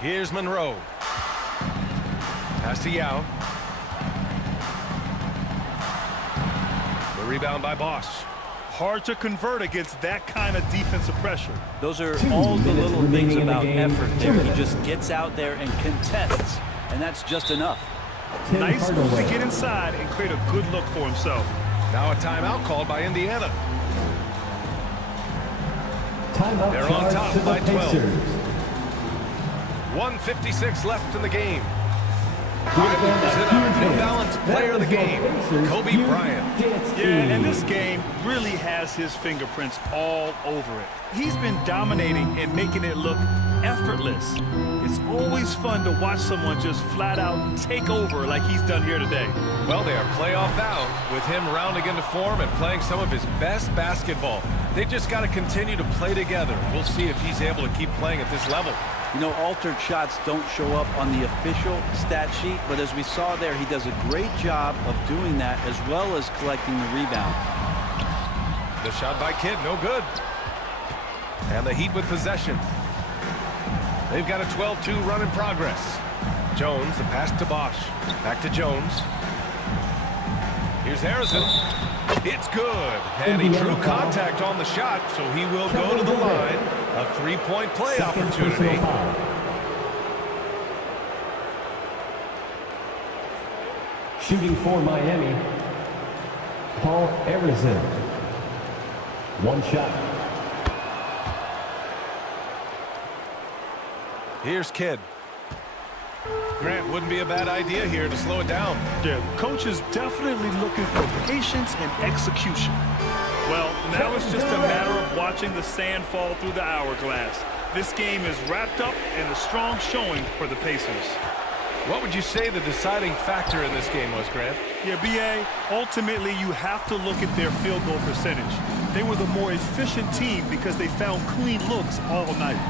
Here's Monroe. Pass to Yao. The rebound by Bosch. Hard to convert against that kind of defensive pressure. Those are all the little things about effort there. He just gets out there and contests, and that's just enough. Nice move to get inside and create a good look for himself. Now a timeout called by Indiana. Timeout. They're on top by 12. Pacers. 1:56 left in the game. Finally present our New Balance player of the game, Kobe Bryant. Yeah, and this game really has his fingerprints all over it. He's been dominating and making it look effortless. It's always fun to watch someone just flat out take over like he's done here today. Well, they are playoff bound with him rounding into form and playing some of his best basketball. They just got to continue to play together. We'll see if he's able to keep playing at this level. You know, altered shots don't show up on the official stat sheet, but as we saw there, he does a great job of doing that as well as collecting the rebound. The shot by Kidd, no good. And the Heat with possession. They've got a 12-2 run in progress. Jones, the pass to Bosch. Back to Jones. Here's Harrison. It's good. And he drew contact on the shot, so he will go to the line. A three-point play opportunity. Shooting for Miami, Paul Arizin. One shot. Here's Kidd. Grant, wouldn't be a bad idea here to slow it down. Yeah, coach is definitely looking for patience and execution. Well, now it's just a matter of watching the sand fall through the hourglass. This game is wrapped up in a strong showing for the Pacers. What would you say the deciding factor in this game was, Grant? Yeah, B.A., ultimately you have to look at their field goal percentage. They were the more efficient team because they found clean looks all night.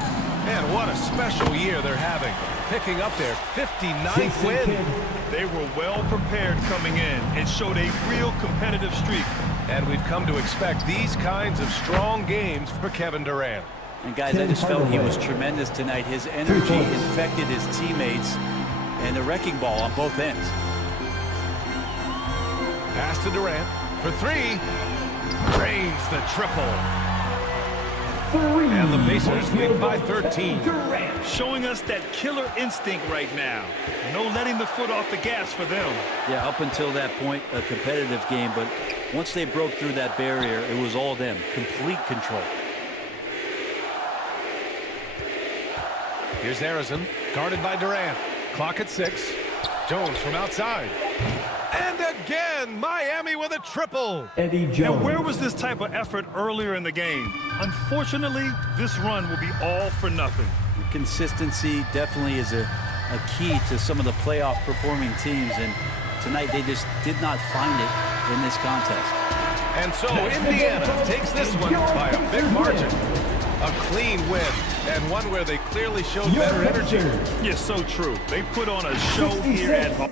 Man, what a special year they're having. Picking up their 59th win. They were well prepared coming in and showed a real competitive streak. And we've come to expect these kinds of strong games for Kevin Durant. And guys, I just felt he was tremendous tonight. His energy infected his teammates and the wrecking ball on both ends. Pass to Durant for three. Drains the triple. And the Pacers lead by 13. Showing us that killer instinct right now. No letting the foot off the gas for them. Yeah, up until that point, a competitive game, but once they broke through that barrier, it was all them. Complete control. Here's Harrison, guarded by Durant. Clock at 6. Jones from outside. And again, Miami with a triple. Eddie Jones. And where was this type of effort earlier in the game? Unfortunately, this run will be all for nothing. Consistency definitely is a key to some of the playoff performing teams, and tonight they just did not find it in this contest. And so Indiana takes this one by a big margin. A clean win, and one where they clearly showed better energy. Yes, so true. They put on a show here at home.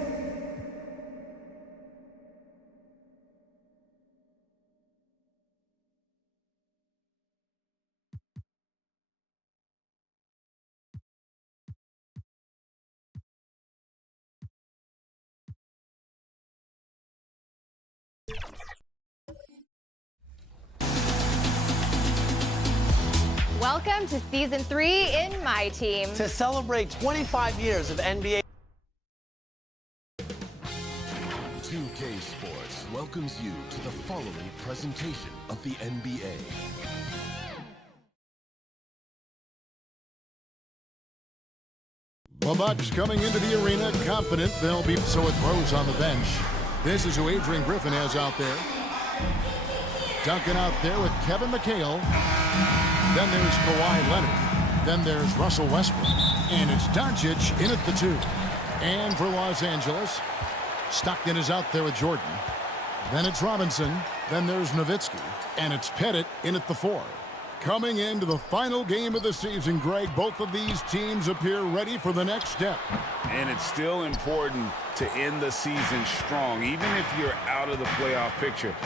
Welcome to Season 3 in my team. To celebrate 25 years of NBA. 2K Sports welcomes you to the following presentation of the NBA. The Bucks coming into the arena confident they'll be so with Rose on the bench. This is who Adrian Griffin has out there. Duncan out there with Kevin McHale. Then there's Kawhi Leonard. Then there's Russell Westbrook. And it's Doncic in at the 2. And for Los Angeles, Stockton is out there with Jordan. Then it's Robinson. Then there's Nowitzki. And it's Pettit in at the 4. Coming into the final game of the season, Greg, both of these teams appear ready for the next step. And it's still important to end the season strong, even if you're out of the playoff picture.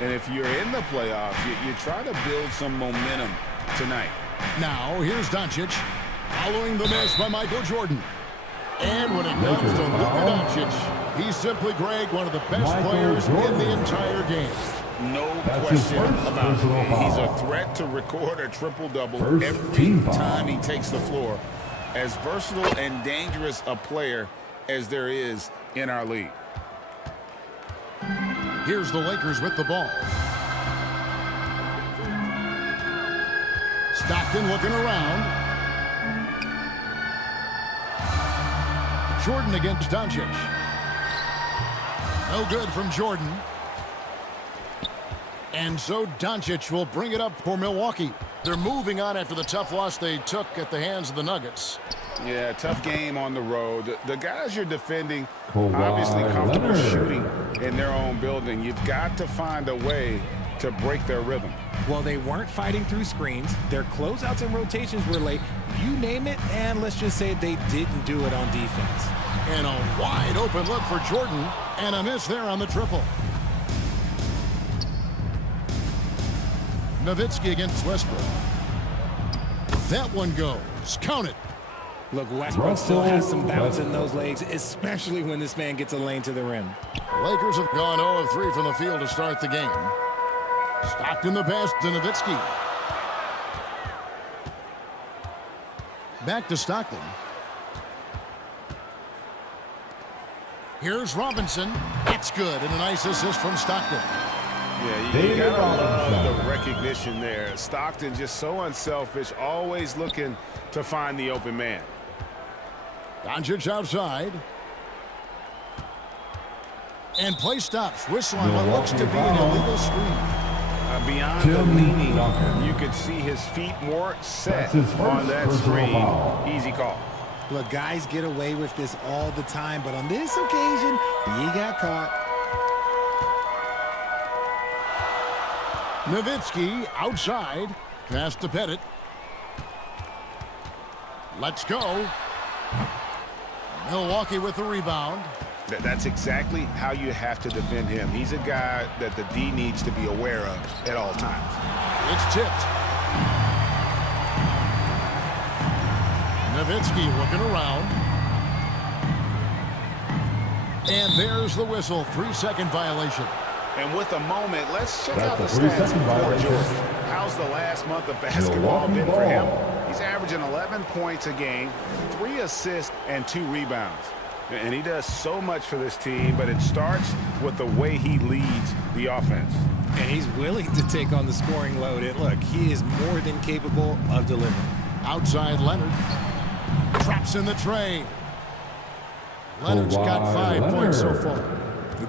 And if you're in the playoffs, you try to build some momentum tonight. Now, here's Doncic, following the miss by Michael Jordan. And when it comes to Luka Doncic, he's simply, Greg, one of the best players in the entire game. No question about it. He's a threat to record a triple-double every time he takes the floor. As versatile and dangerous a player as there is in our league. Here's the Lakers with the ball. Stockton looking around. Jordan against Doncic. No good from Jordan. And so Doncic will bring it up for Milwaukee. They're moving on after the tough loss they took at the hands of the Nuggets. Yeah, tough game on the road. The guys you're defending, obviously comfortable shooting in their own building. You've got to find a way to break their rhythm. Well, they weren't fighting through screens. Their closeouts and rotations were late. You name it, and let's just say they didn't do it on defense. And a wide open look for Jordan, and a miss there on the triple. Nowitzki against Westbrook. That one goes. Count it. Look, Westbrook still has some bounce in those legs, especially when this man gets a lane to the rim. The Lakers have gone 0 of 3 from the field to start the game. Stockton the pass to Nowitzki. Back to Stockton. Here's Robinson. It's good, and a nice assist from Stockton. Yeah, you gotta love the recognition there. Stockton just so unselfish, always looking to find the open man. Doncic outside. And play stops. Whistle on what looks to be an illegal screen. Beyond the leaning, you could see his feet more set on that screen. Easy call. Look, guys get away with this all the time, but on this occasion, he got caught. Nowitzki outside. Pass to Pettit. Let's go. Milwaukee with the rebound. That's exactly how you have to defend him. He's a guy that the D needs to be aware of at all times. It's tipped. Nowitzki looking around. And there's the whistle. 3-second violation. And with a moment, let's check out the stats for Jordan. How's the last month of basketball been for him? He's averaging 11 points a game, 3 assists, and 2 rebounds. And he does so much for this team, but it starts with the way he leads the offense. And he's willing to take on the scoring load. And look, he is more than capable of delivering. Outside Leonard. Traps in the tray. Leonard's got 5 points so far.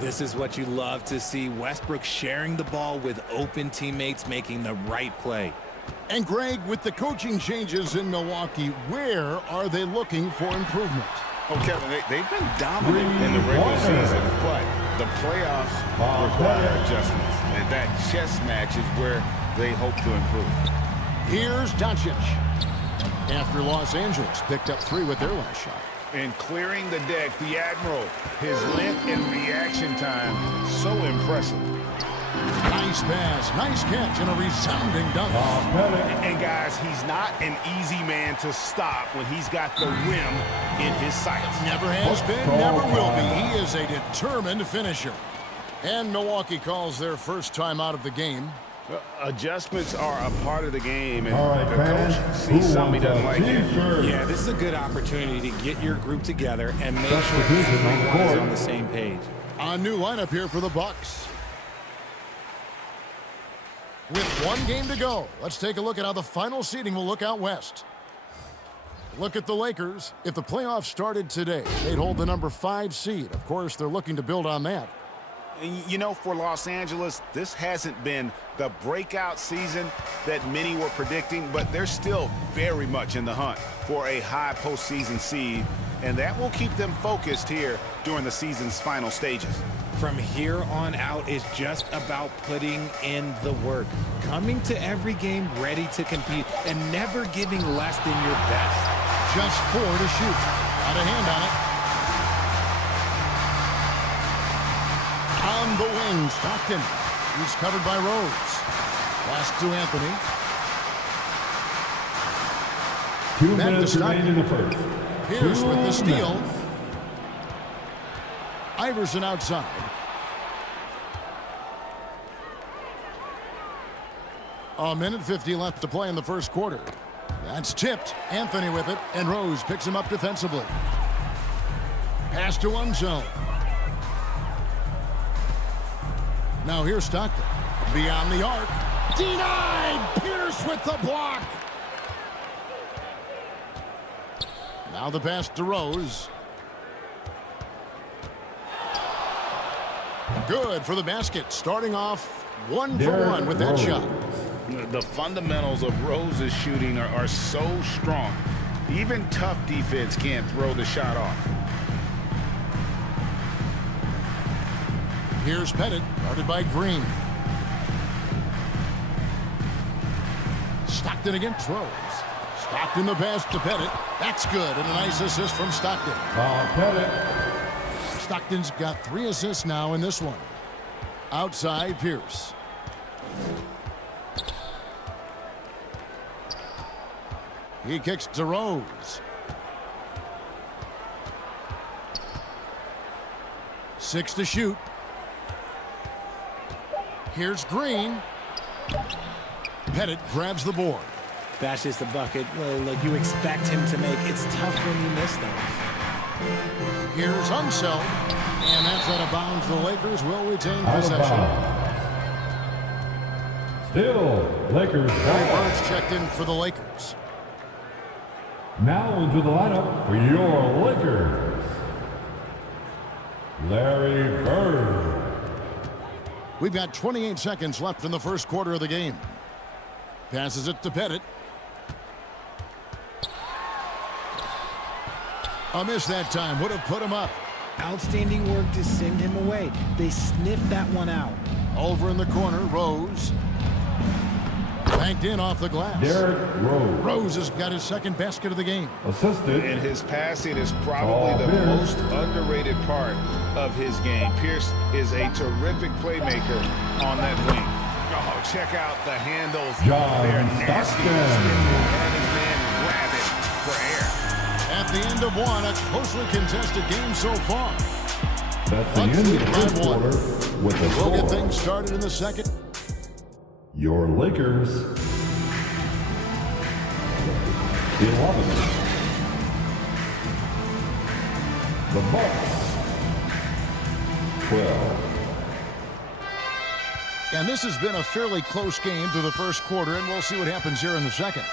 This is what you love to see. Westbrook sharing the ball with open teammates, making the right play. And Greg, with the coaching changes in Milwaukee, where are they looking for improvement? Oh, Kevin, they've been dominant in the regular season, but the playoffs require adjustments. And that chess match is where they hope to improve. Here's Doncic. After Los Angeles picked up 3 with their last shot. And clearing the deck, the Admiral, his length and reaction time, so impressive. Nice pass, nice catch, and a resounding dunk. And guys, he's not an easy man to stop when he's got the rim in his sights. Never has been, never will be. He is a determined finisher. And Milwaukee calls their first time out of the game. Adjustments are a part of the game, and All right, the fans, coach sees something he doesn't like it. Yeah, this is a good opportunity to get your group together and make sure everyone is on the same page. A new lineup here for the Bucks. With one game to go, let's take a look at how the final seeding will look out west. Look at the Lakers. If the playoffs started today, they'd hold the number 5 seed. Of course, they're looking to build on that. You know, for Los Angeles, this hasn't been the breakout season that many were predicting, but they're still very much in the hunt for a high postseason seed, and that will keep them focused here during the season's final stages. From here on out is just about putting in the work, coming to every game ready to compete, and never giving less than your best. Just 4 to shoot. Got a hand on it. On the wing, Stockton. He's covered by Rose. Pass to Anthony. 2 minutes remaining in the first. Pierce with the steal. Minutes. Iverson outside. A minute 50 left to play in the first quarter. That's tipped. Anthony with it, and Rose picks him up defensively. Pass to one zone. Now here's Stockton. Beyond the arc. Denied! Pierce with the block. Now the pass to Rose. Good for the basket. Starting off 1 for 1 with that shot. The fundamentals of Rose's shooting are so strong. Even tough defense can't throw the shot off. Here's Pettit, guarded by Green. Stockton against Rose. Stockton the pass to Pettit. That's good, and a nice assist from Stockton. Pettit. Stockton's got 3 assists now in this one. Outside, Pierce. He kicks to Rose. 6 to shoot. Here's Green. Pettit grabs the board. That's just the bucket like you expect him to make. It's tough when you miss those. Here's Unseld. And that's out of bounds. The Lakers will retain possession. Still, Lakers. Larry Bird's checked in for the Lakers. Now into the lineup for your Lakers, Larry Bird. We've got 28 seconds left in the first quarter of the game. Passes it to Pettit. A miss that time. Would have put him up. Outstanding work to send him away. They sniffed that one out. Over in the corner, Rose. Banked in off the glass. Derrick Rose. Rose has got his second basket of the game. Assisted. And his passing is probably the most underrated part of his game. Pierce is a terrific playmaker on that wing. Oh, check out the handles. They're nasty. And his man grab it for air. At the end of one, a closely contested game so far. That's the end of the first quarter with the score. We'll get things started in the second. Your Lakers 11. The Bucks 12. And this has been a fairly close game through the first quarter, and we'll see what happens here in the second.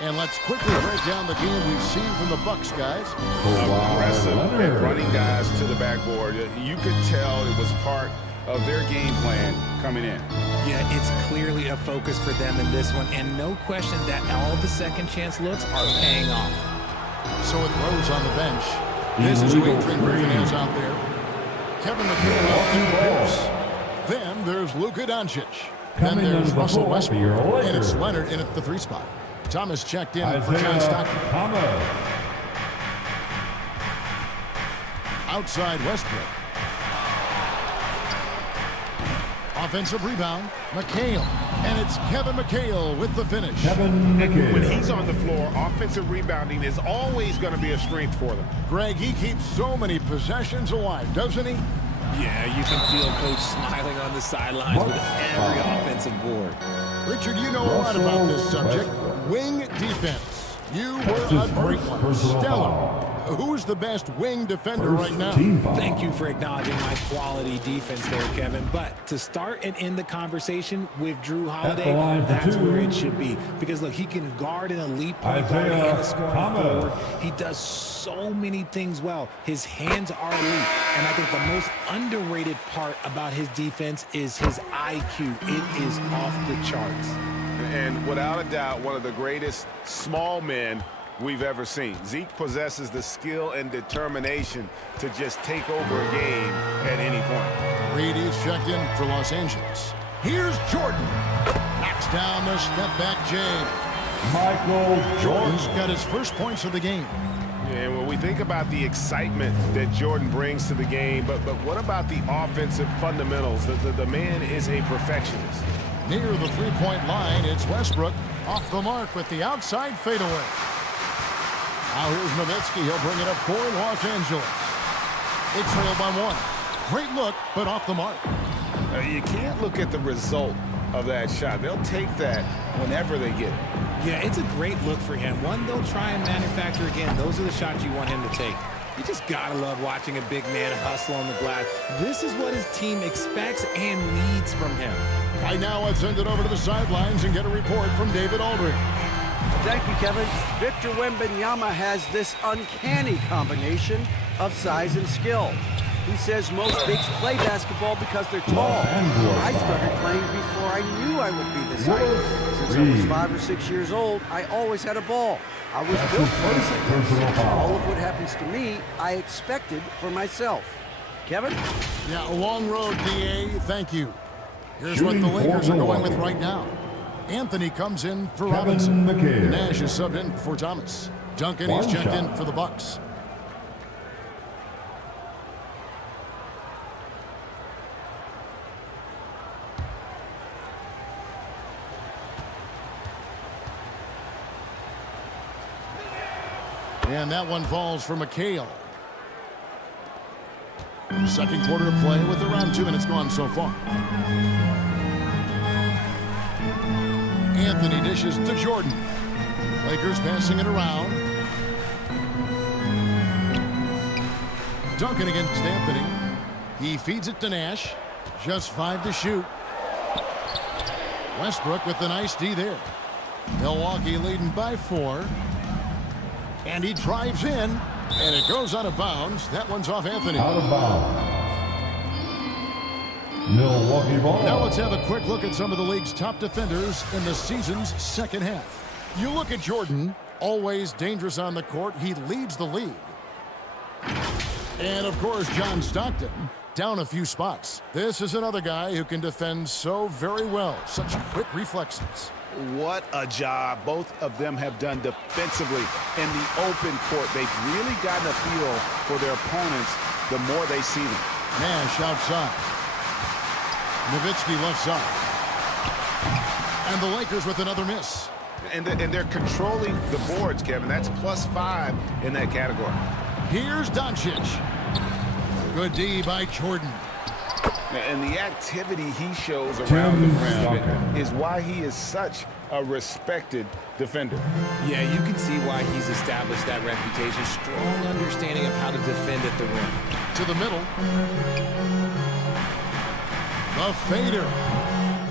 And let's quickly break down the game we've seen from the Bucks, guys. Aggressive at running guys to the backboard. You could tell it was part of their game plan coming in. Yeah, it's clearly a focus for them in this one, and no question that all the second chance looks are paying off. So with Rose on the bench, this is who Adrian Griffin has out there. Kevin McHale out there for Pierce. Then there's Luka Doncic. Then there's Russell Westbrook, and it's Leonard in at the 3 spot. Thomas checked in for John Stockton. Outside Westbrook. Offensive rebound, McHale. And it's Kevin McHale with the finish. Kevin McHale. When he's on the floor, offensive rebounding is always going to be a strength for them. Greg, he keeps so many possessions alive, doesn't he? Yeah, you can feel Coach smiling on the sidelines with every offensive board. Richard, you know a lot about this subject. Wing defense. You were a great one. Stellar. Who's the best wing defender right now? Thank you for acknowledging my quality defense there, Kevin. But to start and end the conversation with Drew Holiday, that's where it should be. Because, look, he can guard an elite point guard and a scoring forward. He does so many things well. His hands are elite. And I think the most underrated part about his defense is his IQ. It is off the charts. And without a doubt, one of the greatest small men we've ever seen. Zeke possesses the skill and determination to just take over a game at any point. Reed is checked in for Los Angeles. Here's Jordan. Knocks down the step-back jam. Michael Jordan's got his first points of the game. And when we think about the excitement that Jordan brings to the game, but what about the offensive fundamentals? The man is a perfectionist. Near the three-point line, it's Westbrook off the mark with the outside fadeaway. Now here's Nowitzki. He'll bring it up for Los Angeles. They trail by one. Great look, but off the mark. You can't look at the result of that shot. They'll take that whenever they get it. Yeah, it's a great look for him. One they'll try and manufacture again. Those are the shots you want him to take. You just gotta love watching a big man hustle on the glass. This is what his team expects and needs from him. Right now, let's send it over to the sidelines and get a report from David Aldridge. Thank you, Kevin. Victor Wembanyama has this uncanny combination of size and skill. He says most bigs play basketball because they're tall. I started playing before I knew I would be this height. Since I was 5 or 6 years old, I always had a ball. I was built for this. All of what happens to me, I expected for myself. Kevin? Yeah, a long road, D.A. Thank you. Here's what the Lakers are going with right now. Anthony comes in for Robinson. Nash is subbed in for Thomas. Duncan is checked in for the Bucks. And that one falls for McHale. Second quarter of play with around 2 minutes gone so far. Anthony dishes to Jordan. Lakers passing it around. Duncan against Anthony. He feeds it to Nash. Just 5 to shoot. Westbrook with the nice D there. Milwaukee leading by 4. And he drives in. And it goes out of bounds. That one's off Anthony. Out of bounds. Milwaukee ball. Now let's have a quick look at some of the league's top defenders in the season's second half. You look at Jordan, always dangerous on the court. He leads the league. And, of course, John Stockton, down a few spots. This is another guy who can defend so very well. Such quick reflexes. What a job both of them have done defensively in the open court. They've really gotten a feel for their opponents the more they see them. Nash outside. Nowitzki left side. And the Lakers with another miss. And they're controlling the boards, Kevin. That's +5 in that category. Here's Doncic. Good D by Jordan. And the activity he shows around the rim is why he is such a respected defender. Yeah, you can see why he's established that reputation. Strong understanding of how to defend at the rim. To the middle. The fader.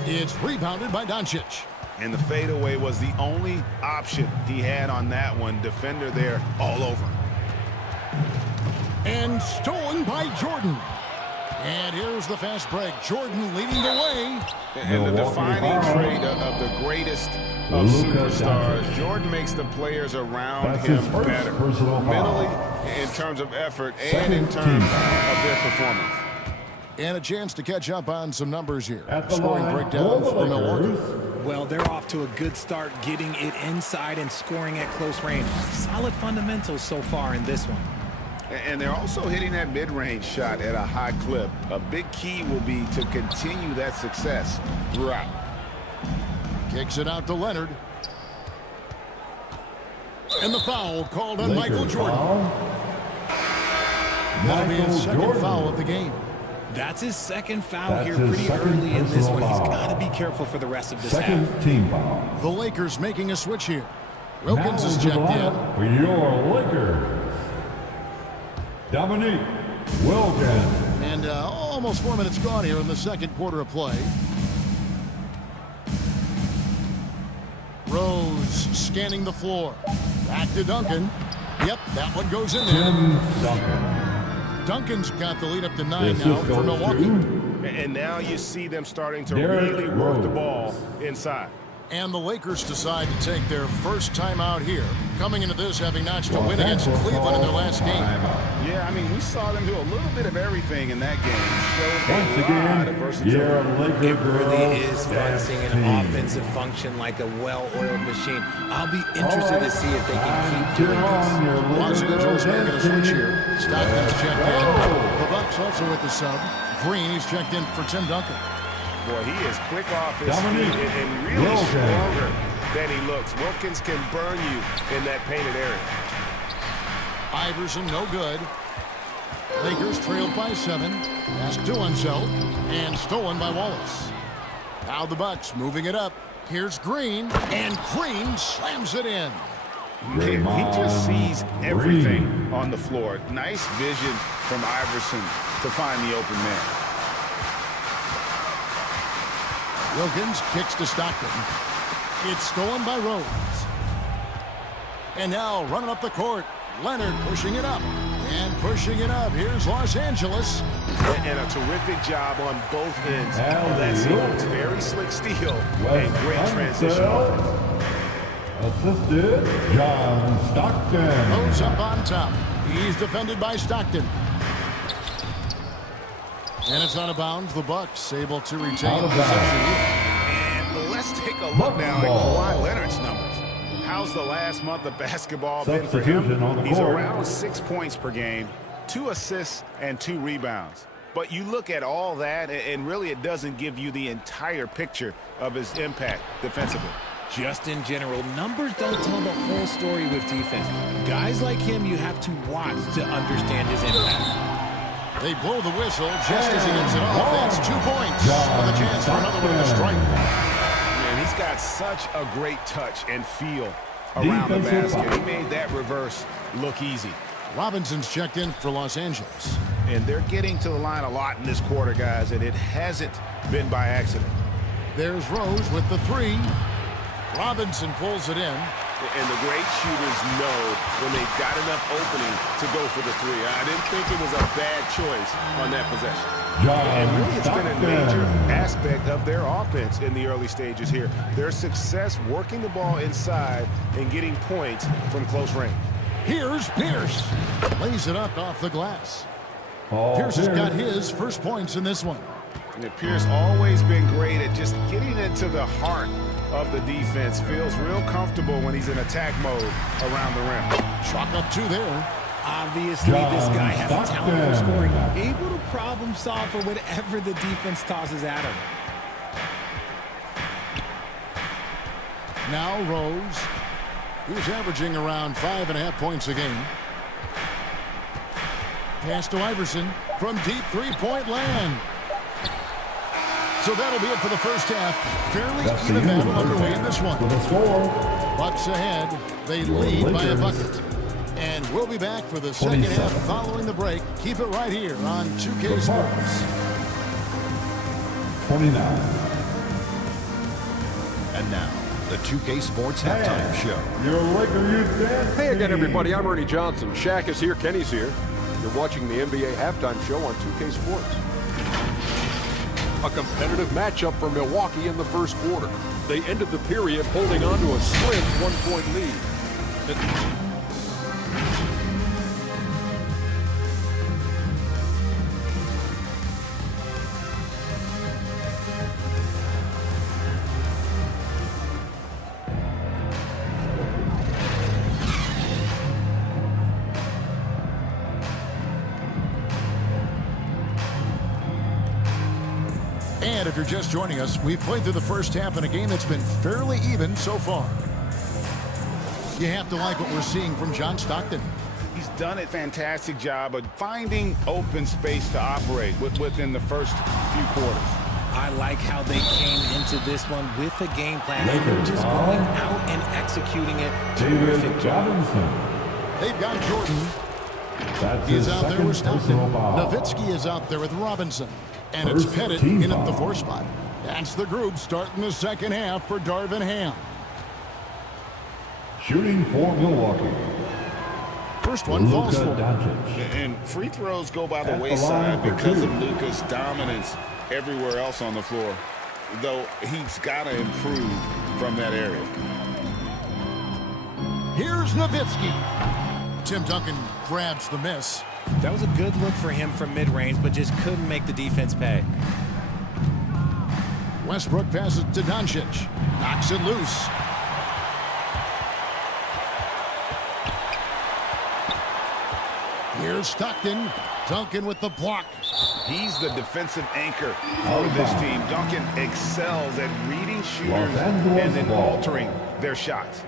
It's rebounded by Doncic. And the fadeaway was the only option he had on that one. Defender there all over. And stolen by Jordan. And here's the fast break. Jordan leading the way. And the defining trait of the greatest of superstars. Jordan makes the players around him better. Mentally, in terms of effort, and in terms of their performance. And a chance to catch up on some numbers here. Scoring breakdown for Milwaukee. Well, they're off to a good start getting it inside and scoring at close range. Solid fundamentals so far in this one. And they're also hitting that mid-range shot at a high clip. A big key will be to continue that success throughout. Kicks it out to Leonard. And the foul called on Michael Jordan. That'll be his second foul of the game. That's his second foul here pretty early in this one. He's got to be careful for the rest of this half. Team foul. The Lakers making a switch here. Wilkins is checked in. For your Lakers, Dominique Wilkins. And almost 4 minutes gone here in the second quarter of play. Rose scanning the floor. Back to Duncan. Yep, that one goes in there. Duncan's got the lead up to 9 now for Milwaukee. And now you see them starting to really work the ball inside. And the Lakers decide to take their first timeout here, coming into this having notched a win against Cleveland in their last game. Yeah, I mean, we saw them do a little bit of everything in that game. Once again, your Lakers It really is fun seeing an offensive function like a well-oiled machine. I'll be interested to see if they can keep doing this. Los Angeles making a switch here. Stockton's checked in. The Bucks also with the sub. Green, he's checked in for Tim Duncan. Boy, he is quick off his feet and really stronger than he looks. Wilkins can burn you in that painted area. Iverson, no good. Lakers trailed by 7. Pass to Unseld and stolen by Wallace. Now the Bucks moving it up. Here's Green, and Green slams it in. He just sees everything on the floor. Nice vision from Iverson to find the open man. Wilkins kicks to Stockton. It's stolen by Rose. And now running up the court, Leonard pushing it up. And pushing it up. Here's Los Angeles. And a terrific job on both ends of that sequence. Very slick steal and great transition offense. Assisted John Stockton. Rose up on top. He's defended by Stockton. And it's out of bounds. The Bucks able to retain possession. And let's take a look now at Kawhi Leonard's numbers. How's the last month of basketball been for him? He's around 6 points per game, 2 assists, and 2 rebounds. But you look at all that, and really it doesn't give you the entire picture of his impact defensively. Just in general, numbers don't tell the whole story with defense. Guys like him you have to watch to understand his impact. They blow the whistle just as he gets it off. That's 2 points with a chance for another one in the strike. Man, he's got such a great touch and feel around the basket. He made that reverse look easy. Robinson's checked in for Los Angeles. And they're getting to the line a lot in this quarter, guys, and it hasn't been by accident. There's Rose with the 3. Robinson pulls it in. And the great shooters know when they've got enough opening to go for the 3. I didn't think it was a bad choice on that possession. And really it's been a major aspect of their offense in the early stages here. Their success working the ball inside and getting points from close range. Here's Pierce. Lays it up off the glass. Pierce has got his first points in this one. And Pierce always been great at just getting into the heart of the defense. Feels real comfortable when he's in attack mode around the rim. Chalk up 2 there. Obviously, this guy has a talent for scoring. Able to problem solve for whatever the defense tosses at him. Now Rose. He's averaging around 5.5 points a game. Pass to Iverson from deep 3-point land. So that'll be it for the first half. Fairly even battle underway in this one. Bucks ahead. They lead by a bucket. And we'll be back for the second half following the break. Keep it right here on 2K Sports. 29. And now, the 2K Sports Halftime Show. Your Laker Youth Dance. Hey again, everybody. I'm Ernie Johnson. Shaq is here. Kenny's here. You're watching the NBA Halftime Show on 2K Sports. A competitive matchup for Milwaukee in the first quarter. They ended the period holding on to a slim 1-point lead. And if you're just joining us, we've played through the first half in a game that's been fairly even so far. You have to like what we're seeing from John Stockton. He's done a fantastic job of finding open space to operate within the first few quarters. I like how they came into this one with a game plan, and they're just going out and executing it. Terrific job. They've got Jordan. That's He's his out there with second Stockton. personal foul. Nowitzki is out there with Robinson. And First it's Pettit team in at the foul. 4 spot. That's the group starting the second half for Darvin Ham. Shooting for Milwaukee. First one falls for him. And free throws go by the At the wayside line for because two. of Luka's dominance everywhere else on the floor, though he's got to improve from that area. Here's Nowitzki. Tim Duncan grabs the miss. That was a good look for him from mid-range, but just couldn't make the defense pay. Westbrook passes to Doncic. Knocks it loose. Here's Stockton. Duncan with the block. He's the defensive anchor for this team. Duncan excels at reading shooters and then altering their shots.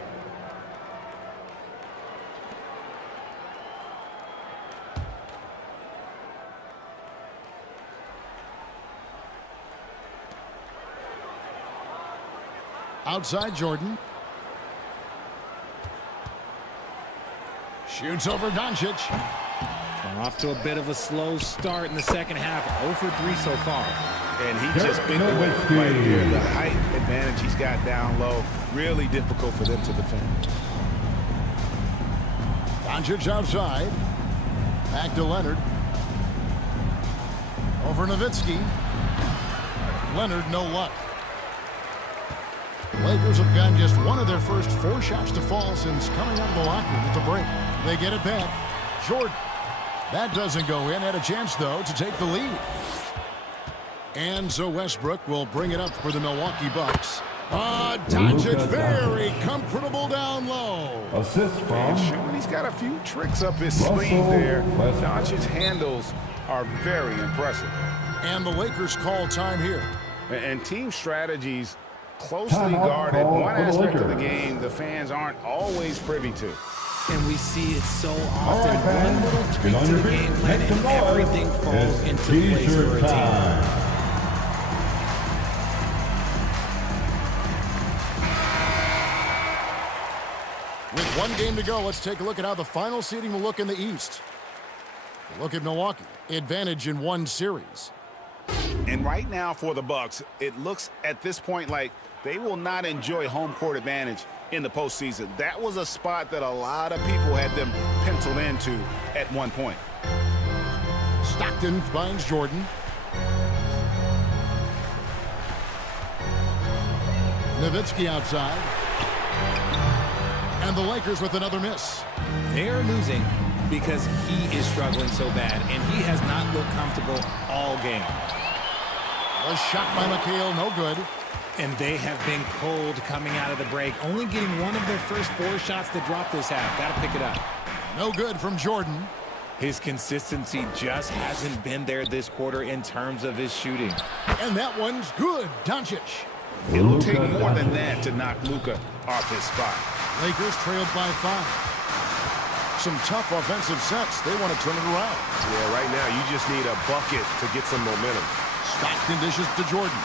Outside Jordan. Shoots over Doncic. We're off to a bit of a slow start in the second half. 0 for 3 so far. And he just been right there. The height advantage he's got down low. Really difficult for them to defend. Doncic outside. Back to Leonard. Over Nowitzki. Leonard, no luck. The Lakers have gotten just one of their first 4 shots to fall since coming out of the locker room at the break. They get it back. Jordan. That doesn't go in. Had a chance, though, to take the lead. And so Westbrook will bring it up for the Milwaukee Bucks. Doncic very comfortable down low. Assist from He's got a few tricks up his sleeve there. Doncic's handles are very impressive. And the Lakers call time here. And team strategies closely guarded. One aspect of the game the fans aren't always privy to. And we see it so often. One little tweak to the game plan and everything falls into place for a team. With one game to go, let's take a look at how the final seeding will look in the East. Look at Milwaukee. Advantage in 1 series. And right now for the Bucks, it looks at this point like they will not enjoy home court advantage in the postseason. That was a spot that a lot of people had them penciled into at one point. Stockton finds Jordan. Nowitzki outside. And the Lakers with another miss. They're losing because he is struggling so bad, and he has not looked comfortable all game. A shot by McHale, no good. And they have been cold coming out of the break, only getting one of their first 4 shots to drop this half. Got to pick it up. No good from Jordan. His consistency just hasn't been there this quarter in terms of his shooting. And that one's good. Doncic. It'll take more than that to knock Luka off his spot. Lakers trailed by 5. Some tough offensive sets. They want to turn it around. Yeah, right now you just need a bucket to get some momentum. Stockton dishes to Jordan.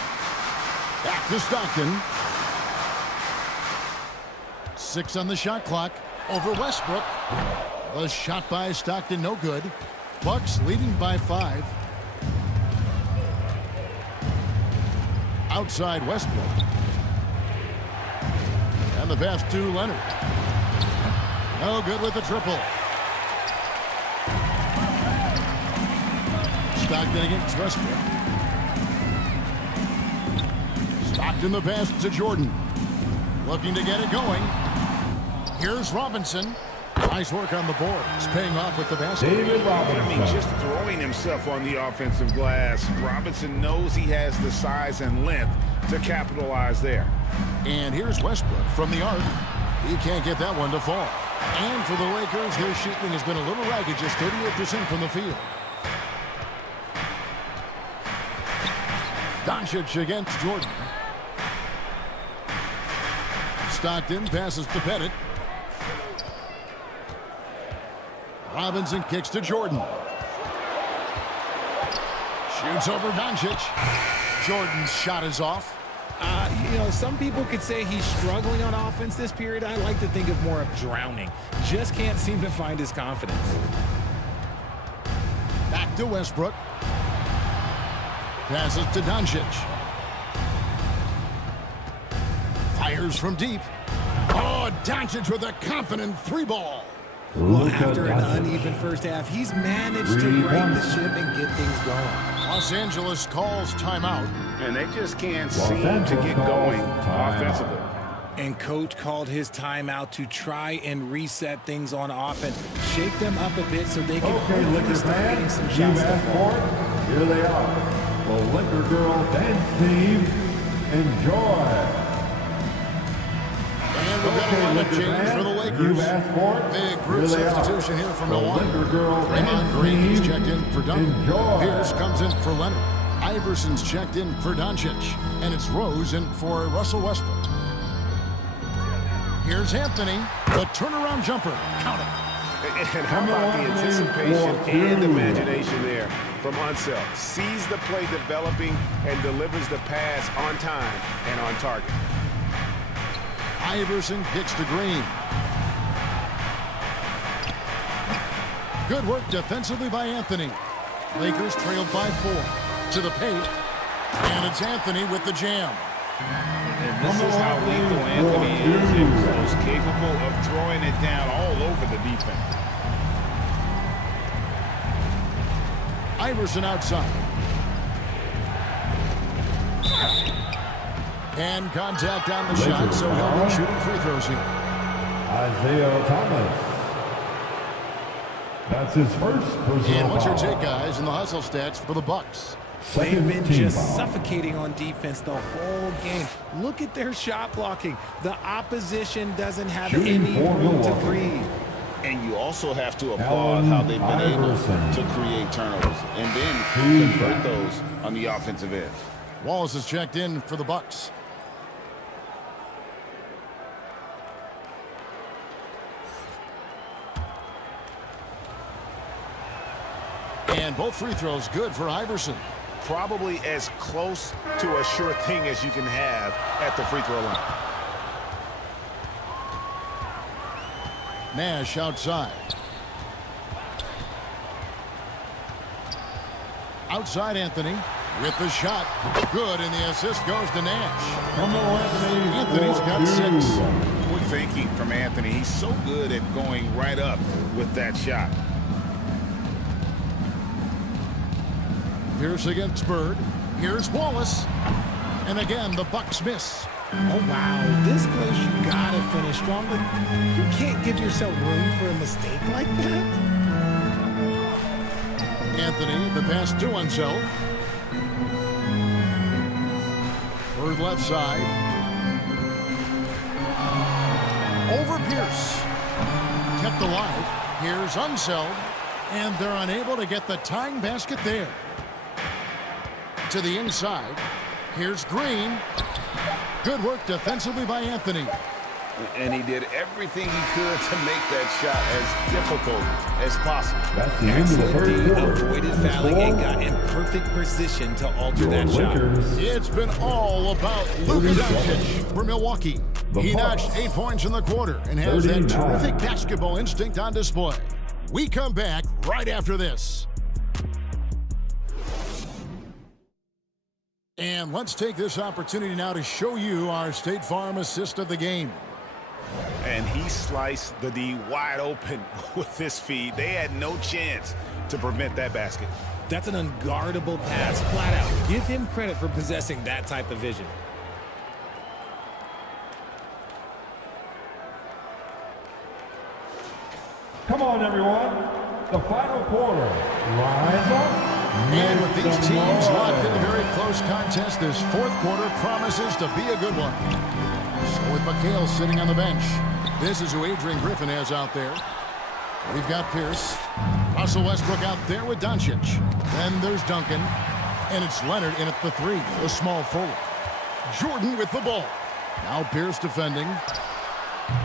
Back to Stockton. 6 on the shot clock. Over Westbrook. The shot by Stockton, no good. Bucks leading by 5. Outside Westbrook. And the pass to Leonard. No good with the triple. Stockton against Westbrook. Stockton the pass to Jordan. Looking to get it going. Here's Robinson. Nice work on the boards. Paying off with the basket. David Robinson. I mean, just throwing himself on the offensive glass. Robinson knows he has the size and length to capitalize there. And here's Westbrook from the arc. He can't get that one to fall. And for the Lakers, their shooting has been a little ragged, just 38% from the field. Doncic against Jordan. Stockton passes to Pettit. Robinson kicks to Jordan. Shoots over Doncic. Jordan's shot is off. You know, some people could say he's struggling on offense this period. I like to think of more of drowning. Just can't seem to find his confidence. Back to Westbrook. Passes to Doncic. Fires from deep. Oh, Doncic with a confident three ball. Well, after an uneven first half, he's managed to right the ship and get things going. Los Angeles calls timeout. And they just can't seem to get going offensively. And coach called his timeout to try and reset things on offense. Shake them up a bit so they can hopefully start getting some shots to fall. Here they are, the Liquor Girl Dance Team. Enjoy. And we've got a lineup change for the Lakers. Big group substitution here from Milwaukee. Draymond Green is checked in for Duncan. Pierce comes in for Leonard. Iverson's checked in for Doncic. And it's Rose in for Russell Westbrook. Here's Anthony, the turnaround jumper. Count it. And how about the anticipation and imagination there from Unseld? Sees the play developing and delivers the pass on time and on target. Iverson kicks to Green. Good work defensively by Anthony. Lakers trailed by 4. To the paint. And it's Anthony with the jam. And this is how lethal Anthony is in close, capable of throwing it down all over the defense. Iverson outside. And contact on the shot, so he'll be shooting free throws here. Isaiah Thomas. That's his first personal And what's your foul. take, guys, in the hustle stats for the Bucks? They've been Team just foul. suffocating on defense the whole game. Look at their shot blocking. The opposition doesn't have Shooting any for room to Milwaukee. breathe. And you also have to applaud how they've been able to create turnovers and then convert those on the offensive end. Wallace is checked in for the Bucks. And both free throws good for Iverson. Probably as close to a sure thing as you can have at the free throw line. Nash outside. Outside Anthony with the shot. Good, and the assist goes to Nash. Anthony's got 6. Quick thinking from Anthony. He's so good at going right up with that shot. Pierce against Bird. Here's Wallace. And again, the Bucks miss. Oh, wow. This close, you got to finish strong, but you can't give yourself room for a mistake like that. Anthony, the pass to Unseld. Bird left side. Over Pierce. Kept alive. Here's Unseld. And they're unable to get the tying basket there. To the inside. Here's Green. Good work defensively by Anthony. And he did everything he could to make that shot as difficult as possible. That's the end of the third quarter. Avoided fouling and got in perfect position to alter that shot. It's been all about Luka Doncic for Milwaukee. He notched 8 points in the quarter and has that terrific basketball instinct on display. We come back right after this. And let's take this opportunity now to show you our State Farm assist of the game. And he sliced the D wide open with this feed. They had no chance to prevent that basket. That's an unguardable pass, flat out. Give him credit for possessing that type of vision. Come on, everyone. The final quarter. Rise up. And with these teams locked in a very close contest, this fourth quarter promises to be a good one. So with McHale sitting on the bench, this is who Adrian Griffin has out there. We've got Pierce. Russell Westbrook out there with Doncic. Then there's Duncan. And it's Leonard in at the 3, the small forward. Jordan with the ball. Now Pierce defending.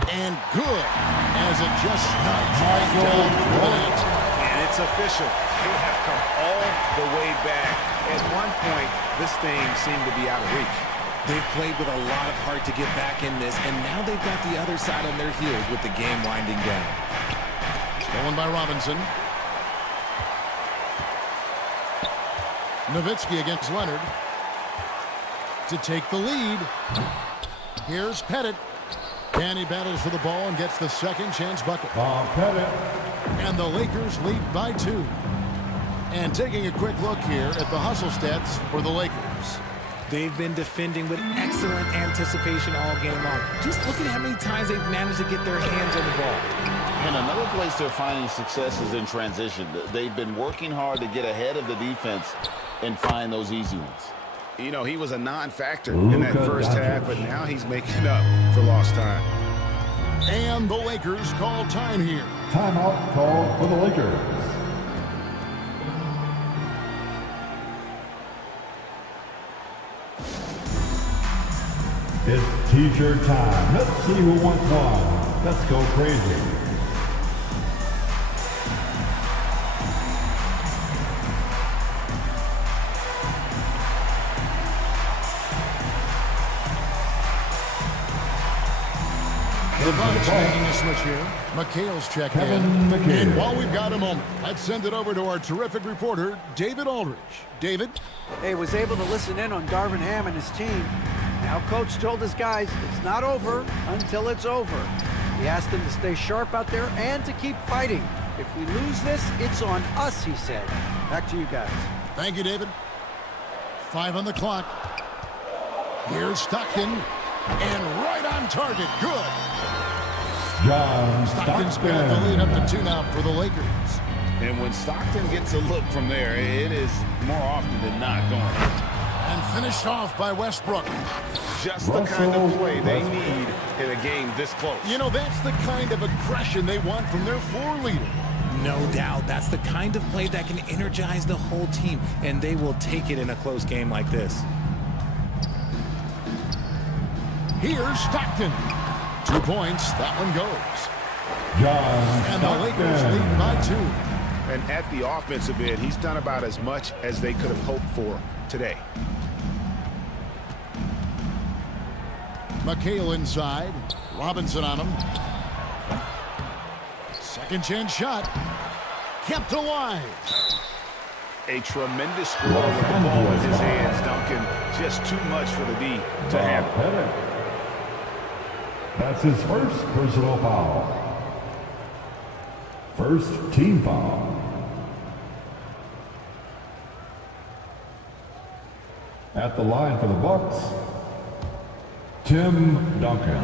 And good, as it just snugs right down through the net. And it's official. They have come all the way back. At one point, this thing seemed to be out of reach. They've played with a lot of heart to get back in this, and now they've got the other side on their heels with the game winding down. Stolen by Robinson. Nowitzki against Leonard to take the lead. Here's Pettit. And he battles for the ball and gets the second chance bucket. Pettit. And the Lakers lead by 2. And taking a quick look here at the hustle stats for the Lakers. They've been defending with excellent anticipation all game long. Just look at how many times they've managed to get their hands on the ball. And another place they're finding success is in transition. They've been working hard to get ahead of the defense and find those easy ones. You know, he was a non-factor in that first half, but now he's making up for lost time. And the Lakers call time here. Timeout called for the Lakers. It's t-shirt time. Let's see who wants one. Let's go crazy. The Bucks making a switch here. McHale's checked in. And while we've got a moment, let's send it over to our terrific reporter, David Aldridge. David? Hey, was able to listen in on Darvin Ham and his team. Now, Coach told his guys it's not over until it's over. He asked them to stay sharp out there and to keep fighting. If we lose this, it's on us, he said. Back to you guys. Thank you, David. 5 on the clock. Here's Stockton. And right on target. Good. Stockton's got the lead up to 2 now for the Lakers. And when Stockton gets a look from there, it is more often than not going. And finished off by Westbrook. Just the kind of play they need in a game this close. You know, that's the kind of aggression they want from their floor leader. No doubt. That's the kind of play that can energize the whole team, and they will take it in a close game like this. Here's Stockton. 2 points. That one goes. And the Lakers lead by 2. And at the offensive end, he's done about as much as they could have hoped for today. McHale inside. Robinson on him. Second chance shot. Kept alive. A tremendous score with the ball in his hands, Duncan. Just too much for the D to handle. That's his first personal foul. First team foul. At the line for the Bucks, Tim Duncan.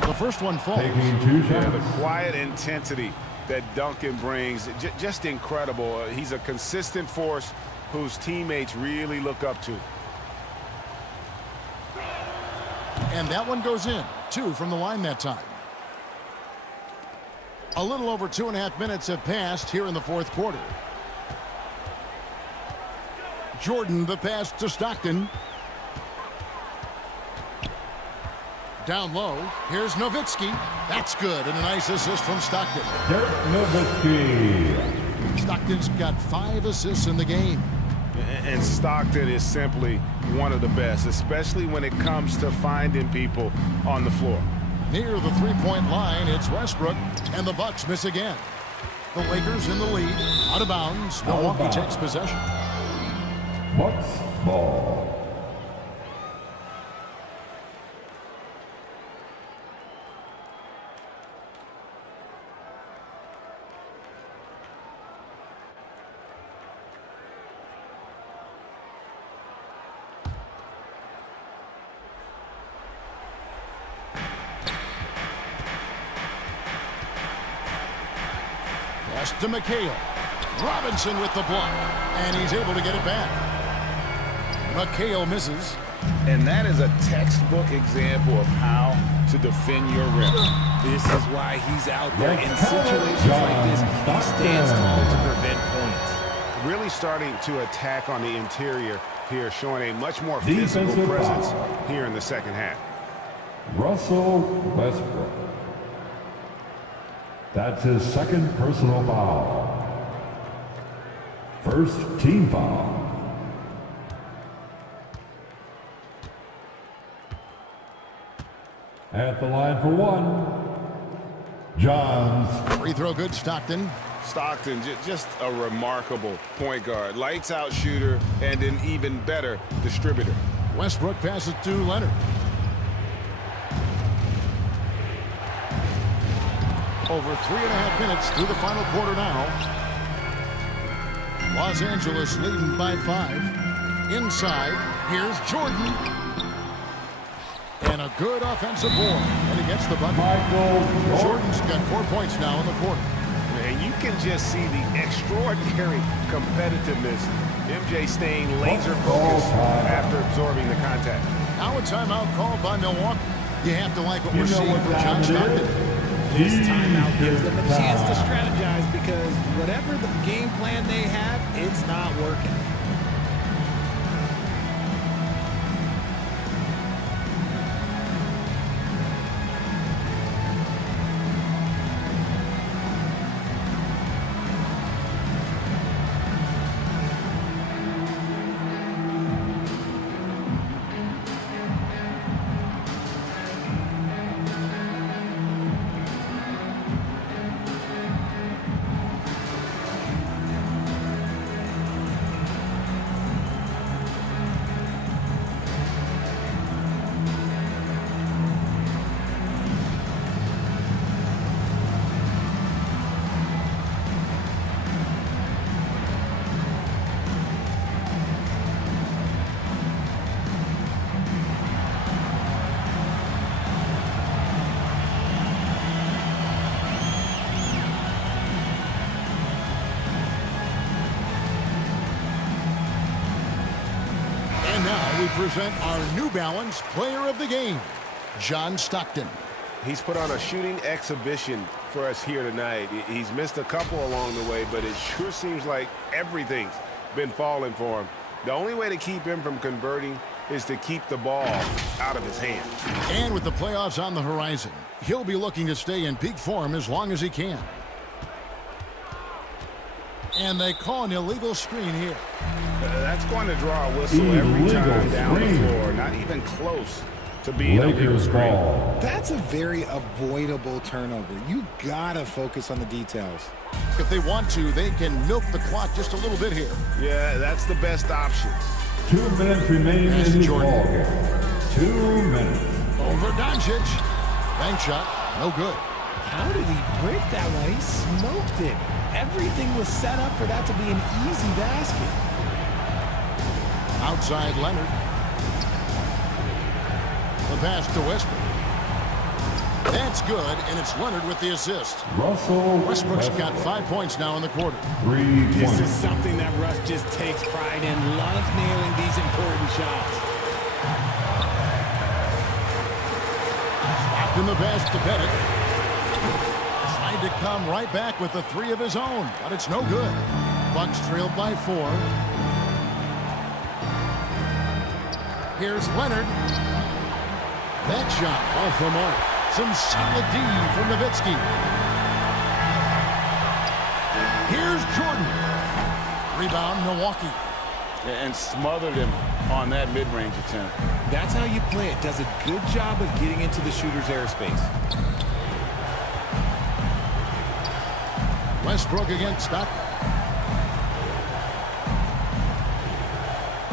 The first one falls. Taking 2 shots. Yeah, the quiet intensity that Duncan brings, just incredible. He's a consistent force whose teammates really look up to. And that one goes in. 2 from the line that time. A little over 2.5 minutes have passed here in the fourth quarter. Jordan, the pass to Stockton. Down low. Here's Nowitzki. That's good. And a nice assist from Stockton. Dirk Nowitzki. Stockton's got 5 assists in the game. And Stockton is simply one of the best, especially when it comes to finding people on the floor. Near the 3-point line, it's Westbrook, and the Bucks miss again. The Lakers in the lead, out of bounds. Milwaukee takes possession. Bucks ball. Pass to McHale. Robinson with the block, and he's able to get it back. McHale misses. And that is a textbook example of how to defend your rim. This is why he's out there in situations like this. He stands tall to prevent points. Really starting to attack on the interior here, showing a much more physical presence here in the second half. Russell Westbrook. That's his second personal foul. First team foul. At the line for one, Johns. Free throw good, Stockton. Stockton, just a remarkable point guard. Lights out shooter and an even better distributor. Westbrook passes to Leonard. Over 3.5 minutes through the final quarter now. Los Angeles leading by 5. Inside, here's Jordan. And a good offensive board. And he gets the bucket. Jordan's got 4 points now in the quarter. And you can just see the extraordinary competitiveness. MJ staying laser focused after absorbing the contact. Now a timeout called by Milwaukee. You have to like what we're seeing from John Stockton. This timeout gives them a chance to strategize because whatever the game plan they have, it's not working. Now we present our New Balance Player of the Game, John Stockton. He's put on a shooting exhibition for us here tonight. He's missed a couple along the way, but it sure seems like everything's been falling for him. The only way to keep him from converting is to keep the ball out of his hand. And with the playoffs on the horizon, he'll be looking to stay in peak form as long as he can. And they call an illegal screen here. That's going to draw a whistle every time down the floor. Not even close to being a legal screen. That's a very avoidable turnover. You gotta focus on the details. If they want to, they can milk the clock just a little bit here. Yeah, that's the best option. 2 minutes remaining in the ball game. 2 minutes. Over Doncic. Bank shot, no good. How did he break that one? He smoked it. Everything was set up for that to be an easy basket. Outside Leonard. The pass to Westbrook. That's good, and it's Leonard with the assist. Westbrook's got 5 points now in the quarter. 3 This points. is something that Russ just takes pride in. Loves nailing these important shots. Stopped in the pass to Bennett. Tried to come right back with the 3 of his own, but it's no good. Bucks trailed by 4. Here's Leonard. That shot off the mark. Some solid D from Nowitzki. Here's Jordan. Rebound, Milwaukee. And smothered him on that mid-range attempt. That's how you play it. Does a good job of getting into the shooter's airspace. Westbrook against Stockton.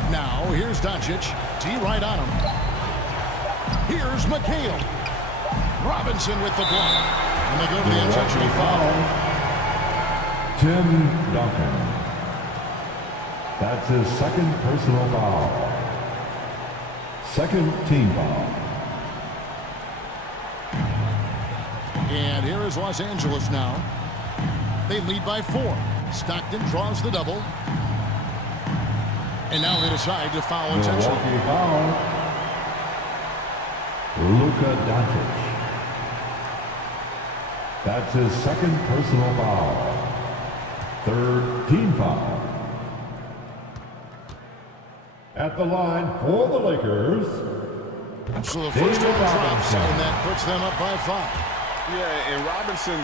Now, here's Doncic. D right on him. Here's McHale. Robinson with the block. And they go to the intentional foul. Tim Duncan. That's his second personal foul. Second team foul. And here is Los Angeles now. They lead by 4. Stockton draws the double. And now they decide to foul intentionally. Milwaukee foul. Luka Doncic. That's his second personal foul. Third team foul. At the line for the Lakers, So the first one drops, and that puts them up by 5. Yeah, and Robinson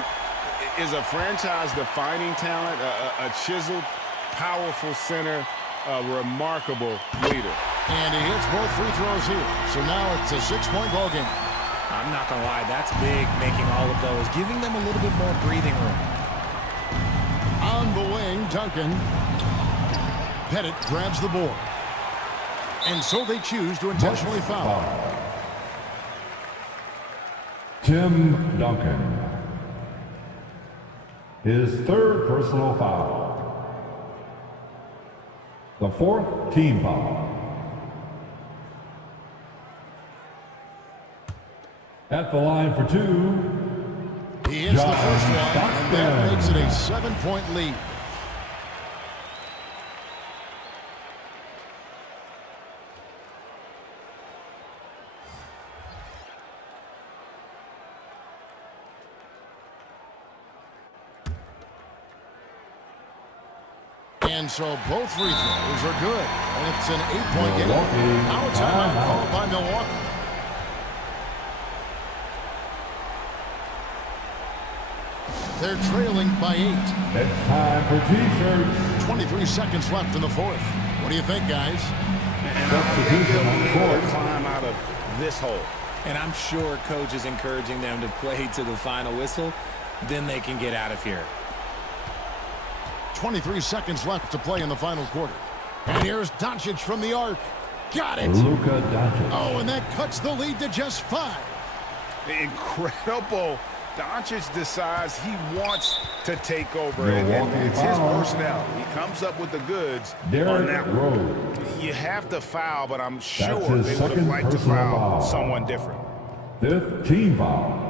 is a franchise-defining talent, a chiseled, powerful center, a remarkable leader. And he hits both free throws here. So now it's a 6-point ball game. I'm not going to lie, that's big, making all of those, giving them a little bit more breathing room. On the wing, Duncan. Pettit grabs the board. And so they choose to intentionally foul. Tim Duncan. His 3rd personal foul. The 4th team foul. At the line for 2. He hits the first one, and that makes it a 7-point lead. And so both free throws are good. And it's an 8-point game. Now a timeout called by Milwaukee. They're trailing by 8. It's time for T-shirts. 23 seconds left in the 4th. What do you think, guys? And I think they'll be able to climb out of this hole. And I'm sure coach is encouraging them to play to the final whistle. Then they can get out of here. 23 seconds left to play in the final quarter. And here's Doncic from the arc. Got it. Luka Doncic. Oh, and that cuts the lead to just 5. Incredible. Doncic decides he wants to take over, and it's his personality. He comes up with the goods on that one. You have to foul, but I'm sure they would have liked to foul someone different. 5th team foul.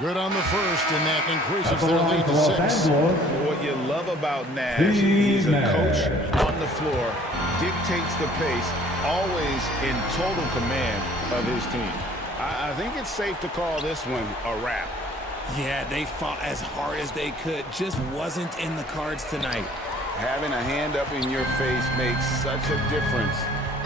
Good on the first, and that increases their lead to 6. What you love about Nash, he's a coach on the floor, dictates the pace, always in total command of his team. I think it's safe to call this one a wrap. Yeah, they fought as hard as they could. Just wasn't in the cards tonight. Having a hand up in your face makes such a difference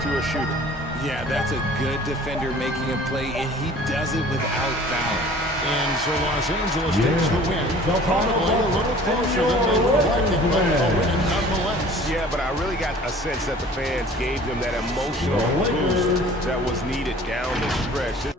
to a shooter. Yeah, that's a good defender making a play, and he does it without fouling. And so Los Angeles takes the win. Probably a little closer than they would have liked it, but a win nonetheless. Yeah, but I really got a sense that the fans gave them that emotional boost that was needed down the stretch.